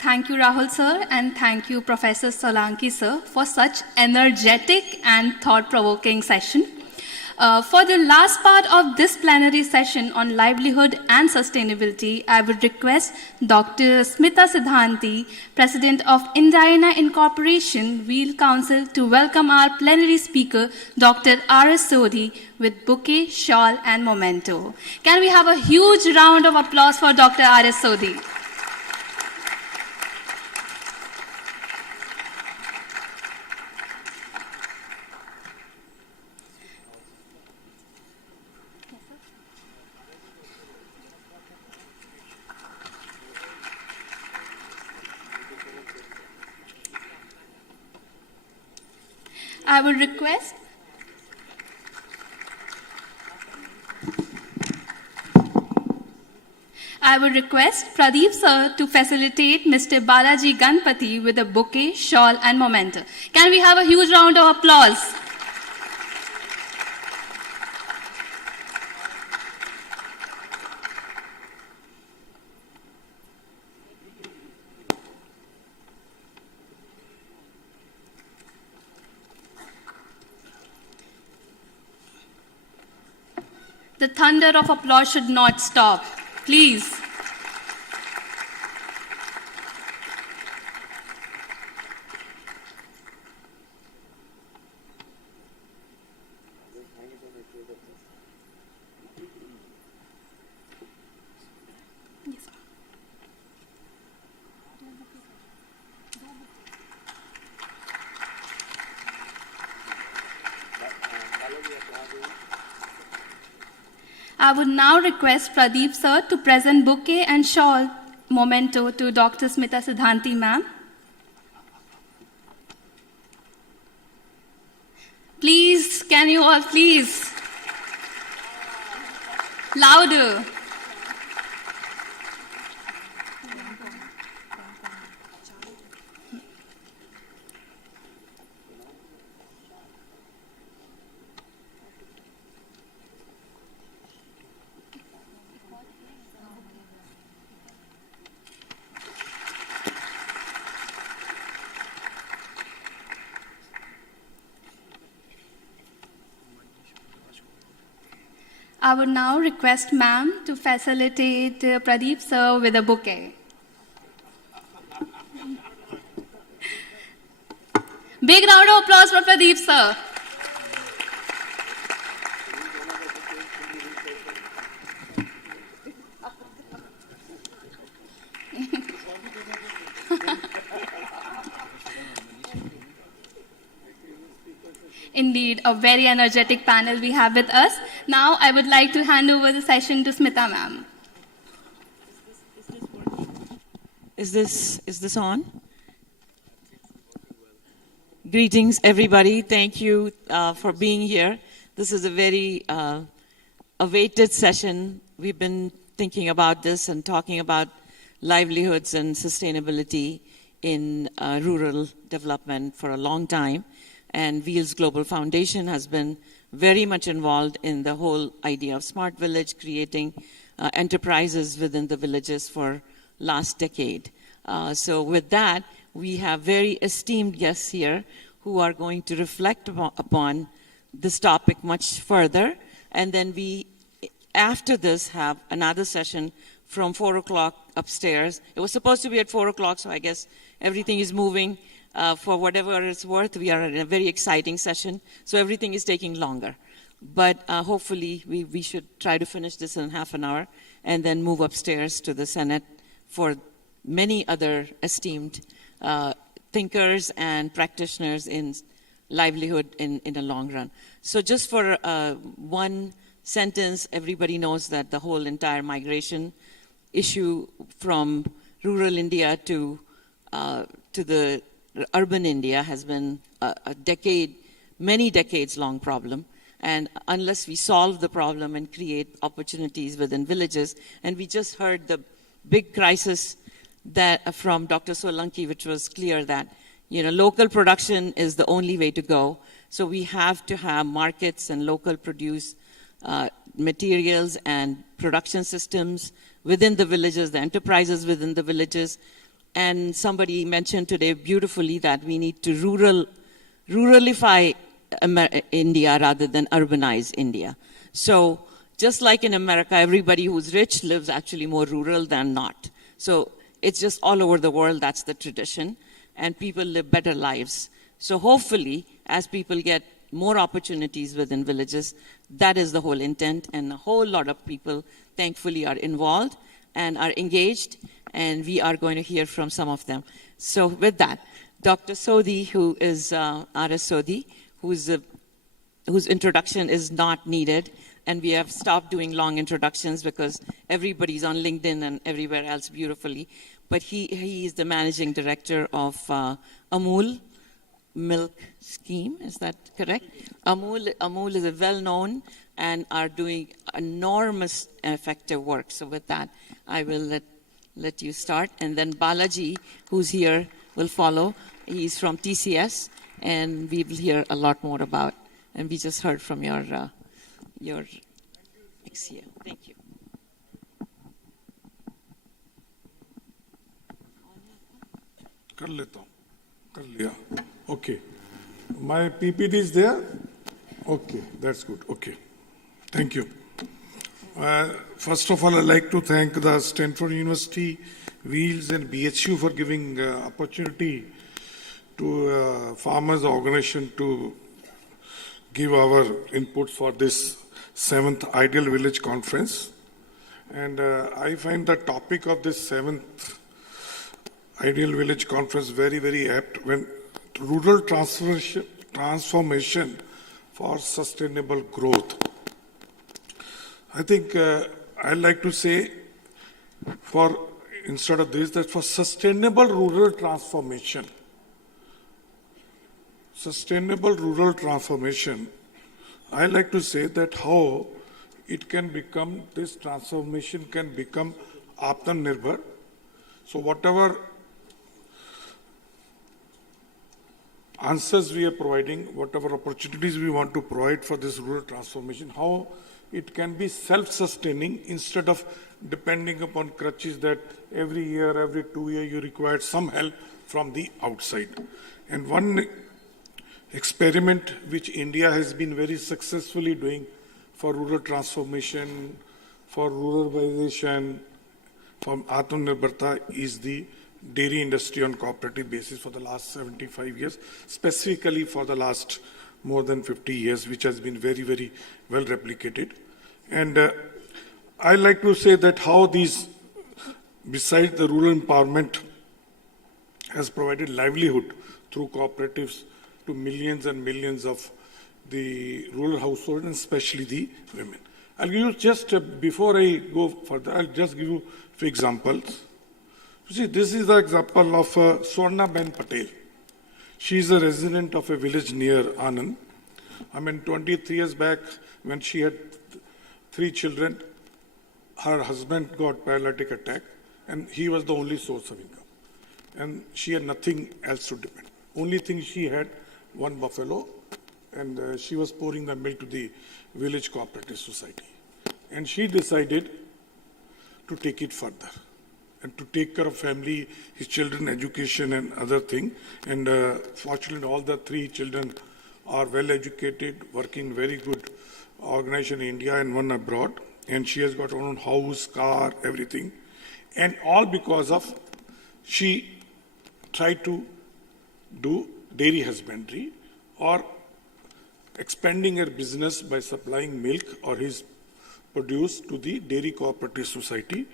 Thank you, Rahul sir, and thank you, Professor Solanki sir, for such energetic and thought-provoking session. For the last part of this plenary session on livelihood and sustainability, I would request Dr. Smita Siddhanti, President of Indiana Incorporation Wheel Council, to welcome our plenary speaker, Dr. R.S. Sodhi, with bouquet, shawl, and memento. Can we have a huge round of applause for Dr. R.S. Sodhi? I would request Pradeep sir to facilitate Mr. Balaji Ganpati with a bouquet, shawl, and memento. Can we have a huge round of applause? The thunder of applause should not stop. Please. I would now request Pradeep sir to present bouquet and shawl memento to Dr. Smita Siddhanti ma'am. Please, can you all please? Louder. I would now request ma'am to facilitate Pradeep sir with a bouquet. Big round of applause for Pradeep sir. Indeed, a very energetic panel we have with us. Now, I would like to hand over the session to Smita ma'am. Is this on? Greetings, everybody. Thank you for being here. This is a very awaited session. We've been thinking about this and talking about livelihoods and sustainability in rural development for a long time. And Wheels Global Foundation has been very much involved in the whole idea of smart village, creating enterprises within the villages for last decade. So with that, we have very esteemed guests here who are going to reflect upon this topic much further. And then we, after this, have another session from 4 o'clock upstairs. It was supposed to be at 4 o'clock, so I guess everything is moving. For whatever it's worth, we are in a very exciting session, so everything is taking longer. But hopefully, we should try to finish this in half an hour and then move upstairs to the Senate for many other esteemed thinkers and practitioners in livelihood in the long run. So just for one sentence, everybody knows that the whole entire migration issue from rural India to the urban India has been a decade, many decades long problem. And unless we solve the problem and create opportunities within villages, and we just heard the big crisis that from Dr. Solanki, which was clear that, local production is the only way to go. So we have to have markets and local produce materials and production systems within the villages, the enterprises within the villages. And somebody mentioned today beautifully that we need to ruralify India rather than urbanize India. So just like in America, everybody who's rich lives actually more rural than not. So it's just all over the world, that's the tradition. And people live better lives. So hopefully, as people get more opportunities within villages, that is the whole intent. And a whole lot of people, thankfully, are involved and are engaged. And we are going to hear from some of them. So with that, Dr. Sodhi, who is R.S. Sodhi, whose introduction is not needed, and we have stopped doing long introductions because everybody's on LinkedIn and everywhere else beautifully. But he is the managing director of Amul Milk Scheme, is that correct? Amul is a well-known and are doing enormous and effective work. So with that, I will let you start. And then Balaji, who's here, will follow. He's from TCS, and we will hear a lot more about. And we just heard from your ex-CEO. Thank you. कर लेता हूँ, कर लिया. Okay. My PPT is there? Okay, that's good. Okay. Thank you. First of all, I'd like to thank the Stanford University, Wheels and BHU for giving opportunity to farmers organization to give our input for this 7th Ideal Village Conference. And I find the topic of this 7th Ideal Village Conference very, very apt when rural transformation for sustainable growth. I think I'd like to say instead of this, that for sustainable rural transformation, I like to say that how it can become, this transformation can become Atmanirbhar. So whatever answers we are providing, whatever opportunities we want to provide for this rural transformation, how it can be self-sustaining instead of depending upon crutches that every year, every 2 years, you require some help from the outside. And one experiment which India has been very successfully doing for rural transformation, for ruralization, for Atmanirbharta is the dairy industry on cooperative basis for the last 75 years, specifically for the last more than 50 years, which has been very, very well replicated. And I like to say that how these, besides the rural empowerment, has provided livelihood through cooperatives to millions and millions of the rural households, and especially the women. I'll give you just, before I go further, I'll just give you a few examples. You see, this is the example of Swarna Ben Patel. She is a resident of a village near Anand. 23 years back, when she had 3 children, her husband got paralytic attack, and he was the only source of income. And she had nothing else to depend. Only thing she had, 1 buffalo, and she was pouring the milk to the village cooperative society. And she decided to take it further and to take care of family, his children, education and other thing. And fortunately, all the 3 children are well educated, working very good organization in India and one abroad. And she has got her own house, car, everything. And all because of she tried to do dairy husbandry or expanding her business by supplying milk or his produce to the dairy cooperative society.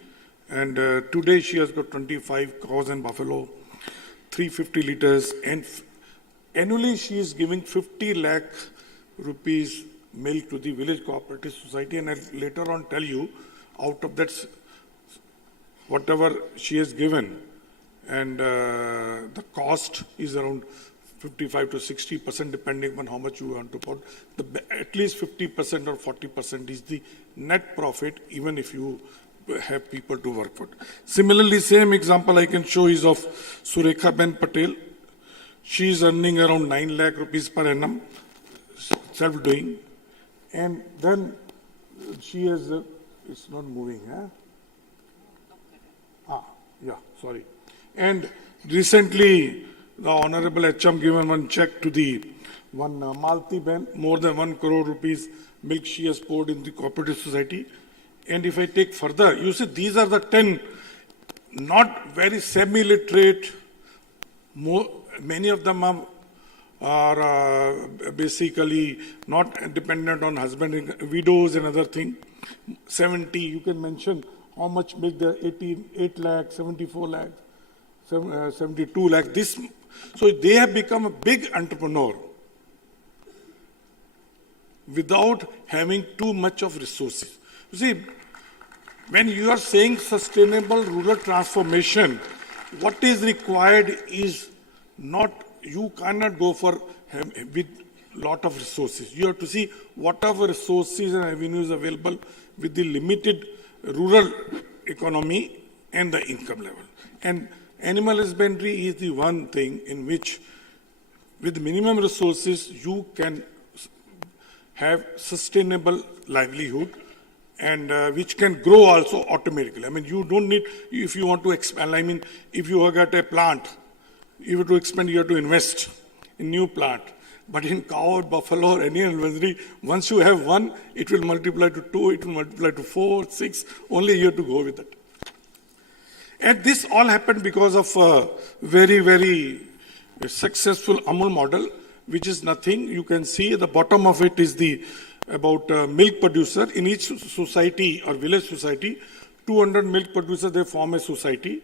And today she has got 25 cows and buffalo, 350 liters, and annually she is giving 50 lakh rupees milk to the village cooperative society. And I'll later on tell you, out of that, whatever she has given, and the cost is around 55 to 60%, depending on how much you want to put. At least 50% or 40% is the net profit, even if you have people to work for. Similarly, same example I can show is of Surekha Ben Patel. She is earning around 9 lakh rupees per annum, self-doing. And then she has, it's not moving, sorry. And recently, the Honorable HM given one check to the one Malti Ben, more than 1 crore rupees milk she has poured in the cooperative society. And if I take further, you see these are the 10 not very semi-literate, many of them are basically not dependent on husband, widows and other thing. 70, you can mention how much milk there, 8 lakh, 74 lakh, 72 lakh. This, so they have become a big entrepreneur without having too much of resources. You see, when you are saying sustainable rural transformation, what is required is not, you cannot go for with lot of resources. You have to see whatever resources and avenues available with the limited rural economy and the income level. And animal husbandry is the one thing in which, with minimum resources, you can have sustainable livelihood and which can grow also automatically. I mean, you don't need, if you want to expand, I mean, if you have got a plant, you have to expand, you have to invest in new plant. But in cow or buffalo or any husbandry, once you have one, it will multiply to 2, it will multiply to 4, 6, only you have to go with it. And this all happened because of a very, very successful Amul model, which is nothing. You can see at the bottom of it is the about milk producer. In each society or village society, 200 milk producers, they form a society.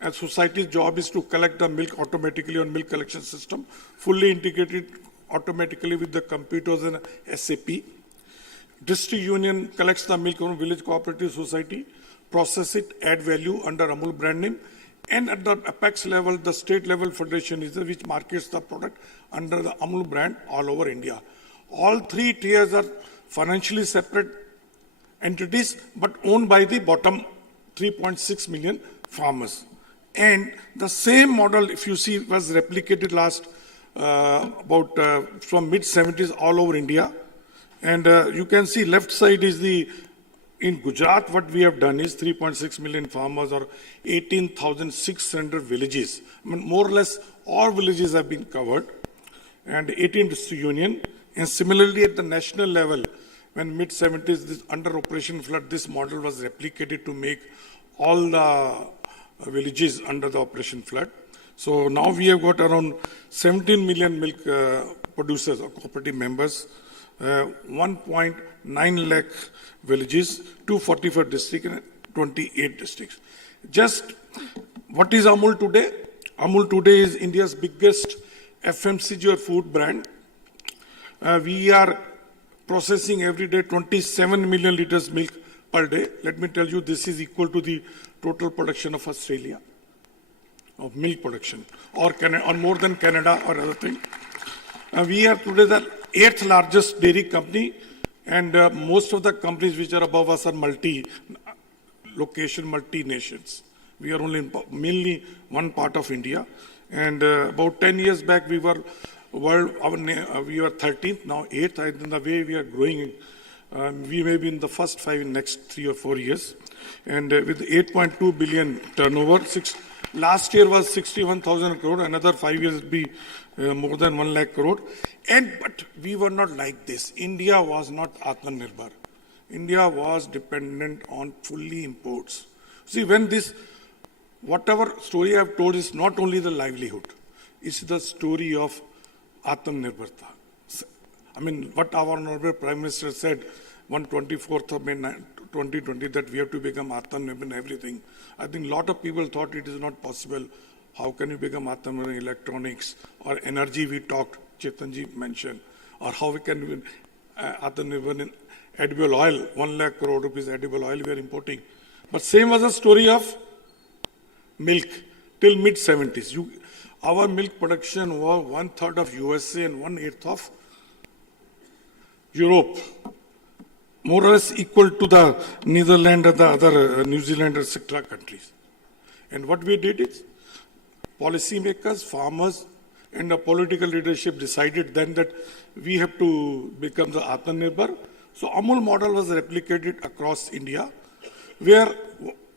And society's job is to collect the milk automatically on milk collection system, fully integrated automatically with the computers and SAP. District union collects the milk from village cooperative society, process it, add value under Amul brand name. And at the apex level, the state level federation is there, which markets the product under the Amul brand all over India. All 3 tiers are financially separate entities, but owned by the bottom 3.6 million farmers. And the same model, if you see, was replicated last from mid-70s all over India. And you can see left side is the, in Gujarat, what we have done is 3.6 million farmers or 18,600 villages. I mean, more or less all villages have been covered and 18 district union. And similarly at the national level, when mid-70s, this under Operation Flood, this model was replicated to make all the villages under the Operation Flood. So now we have got around 17 million milk producers or cooperative members, 1.9 lakh villages, 244 districts and 28 districts. Just what is Amul today? Amul today is India's biggest FMCG or food brand. We are processing every day 27 million liters milk per day. Let me tell you, this is equal to the total production of Australia, of milk production, or more than Canada or other thing. We are today the 8th largest dairy company, and most of the companies which are above us are multi-location, multi-nations. We are only mainly one part of India. And about 10 years back, we were we were 13th, now 8th. And the way we are growing, we may be in the first 5 in next 3 or 4 years. And with 8.2 billion turnover, last year was 61,000 crore. Another 5 years will be more than 1 lakh crore. But we were not like this. India was not Atmanirbhar. India was dependent on fully imports. See, when this, whatever story I have told is not only the livelihood, it's the story of Atmanirbharta. I mean, what our Honorable Prime Minister said on 24th of May 2020, that we have to become Atmanirbhar in everything. I think a lot of people thought it is not possible. How can you become Atmanirbhar in electronics or energy? We talked, Chetanji mentioned, or how we can be Atmanirbhar in edible oil. 1 lakh crore rupees edible oil we are importing. But same was the story of milk till mid-70s. Our milk production was 1/3 of USA and 1/8 of Europe, more or less equal to the Netherlands and the other New Zealand, etc. countries. And what we did is, policymakers, farmers, and the political leadership decided then that we have to become the Atmanirbhar. So Amul model was replicated across India, where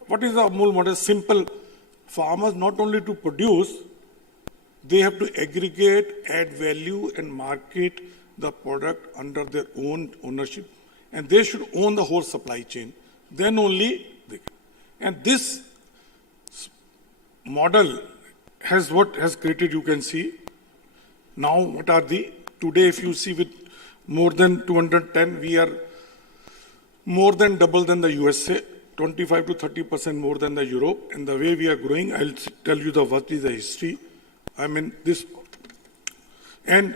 what is the Amul model? Simple. Farmers not only to produce, they have to aggregate, add value, and market the product under their own ownership. And they should own the whole supply chain. Then only they can. And this model has what has created, you can see. Now, what are the, today if you see with more than 210, we are more than double than the USA, 25 to 30% more than the Europe. And the way we are growing, I'll tell you what is the history. I mean, this, and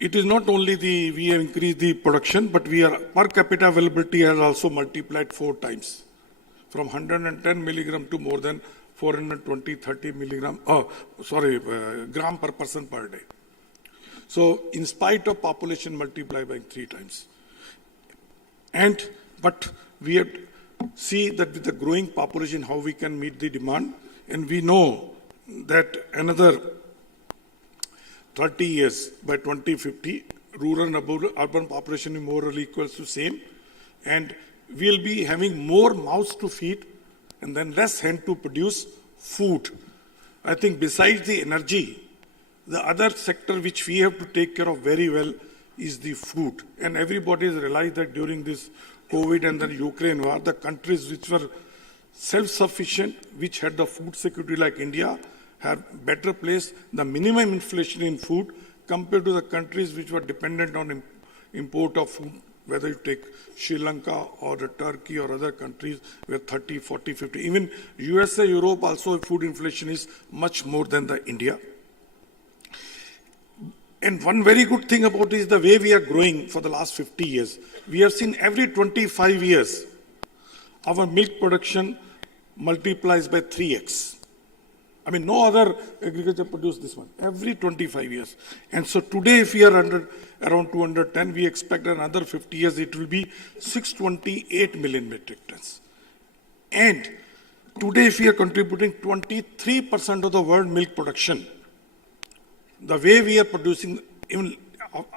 it is not only we have increased the production, but per capita availability has also multiplied 4 times, from 110 milligram to more than 420, 30 milligram, gram per person per day. So, in spite of population multiplied by 3 times. But we have to see that with the growing population, how we can meet the demand. And we know that another 30 years, by 2050, rural and urban population is more or equals to same. And we'll be having more mouths to feed and then less hand to produce food. I think besides the energy, the other sector which we have to take care of very well is the food. And everybody has realized that during this COVID and the Ukraine war, the countries which were self-sufficient, which had the food security like India, have better place, the minimum inflation in food compared to the countries which were dependent on import of food, whether you take Sri Lanka or Turkey or other countries where 30, 40, 50, even USA, Europe also food inflation is much more than the India. And one very good thing about it is the way we are growing for the last 50 years. We have seen every 25 years, our milk production multiplies by 3x. I mean, no other agriculture produce this one, every 25 years. And so today, if we are around 210, we expect another 50 years, it will be 628 million metric tons. And today, if we are contributing 23% of the world milk production, the way we are producing, even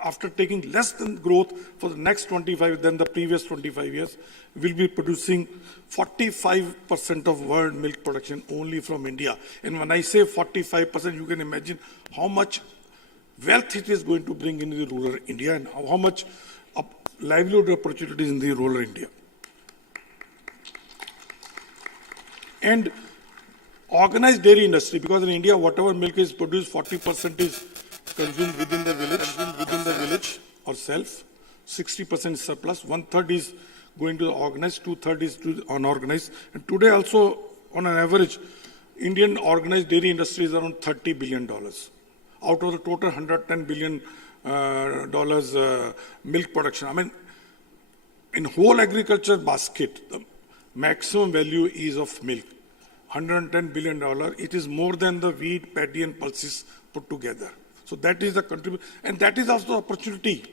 after taking less than growth for the next 25 than the previous 25 years, will be producing 45% of world milk production only from India. And when I say 45%, you can imagine how much wealth it is going to bring into the rural India and how much livelihood opportunities in the rural India. And organized dairy industry, because in India, whatever milk is produced, 40% is consumed within the village or self, 60% is surplus, 1/3 is going to the organized, 2/3 is to the unorganized. And today also, on an average, Indian organized dairy industry is around $30 billion. Out of the total $110 billion milk production. I mean, in whole agriculture basket, the maximum value is of milk. $110 billion, it is more than the wheat, paddy and pulses put together. So that is the contribution, and that is also opportunity.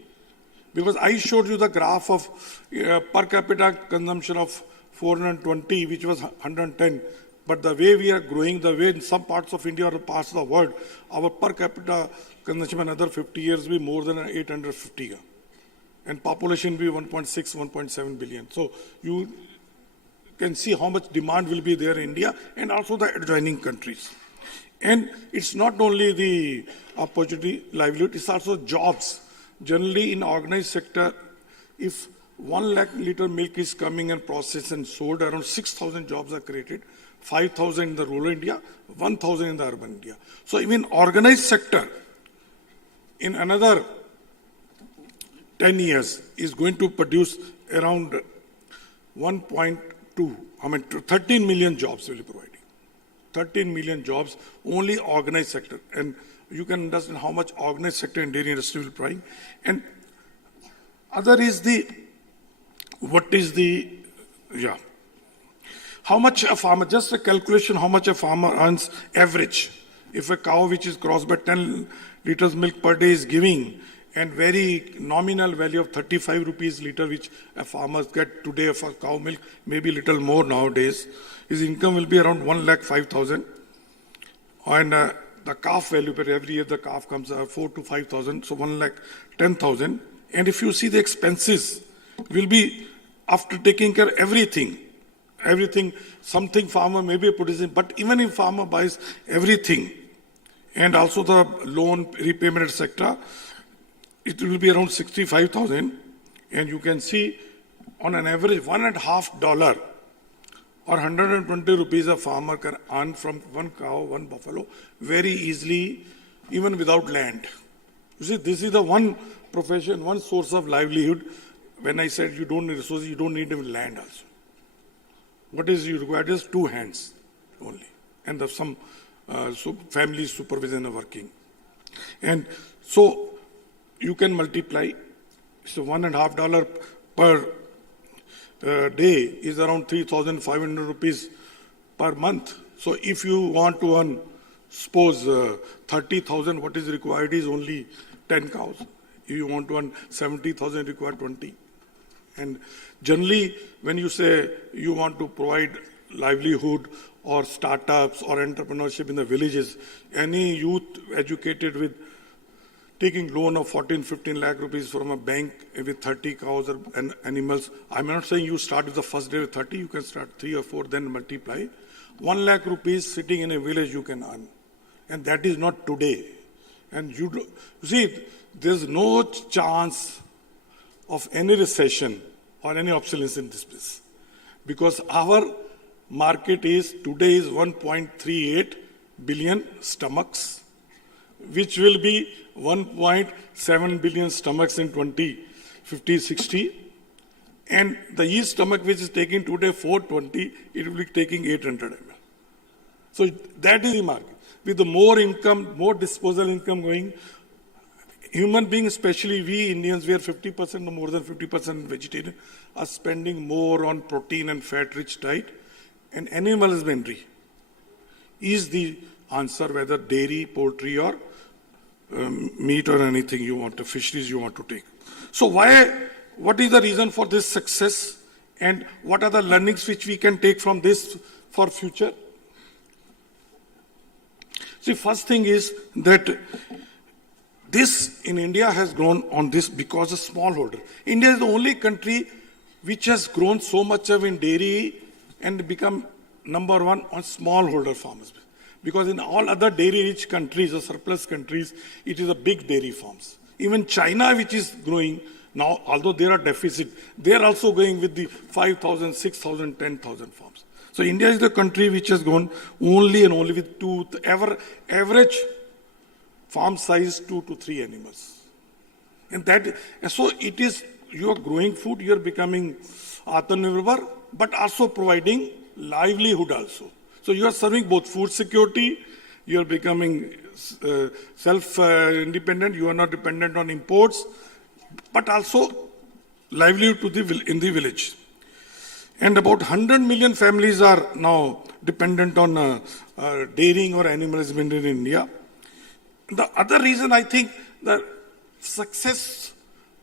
Because I showed you the graph of per capita consumption of 420, which was 110. But the way we are growing, the way in some parts of India or parts of the world, our per capita consumption in another 50 years will be more than 850. And population will be 1.6, 1.7 billion. So you can see how much demand will be there in India and also the adjoining countries. And it's not only the opportunity, livelihood, it's also jobs. Generally in organized sector, if 1 lakh liter milk is coming and processed and sold, around 6,000 jobs are created, 5,000 in the rural India, 1,000 in the urban India. So even organized sector in another 10 years is going to produce around 13 million jobs will be providing. 13 million jobs, only organized sector. And you can understand how much organized sector and dairy industry will provide. And other is how much a farmer, just a calculation, how much a farmer earns average. If a cow which is crossed by 10 liters milk per day is giving, and very nominal value of 35 rupees liter, which a farmer get today for cow milk, maybe a little more nowadays, his income will be around 1,05,000. And the calf value, per every year the calf comes 4,000 to 5,000, so 1,10,000. And if you see the expenses, will be after taking care of everything, something farmer may be producing, but even if farmer buys everything, and also the loan repayment, etc., it will be around 65,000. And you can see on an average $1.50 or 120 rupees a farmer can earn from one cow, one buffalo, very easily, even without land. You see, this is the one profession, one source of livelihood. When I said you don't need resources, you don't need even land also. What is you require is 2 hands only, and some family supervision are working. And so you can multiply. So $1.50 per day is around 3,500 rupees per month. So if you want to earn, suppose 30,000, what is required is only 10 cows. If you want to earn 70,000, require 20. And generally, when you say you want to provide livelihood or startups or entrepreneurship in the villages, any youth educated with taking loan of 14-15 lakh rupees from a bank with 30 cows or animals, I'm not saying you start with the first day with 30, you can start 3 or 4, then multiply. 1 lakh rupees sitting in a village you can earn. And that is not today. And you see, there's no chance of any recession or any obsolescence in this place. Because our market is, today is 1.38 billion stomachs, which will be 1.7 billion stomachs in 2050-60. And the yeast stomach which is taking today 420, it will be taking 800 ml. So that is the market. With the more income, more disposable income going, human beings, especially we Indians, we are 50% or more than 50% vegetarian, are spending more on protein and fat-rich diet. And animal husbandry is the answer, whether dairy, poultry, or meat or anything you want, fisheries you want to take. So what is the reason for this success, and what are the learnings which we can take from this for future? See, first thing is that this in India has grown on this because of smallholder. India is the only country which has grown so much of in dairy and become number 1 on smallholder farmers. Because in all other dairy-rich countries or surplus countries, it is a big dairy farms. Even China, which is growing, Now, although there are deficit, they are also going with the 5,000, 6,000, 10,000 farms. So India is the country which has gone only and only with average farm size 2 to 3 animals. And so it is, you are growing food, you are becoming Atmanirbhar, but also providing livelihood also. So you are serving both food security, you are becoming self-independent, you are not dependent on imports, but also livelihood in the village. And about 100 million families are now dependent on dairying or animal husbandry in India. The other reason I think the success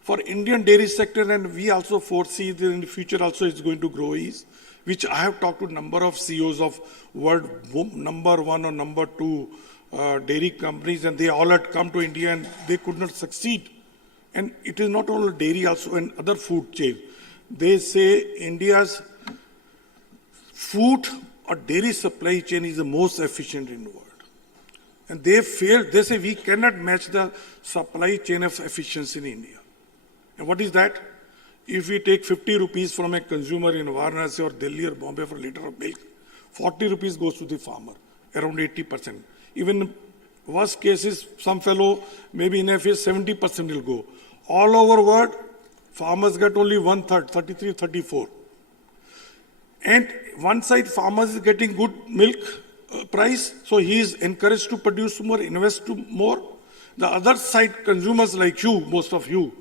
for Indian dairy sector, and we also foresee that in the future also it's going to grow, is, which I have talked to a number of CEOs of world number 1 or number 2 dairy companies, and they all had come to India and they could not succeed. And it is not only dairy, also in other food chain. They say India's food or dairy supply chain is the most efficient in the world. And they say we cannot match the supply chain of efficiency in India. And what is that? If we take 50 rupees from a consumer in Varanasi or Delhi or Bombay for a liter of milk, 40 rupees goes to the farmer, around 80%. Even worst cases, some fellow, maybe in a phase, 70% will go. All over world, farmers get only 1/3, 33, 34. And one side, farmers is getting good milk price, so he is encouraged to produce more, invest more. The other side, consumers like you, most of you,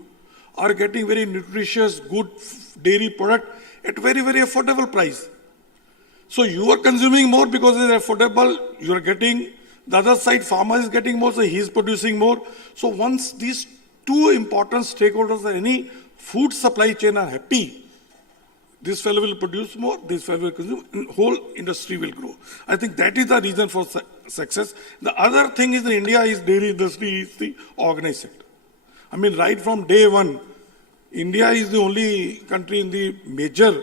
are getting very nutritious, good dairy product at very, very affordable price. So you are consuming more because it is affordable, you are getting, the other side, farmer is getting more, so he is producing more. So once these two important stakeholders of any food supply chain are happy, this fellow will produce more, this fellow will consume, and whole industry will grow. I think that is the reason for success. The other thing is in India is dairy industry is the organized sector. I mean, right from day one, India is the only country in the major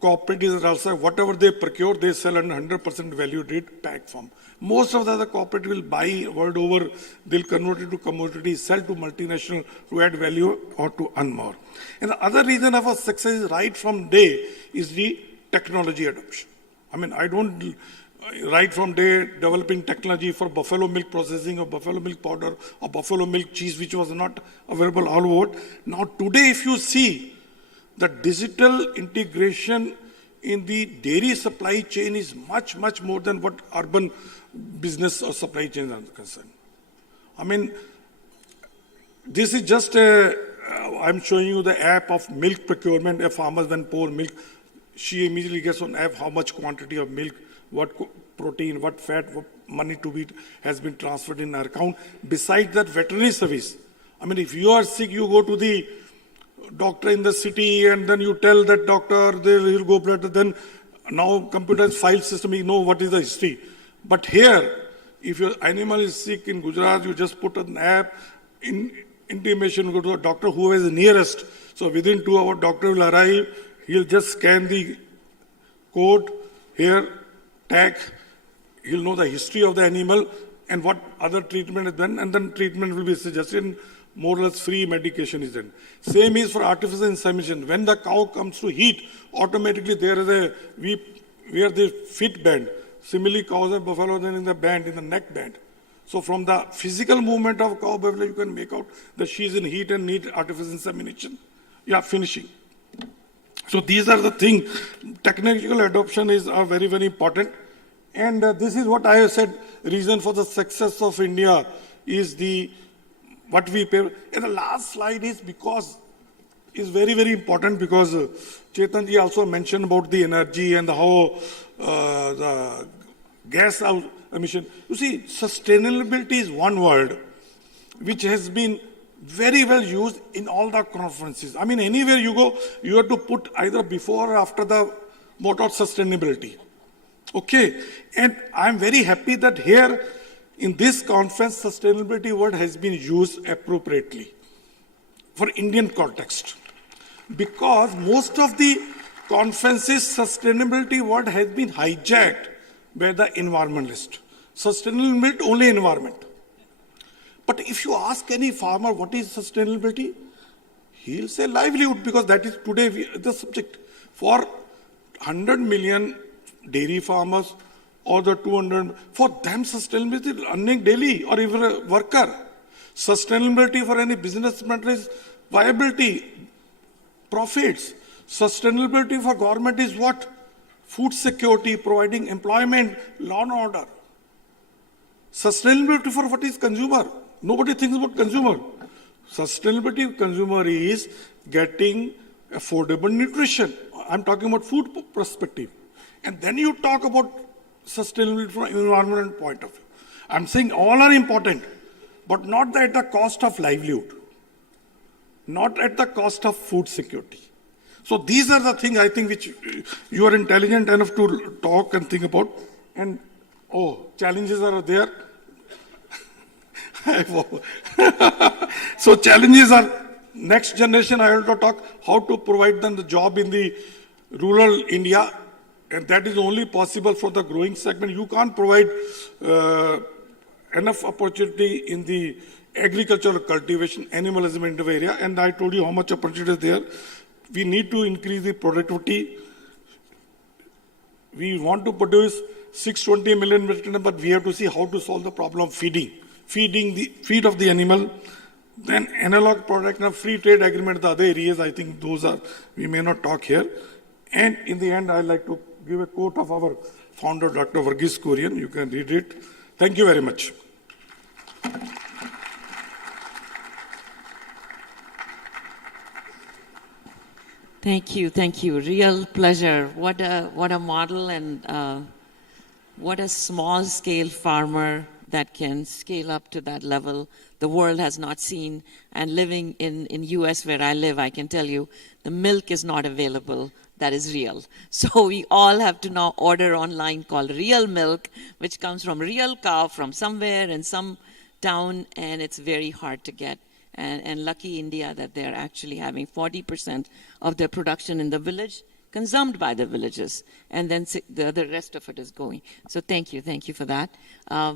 cooperatives that also, whatever they procure, they sell under 100% value rate pack form. Most of the other cooperatives will buy world over, they'll convert it to commodity, sell to multinational to add value or to earn more. And the other reason of our success right from day is the technology adoption. I mean, I don't right from day developing technology for buffalo milk processing or buffalo milk powder or buffalo milk cheese, which was not available all over. Now today, if you see, the digital integration in the dairy supply chain is much, much more than what urban business or supply chains are concerned. I mean, this is just I'm showing you the app of milk procurement. A farmer when pour milk, she immediately gets on app how much quantity of milk, what protein, what fat, what money to be has been transferred in her account. Besides that, veterinary service. I mean, if you are sick, you go to the doctor in the city and then you tell that doctor, he'll go blood. Then now computerized file system, you know what is the history. But here, if your animal is sick in Gujarat, you just put an app, intimation, go to a doctor who is nearest. So within 2 hours, doctor will arrive. He'll just scan the code here, tag. He'll know the history of the animal and what other treatment is done, and then treatment will be suggested. More or less free medication is done. Same is for artificial insemination. When the cow comes to heat, automatically there is we wear the fit band. Similarly, cows and buffalo then in the band, in the neck band. So from the physical movement of cow buffalo, you can make out that she is in heat and need artificial insemination. Yeah, finishing. So these are the things. Technological adoption is very, very important. And this is what I have said, reason for the success of India is what we pay. And the last slide is very, very important because Chetan ji also mentioned about the energy and how the gas emission. You see, sustainability is one word which has been very well used in all the conferences. I mean, anywhere you go, you have to put either before or after the motto of sustainability. Okay, and I'm very happy that here in this conference, sustainability word has been used appropriately for Indian context. Because most of the conferences, sustainability word has been hijacked by the environmentalist. Sustainability only environment. But if you ask any farmer what is sustainability, He'll say livelihood because that is today the subject. For 100 million dairy farmers or the 200, for them sustainability is earning daily or even a worker. Sustainability for any businessman is viability, profits. Sustainability for government is what? Food security, providing employment, law and order. Sustainability for what is consumer? Nobody thinks about consumer. Sustainability of consumer is getting affordable nutrition. I'm talking about food perspective. And then you talk about sustainability from an environmental point of view. I'm saying all are important, but not at the cost of livelihood, not at the cost of food security. So these are the things I think which you are intelligent enough to talk and think about. And challenges are there. So challenges are next generation. I want to talk how to provide them the job in the rural India, and that is only possible for the growing segment. You can't provide enough opportunity in the agricultural cultivation, animalism in the area. And I told you how much opportunity is there. We need to increase the productivity. We want to produce 620 million metric tons, but we have to see how to solve the problem of feed of the animal. Then analog product and free trade agreement, the other areas, I think those are, we may not talk here. And in the end, I'd like to give a quote of our founder, Dr. Verghese Kurian. You can read it. Thank you very much. Thank you. Real pleasure. What a model, and what a small scale farmer that can scale up to that level the world has not seen. And living in US where I live, I can tell you the milk is not available. That is real. So we all have to now order online called Real Milk, which comes from real cow from somewhere in some town, and it's very hard to get. And lucky India that they're actually having 40% of their production in the village consumed by the villages, and then the rest of it is going. So thank you for that.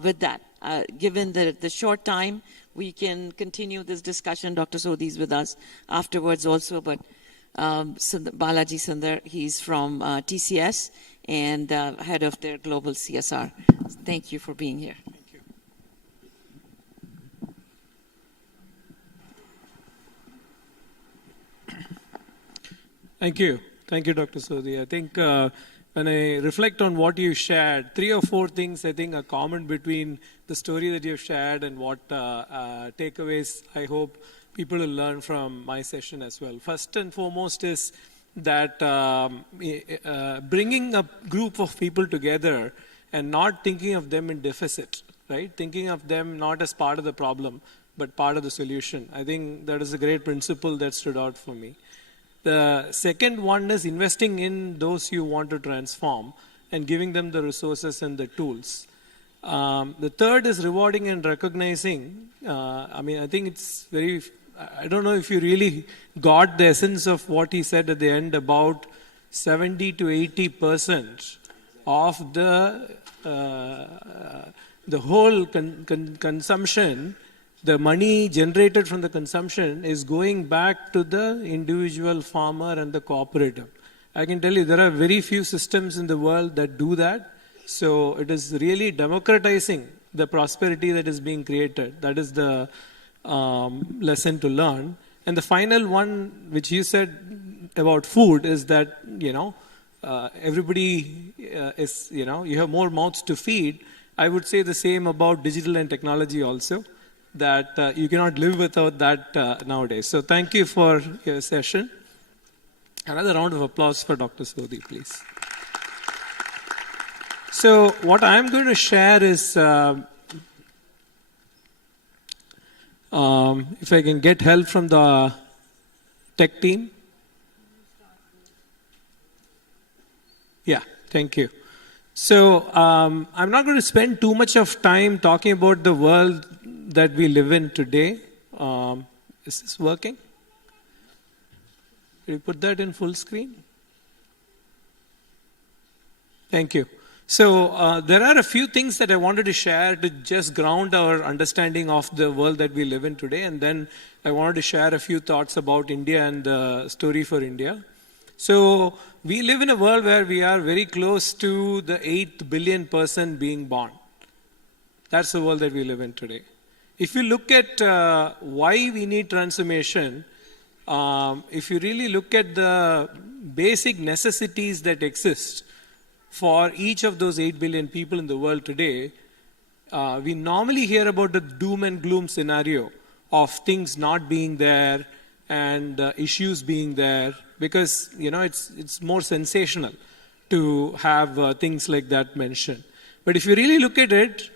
With that, given the short time, we can continue this discussion. Dr. Sodhi is with us afterwards also, but Balaji Sundar, he's from TCS and head of their global CSR. Thank you for being here. Thank you, Dr. Sodhi. I think when I reflect on what you shared, 3 or 4 things I think are common between the story that you've shared and what takeaways I hope people will learn from my session as well. First and foremost is that bringing a group of people together and not thinking of them in deficit, right? Thinking of them not as part of the problem, but part of the solution. I think that is a great principle that stood out for me. The second one is investing in those you want to transform and giving them the resources and the tools. The third is rewarding and recognizing. I think it's very, I don't know if you really got the essence of what he said at the end about 70 to 80% of the whole consumption. The money generated from the consumption is going back to the individual farmer and the cooperative. I can tell you there are very few systems in the world that do that. So it is really democratizing the prosperity that is being created. That is the lesson to learn. And the final one, which you said about food, is that, everybody is, you have more mouths to feed. I would say the same about digital and technology also, that you cannot live without that nowadays. So thank you for your session. Another round of applause for Dr. Sodhi, please. So what I'm going to share is, if I can get help from the tech team. Yeah, thank you. So I'm not going to spend too much of time talking about the world that we live in today. Is this working? Can you put that in full screen? Thank you. So there are a few things that I wanted to share to just ground our understanding of the world that we live in today. And then I wanted to share a few thoughts about India and the story for India. So we live in a world where we are very close to the 8th billion person being born. That's the world that we live in today. If you look at why we need transformation, if you really look at the basic necessities that exist for each of those 8 billion people in the world today, we normally hear about the doom and gloom scenario of things not being there and issues being there, because it's more sensational to have things like that mentioned. But if you really look at it,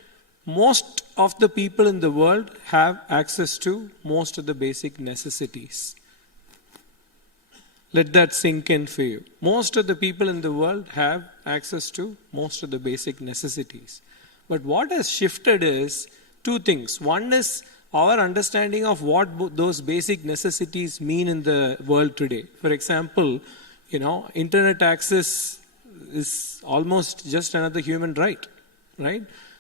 most of the people in the world have access to most of the basic necessities. Let that sink in for you. Most of the people in the world have access to most of the basic necessities. But what has shifted is two things. One is our understanding of what those basic necessities mean in the world today. For example, internet access is almost just another human right?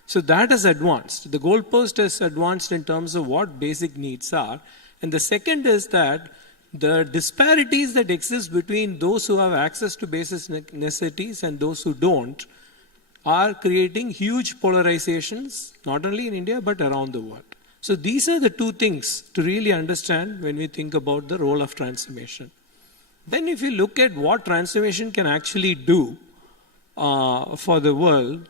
So that has advanced. The goalpost has advanced in terms of what basic needs are. And the second is that the disparities that exist between those who have access to basic necessities and those who don't are creating huge polarizations, not only in India, but around the world. So these are the two things to really understand when we think about the role of transformation. Then if you look at what transformation can actually do for the world,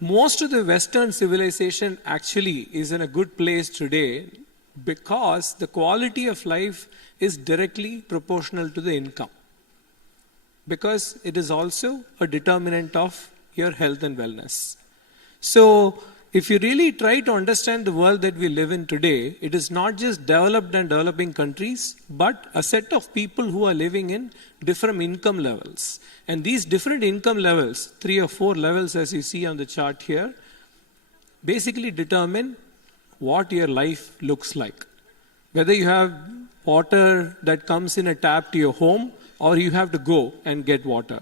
most of the Western civilization actually is in a good place today because the quality of life is directly proportional to the income. Because it is also a determinant of your health and wellness. So if you really try to understand the world that we live in today, it is not just developed and developing countries, but a set of people who are living in different income levels. And these different income levels, 3 or 4 levels as you see on the chart here, basically determine what your life looks like. Whether you have water that comes in a tap to your home or you have to go and get water.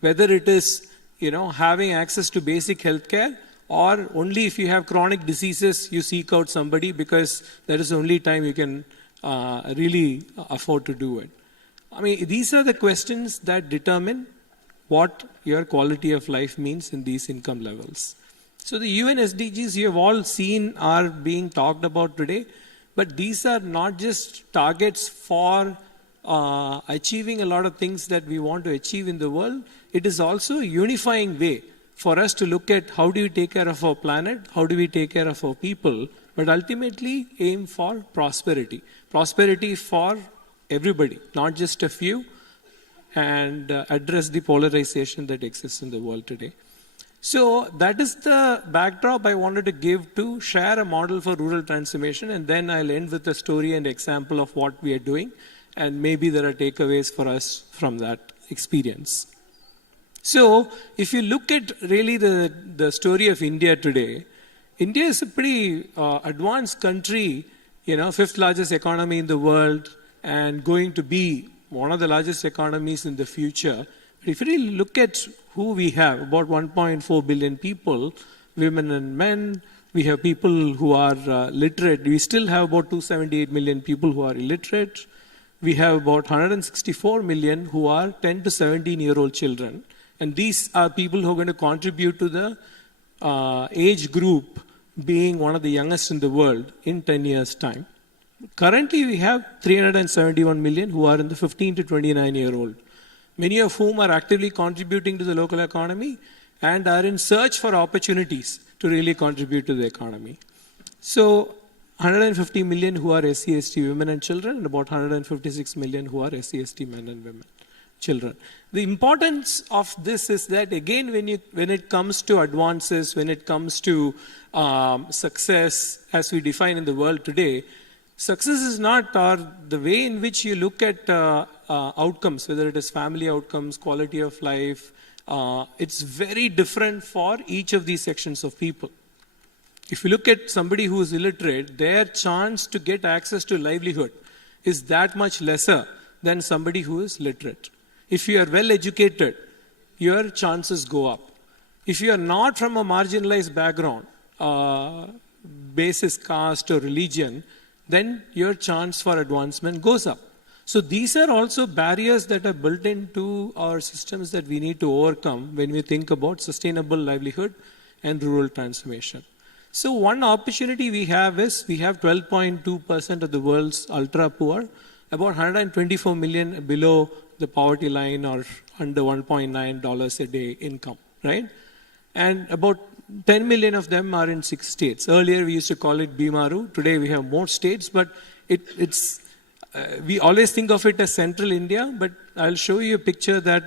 Whether it is, having access to basic health care, or only if you have chronic diseases, you seek out somebody because that is the only time you can really afford to do it. These are the questions that determine what your quality of life means in these income levels. So the UN SDGs you have all seen are being talked about today, but these are not just targets for achieving a lot of things that we want to achieve in the world. It is also a unifying way for us to look at how do we take care of our planet, how do we take care of our people, but ultimately aim for prosperity. Prosperity for everybody, not just a few, and address the polarization that exists in the world today. So that is the backdrop I wanted to give to share a model for rural transformation, and then I'll end with a story and example of what we are doing, and maybe there are takeaways for us from that experience. So if you look at really the story of India today, India is a pretty advanced country, 5th largest economy in the world, and going to be one of the largest economies in the future. But if you really look at who we have, about 1.4 billion people, women and men, we have people who are literate. We still have about 278 million people who are illiterate. We have about 164 million who are 10 to 17-year-old children. And these are people who are going to contribute to the age group being one of the youngest in the world in 10 years' time. Currently, we have 371 million who are in the 15 to 29-year-old, many of whom are actively contributing to the local economy and are in search for opportunities to really contribute to the economy. So 150 million who are SC/ST women and children, and about 156 million who are SC/ST men and women, children. The importance of this is that, again, when it comes to advances, when it comes to success as we define in the world today, success is not, or the way in which you look at outcomes, whether it is family outcomes, quality of life, it's very different for each of these sections of people. If you look at somebody who is illiterate, their chance to get access to livelihood is that much lesser than somebody who is literate. If you are well educated, your chances go up. If you are not from a marginalized background, basis caste or religion, then your chance for advancement goes up. So these are also barriers that are built into our systems that we need to overcome when we think about sustainable livelihood and rural transformation. So one opportunity we have is we have 12.2% of the world's ultra poor, about 124 million below the poverty line or under $1.9 a day income, right? And about 10 million of them are in 6 states. Earlier we used to call it Bimaru. Today we have more states, but it's we always think of it as central India, but I'll show you a picture that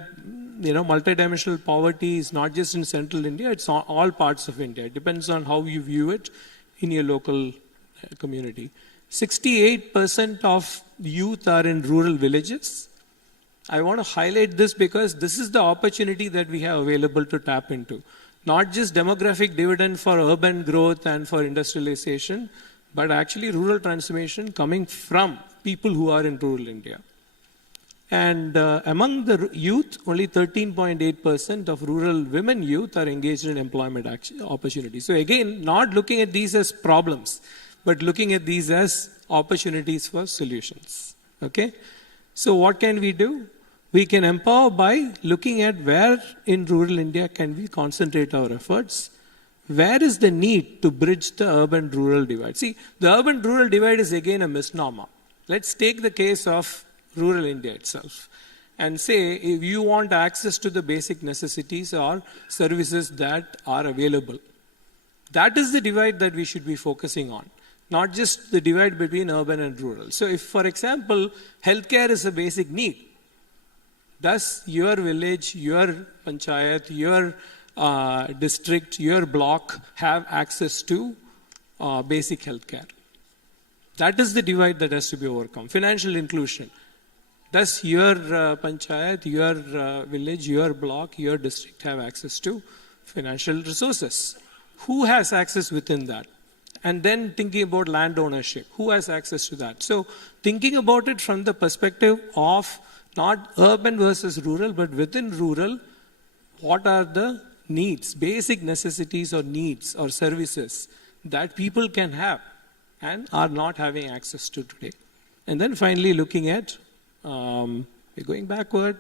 multidimensional poverty is not just in central India, it's all parts of India. It depends on how you view it in your local community. 68% of youth are in rural villages. I want to highlight this because this is the opportunity that we have available to tap into. Not just demographic dividend for urban growth and for industrialization, but actually rural transformation coming from people who are in rural India. And among the youth, only 13.8% of rural women youth are engaged in employment opportunities. So again, not looking at these as problems, but looking at these as opportunities for solutions. Okay? So what can we do? We can empower by looking at where in rural India can we concentrate our efforts. Where is the need to bridge the urban-rural divide? See, the urban-rural divide is again a misnomer. Let's take the case of rural India itself and say if you want access to the basic necessities or services that are available. That is the divide that we should be focusing on, not just the divide between urban and rural. So if, for example, healthcare is a basic need, does your village, your panchayat, your district, your block have access to basic healthcare? That is the divide that has to be overcome. Financial inclusion. Does your panchayat, your village, your block, your district have access to financial resources? Who has access within that? And then thinking about land ownership. Who has access to that? So thinking about it from the perspective of not urban versus rural, but within rural, what are the needs, basic necessities or needs or services that people can have and are not having access to today. And then finally looking at, we're going backward,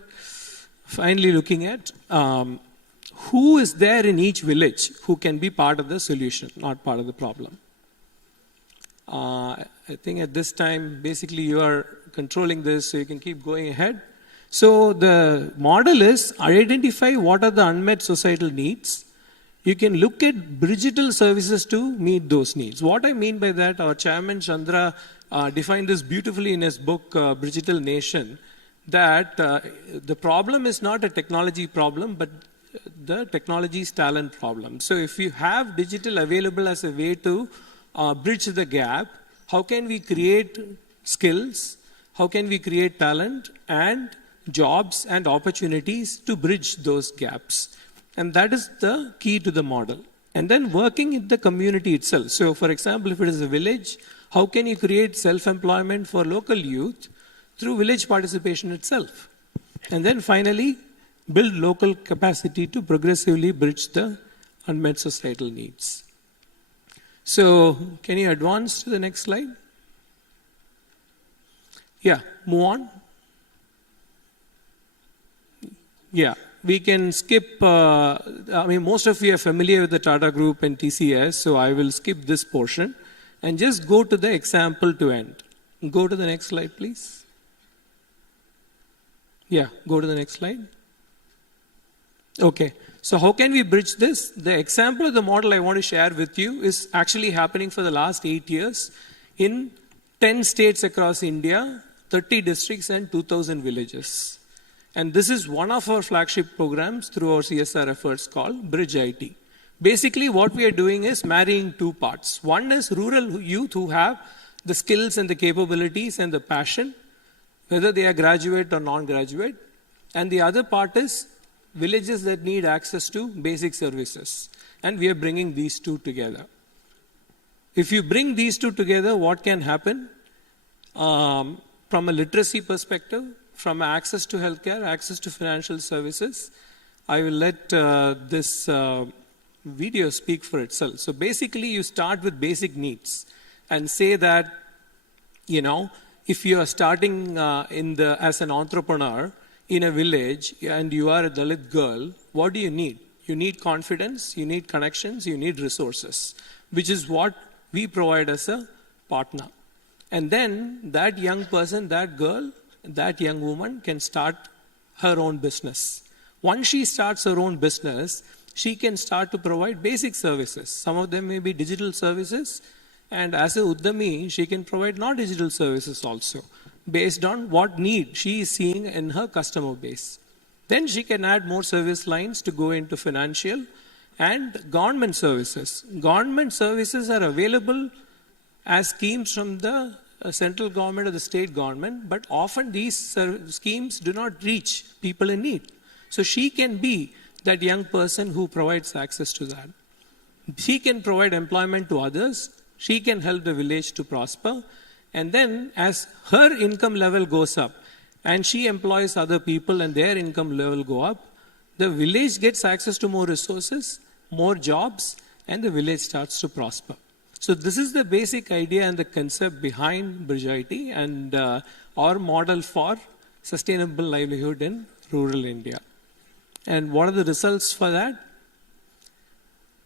finally looking at who is there in each village who can be part of the solution, not part of the problem. I think at this time, basically you are controlling this so you can keep going ahead. So the model is identify what are the unmet societal needs. You can look at digital services to meet those needs. What I mean by that, our chairman Chandra defined this beautifully in his book, Digital Nation, that the problem is not a technology problem, but the technology's talent problem. So if you have digital available as a way to bridge the gap, how can we create skills? How can we create talent and jobs and opportunities to bridge those gaps? And that is the key to the model. And then working in the community itself. So for example, if it is a village, how can you create self-employment for local youth through village participation itself? And then finally, build local capacity to progressively bridge the unmet societal needs. So can you advance to the next slide? Yeah, move on. Yeah, we can skip, most of you are familiar with the Tata Group and TCS, so I will skip this portion and just go to the example to end. Go to the next slide, please. Yeah, go to the next slide. Okay, so how can we bridge this? The example of the model I want to share with you is actually happening for the last 8 years in 10 states across India, 30 districts and 2,000 villages. And this is one of our flagship programs through our CSR efforts called Bridge IT. Basically, what we are doing is marrying two parts. One is rural youth who have the skills and the capabilities and the passion, whether they are graduate or non-graduate. And the other part is villages that need access to basic services. And we are bringing these two together. If you bring these two together, what can happen? From a literacy perspective, from access to healthcare, access to financial services. I will let this video speak for itself. So basically, you start with basic needs and say that, you know, if you are starting as an entrepreneur in a village and you are a Dalit girl, what do you need? You need confidence, you need connections, you need resources, which is what we provide as a partner. And then that young person, that girl, that young woman can start her own business. Once she starts her own business, she can start to provide basic services. Some of them may be digital services, and as a Uddami, she can provide non-digital services also, based on what need she is seeing in her customer base. Then she can add more service lines to go into financial and government services. Government services are available as schemes from the central government or the state government, but often these schemes do not reach people in need. So she can be that young person who provides access to that. She can provide employment to others. She can help the village to prosper. And then as her income level goes up and she employs other people and their income level go up, the village gets access to more resources, more jobs, and the village starts to prosper. So this is the basic idea and the concept behind Bridge-IT and our model for sustainable livelihood in rural India. And what are the results for that?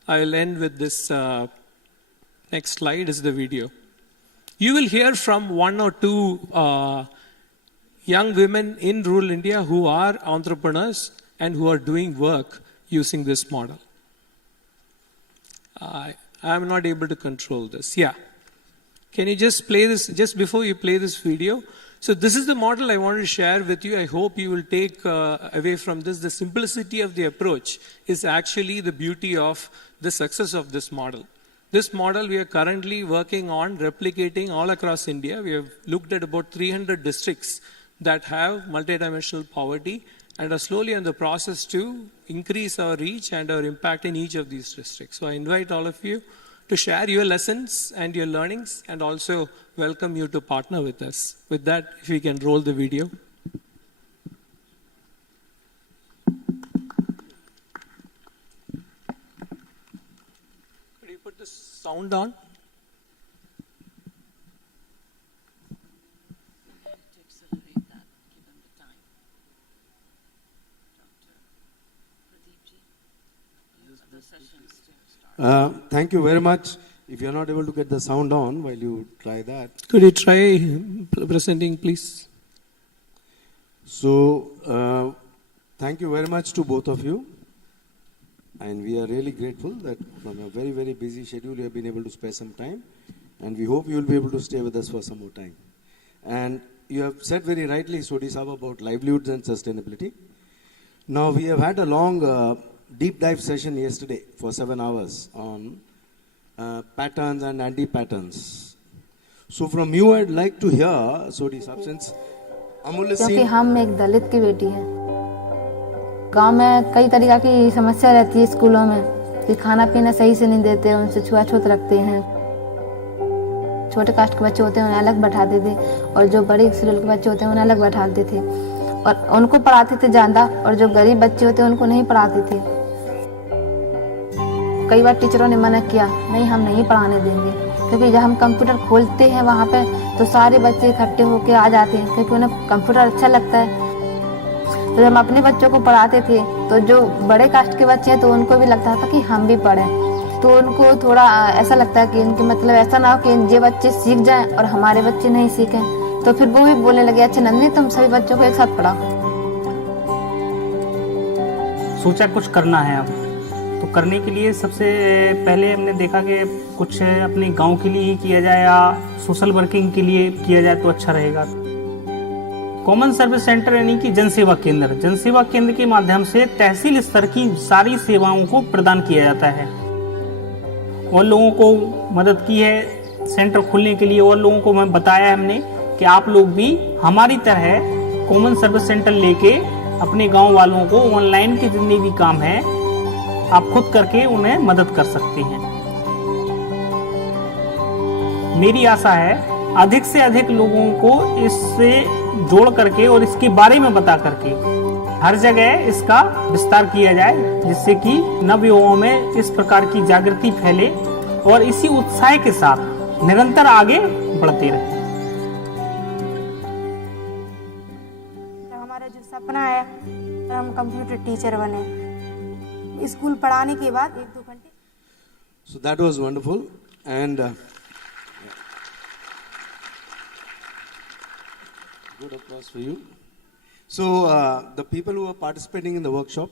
I will end with this. Next slide is the video. You will hear from one or two young women in rural India who are entrepreneurs and who are doing work using this model. I am not able to control this. Yeah. Can you just play this, just before you play this video? So this is the model I wanted to share with you. I hope you will take away from this. The simplicity of the approach is actually the beauty of the success of this model. This model we are currently working on replicating all across India. We have looked at about 300 districts that have multidimensional poverty and are slowly in the process to increase our reach and our impact in each of these districts. So I invite all of you to share your lessons and your learnings and also welcome you to partner with us. With that, if we can roll the video. Could you put the sound on? Thank you very much. If you're not able to get the sound on while you try that. Could you try presenting, please? So, thank you very much to both of you. And we are really grateful that from a very, very busy schedule, you have been able to spare some time. And we hope you will be able to stay with us for some more time. And you have said very rightly, Sodhi Saab, about livelihoods and sustainability. Now, we have had a long deep dive session yesterday for 7 hours on patterns and anti-patterns. So from you, I'd like to hear, Sodhi Saab, since Amulya क्योंकि हम एक दलित की बेटी हैं, गांव में कई तरीक़ा की समस्या रहती है स्कूलों में कि खाना पीना सही से नहीं देते, उनसे छुआछूत रखते हैं, छोटे कास्ट के बच्चे होते हैं उन्हें अलग बैठाते थे और जो बड़ी शेड्यूल के बच्चे होते हैं उन्हें अलग बैठाते थे और उनको पढ़ाते थे ज़्यादा और जो गरीब बच्चे होते हैं उनको नहीं पढ़ाते थे। कई बार टीचरों ने मना किया, नहीं हम नहीं पढ़ाने देंगे, क्योंकि जब हम कंप्यूटर खोलते हैं वहाँ पे तो सारे बच्चे इकट्ठे होकर आ जाते हैं क्योंकि उन्हें कंप्यूटर अच्छा लगता है। तो जब हम अपने बच्चों को पढ़ाते थे तो जो बड़े कास्ट के बच्चे हैं तो उनको भी लगता था कि हम भी पढ़ें, तो उनको थोड़ा ऐसा लगता है कि इनके मतलब ऐसा ना हो कि ये बच्चे सीख जाएं और हमारे बच्चे नहीं सीखें, तो फिर वो भी बोलने लगे अच्छा नंदिनी तुम सभी बच्चों को एक साथ पढ़ाओ। सोचा कुछ करना है अब, तो करने के लिए सबसे पहले हमने देखा कि कुछ अपने गांव के लिए ही किया जाए या सोशल वर्किंग के लिए किया जाए तो अच्छा रहेगा। कॉमन सर्विस सेंटर यानी कि जनसेवा केंद्र के माध्यम से तहसील स्तर की सारी सेवाओं को प्रदान किया जाता है और लोगों को मदद की है सेंटर खोलने के लिए और लोगों को मैं बताया हमने कि आप लोग भी हमारी तरह कॉमन सर्विस सेंटर लेके अपने गांव वालों को ऑनलाइन के जितने भी काम है आप खुद करके उन्हें मदद कर सकते हैं। मेरी आशा है अधिक से अधिक लोगों को इससे जोड़ करके और इसके बारे में बता करके हर जगह इसका विस्तार किया जाए, जिससे कि नवयुवाओं में इस प्रकार की जागृति फैले और इसी उत्साह के साथ निरंतर आगे बढ़ते रहे। हमारा जो सपना है हम कंप्यूटर टीचर बने, स्कूल पढ़ाने के बाद 1-2 घंटे। So that was wonderful, and good applause for you. So the people who are participating in the workshop,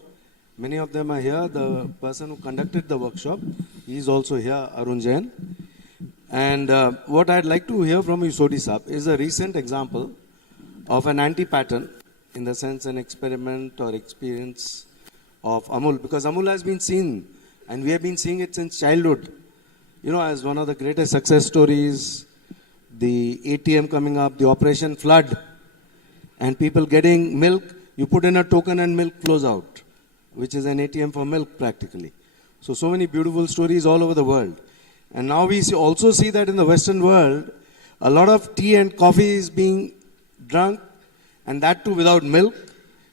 many of them are here. The person who conducted the workshop, he is also here, Arun Jain. And what I'd like to hear from you, Sodhi Saab, is a recent example of an anti-pattern, in the sense an experiment or experience of Amul, because Amul has been seen, and we have been seeing it since childhood, you know, as one of the greatest success stories, the ATM coming up, the Operation Flood, and people getting milk, you put in a token and milk flows out, which is an ATM for milk practically. So many beautiful stories all over the world. And now we also see that in the Western world, a lot of tea and coffee is being drunk, and that too without milk.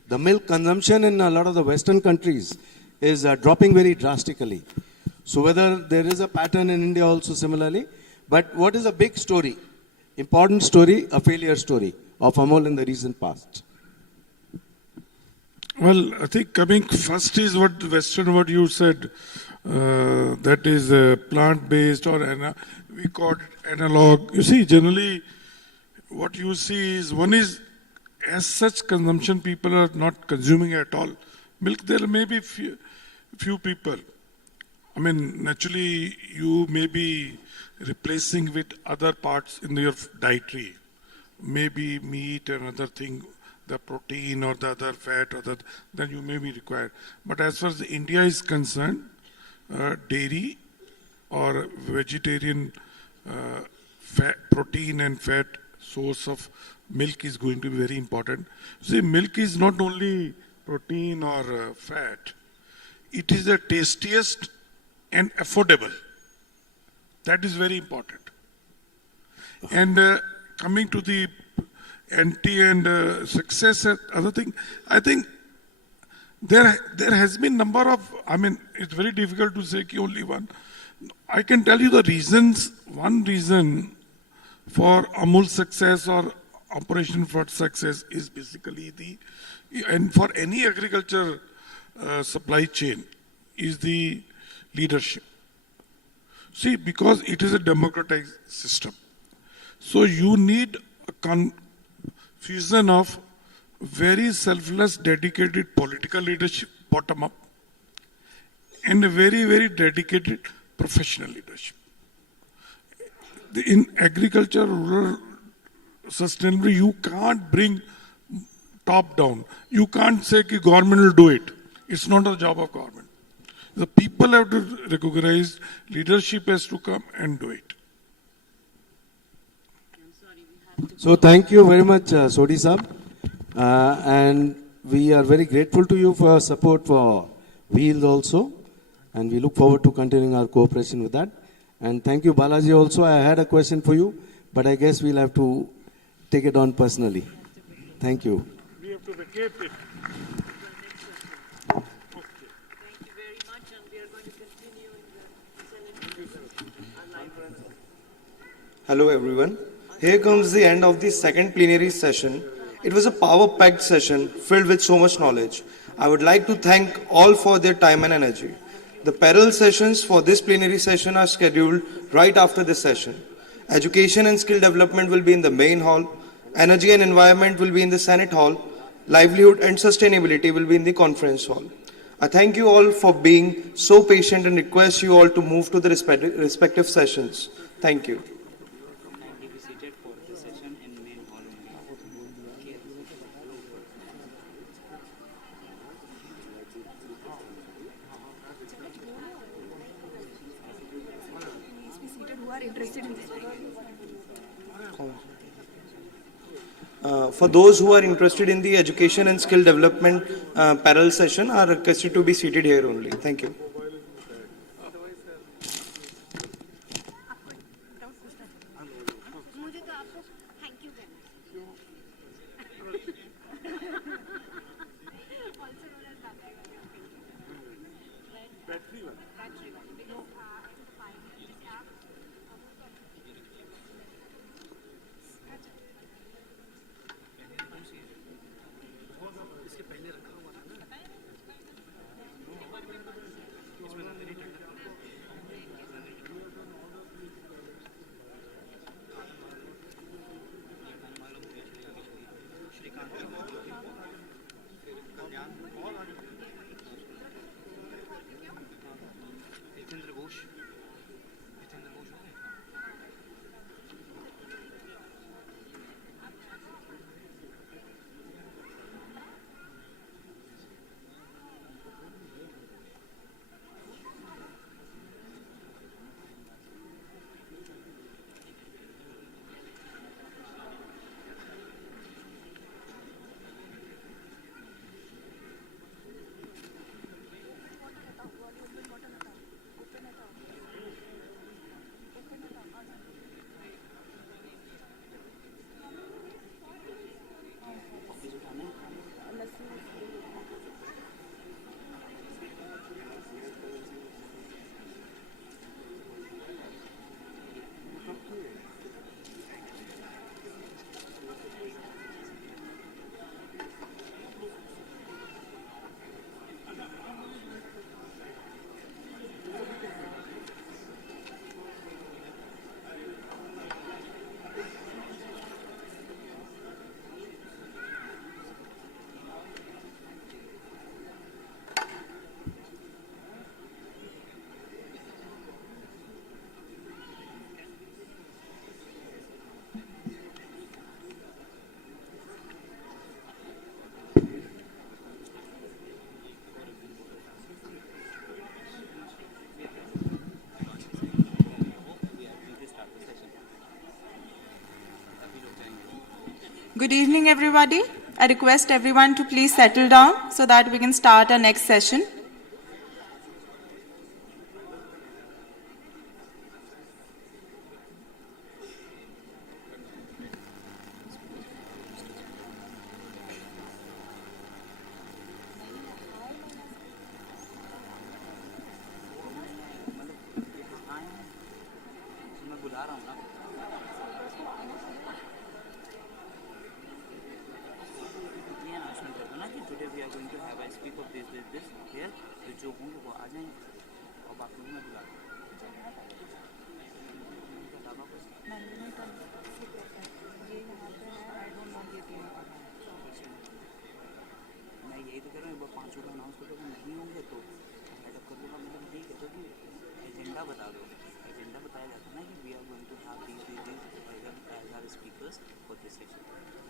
The milk consumption in a lot of the Western countries is dropping very drastically. So whether there is a pattern in India also similarly, but what is a big story, important story, a failure story of Amul in the recent past? Well, I think coming first is what Western, what you said, that is plant-based or we call it analog. You see, generally what you see is, one is as such consumption people are not consuming at all. Milk, there may be few people. I mean, naturally you may be replacing with other parts in your dietary, maybe meat and other thing, the protein or the other fat or that, then you may be required. But as far as India is concerned, dairy or vegetarian fat, protein and fat source of milk is going to be very important. See, milk is not only protein or fat, it is the tastiest and affordable. That is very important. And coming to the anti and success and other thing, I think there has been number of, I mean, it's very difficult to say only one. I can tell you the reasons. One reason for Amul's success or Operation Flood success is basically and for any agriculture supply chain, is the leadership. See, because it is a democratized system. So you need a fusion of very selfless, dedicated political leadership, bottom up, and a very, very dedicated professional leadership. In agriculture, rural sustainability, you can't bring top down. You can't say that government will do it. It's not the job of government. The people have to recognize, leadership has to come and do it. So thank you very much, Sodhi Saab. And we are very grateful to you for your support for Wheels also. And we look forward to continuing our cooperation with that. And thank you, Balaji, also. I had a question for you, but I guess we'll have to take it on personally. Thank you. We have to vacate it. Hello everyone. Here comes the end of the second plenary session. It was a power-packed session filled with so much knowledge. I would like to thank all for their time and energy. The parallel sessions for this plenary session are scheduled right after this session. Education and skill development will be in the main hall. Energy and environment will be in the Senate hall. Livelihood and sustainability will be in the conference hall. I thank you all for being so patient and request you all to move to the respective sessions. Thank you. For those who are interested in the education and skill development parallel session are requested to be seated here only. Thank you. Good evening, everybody. I request everyone to please settle down so that we can start our next session.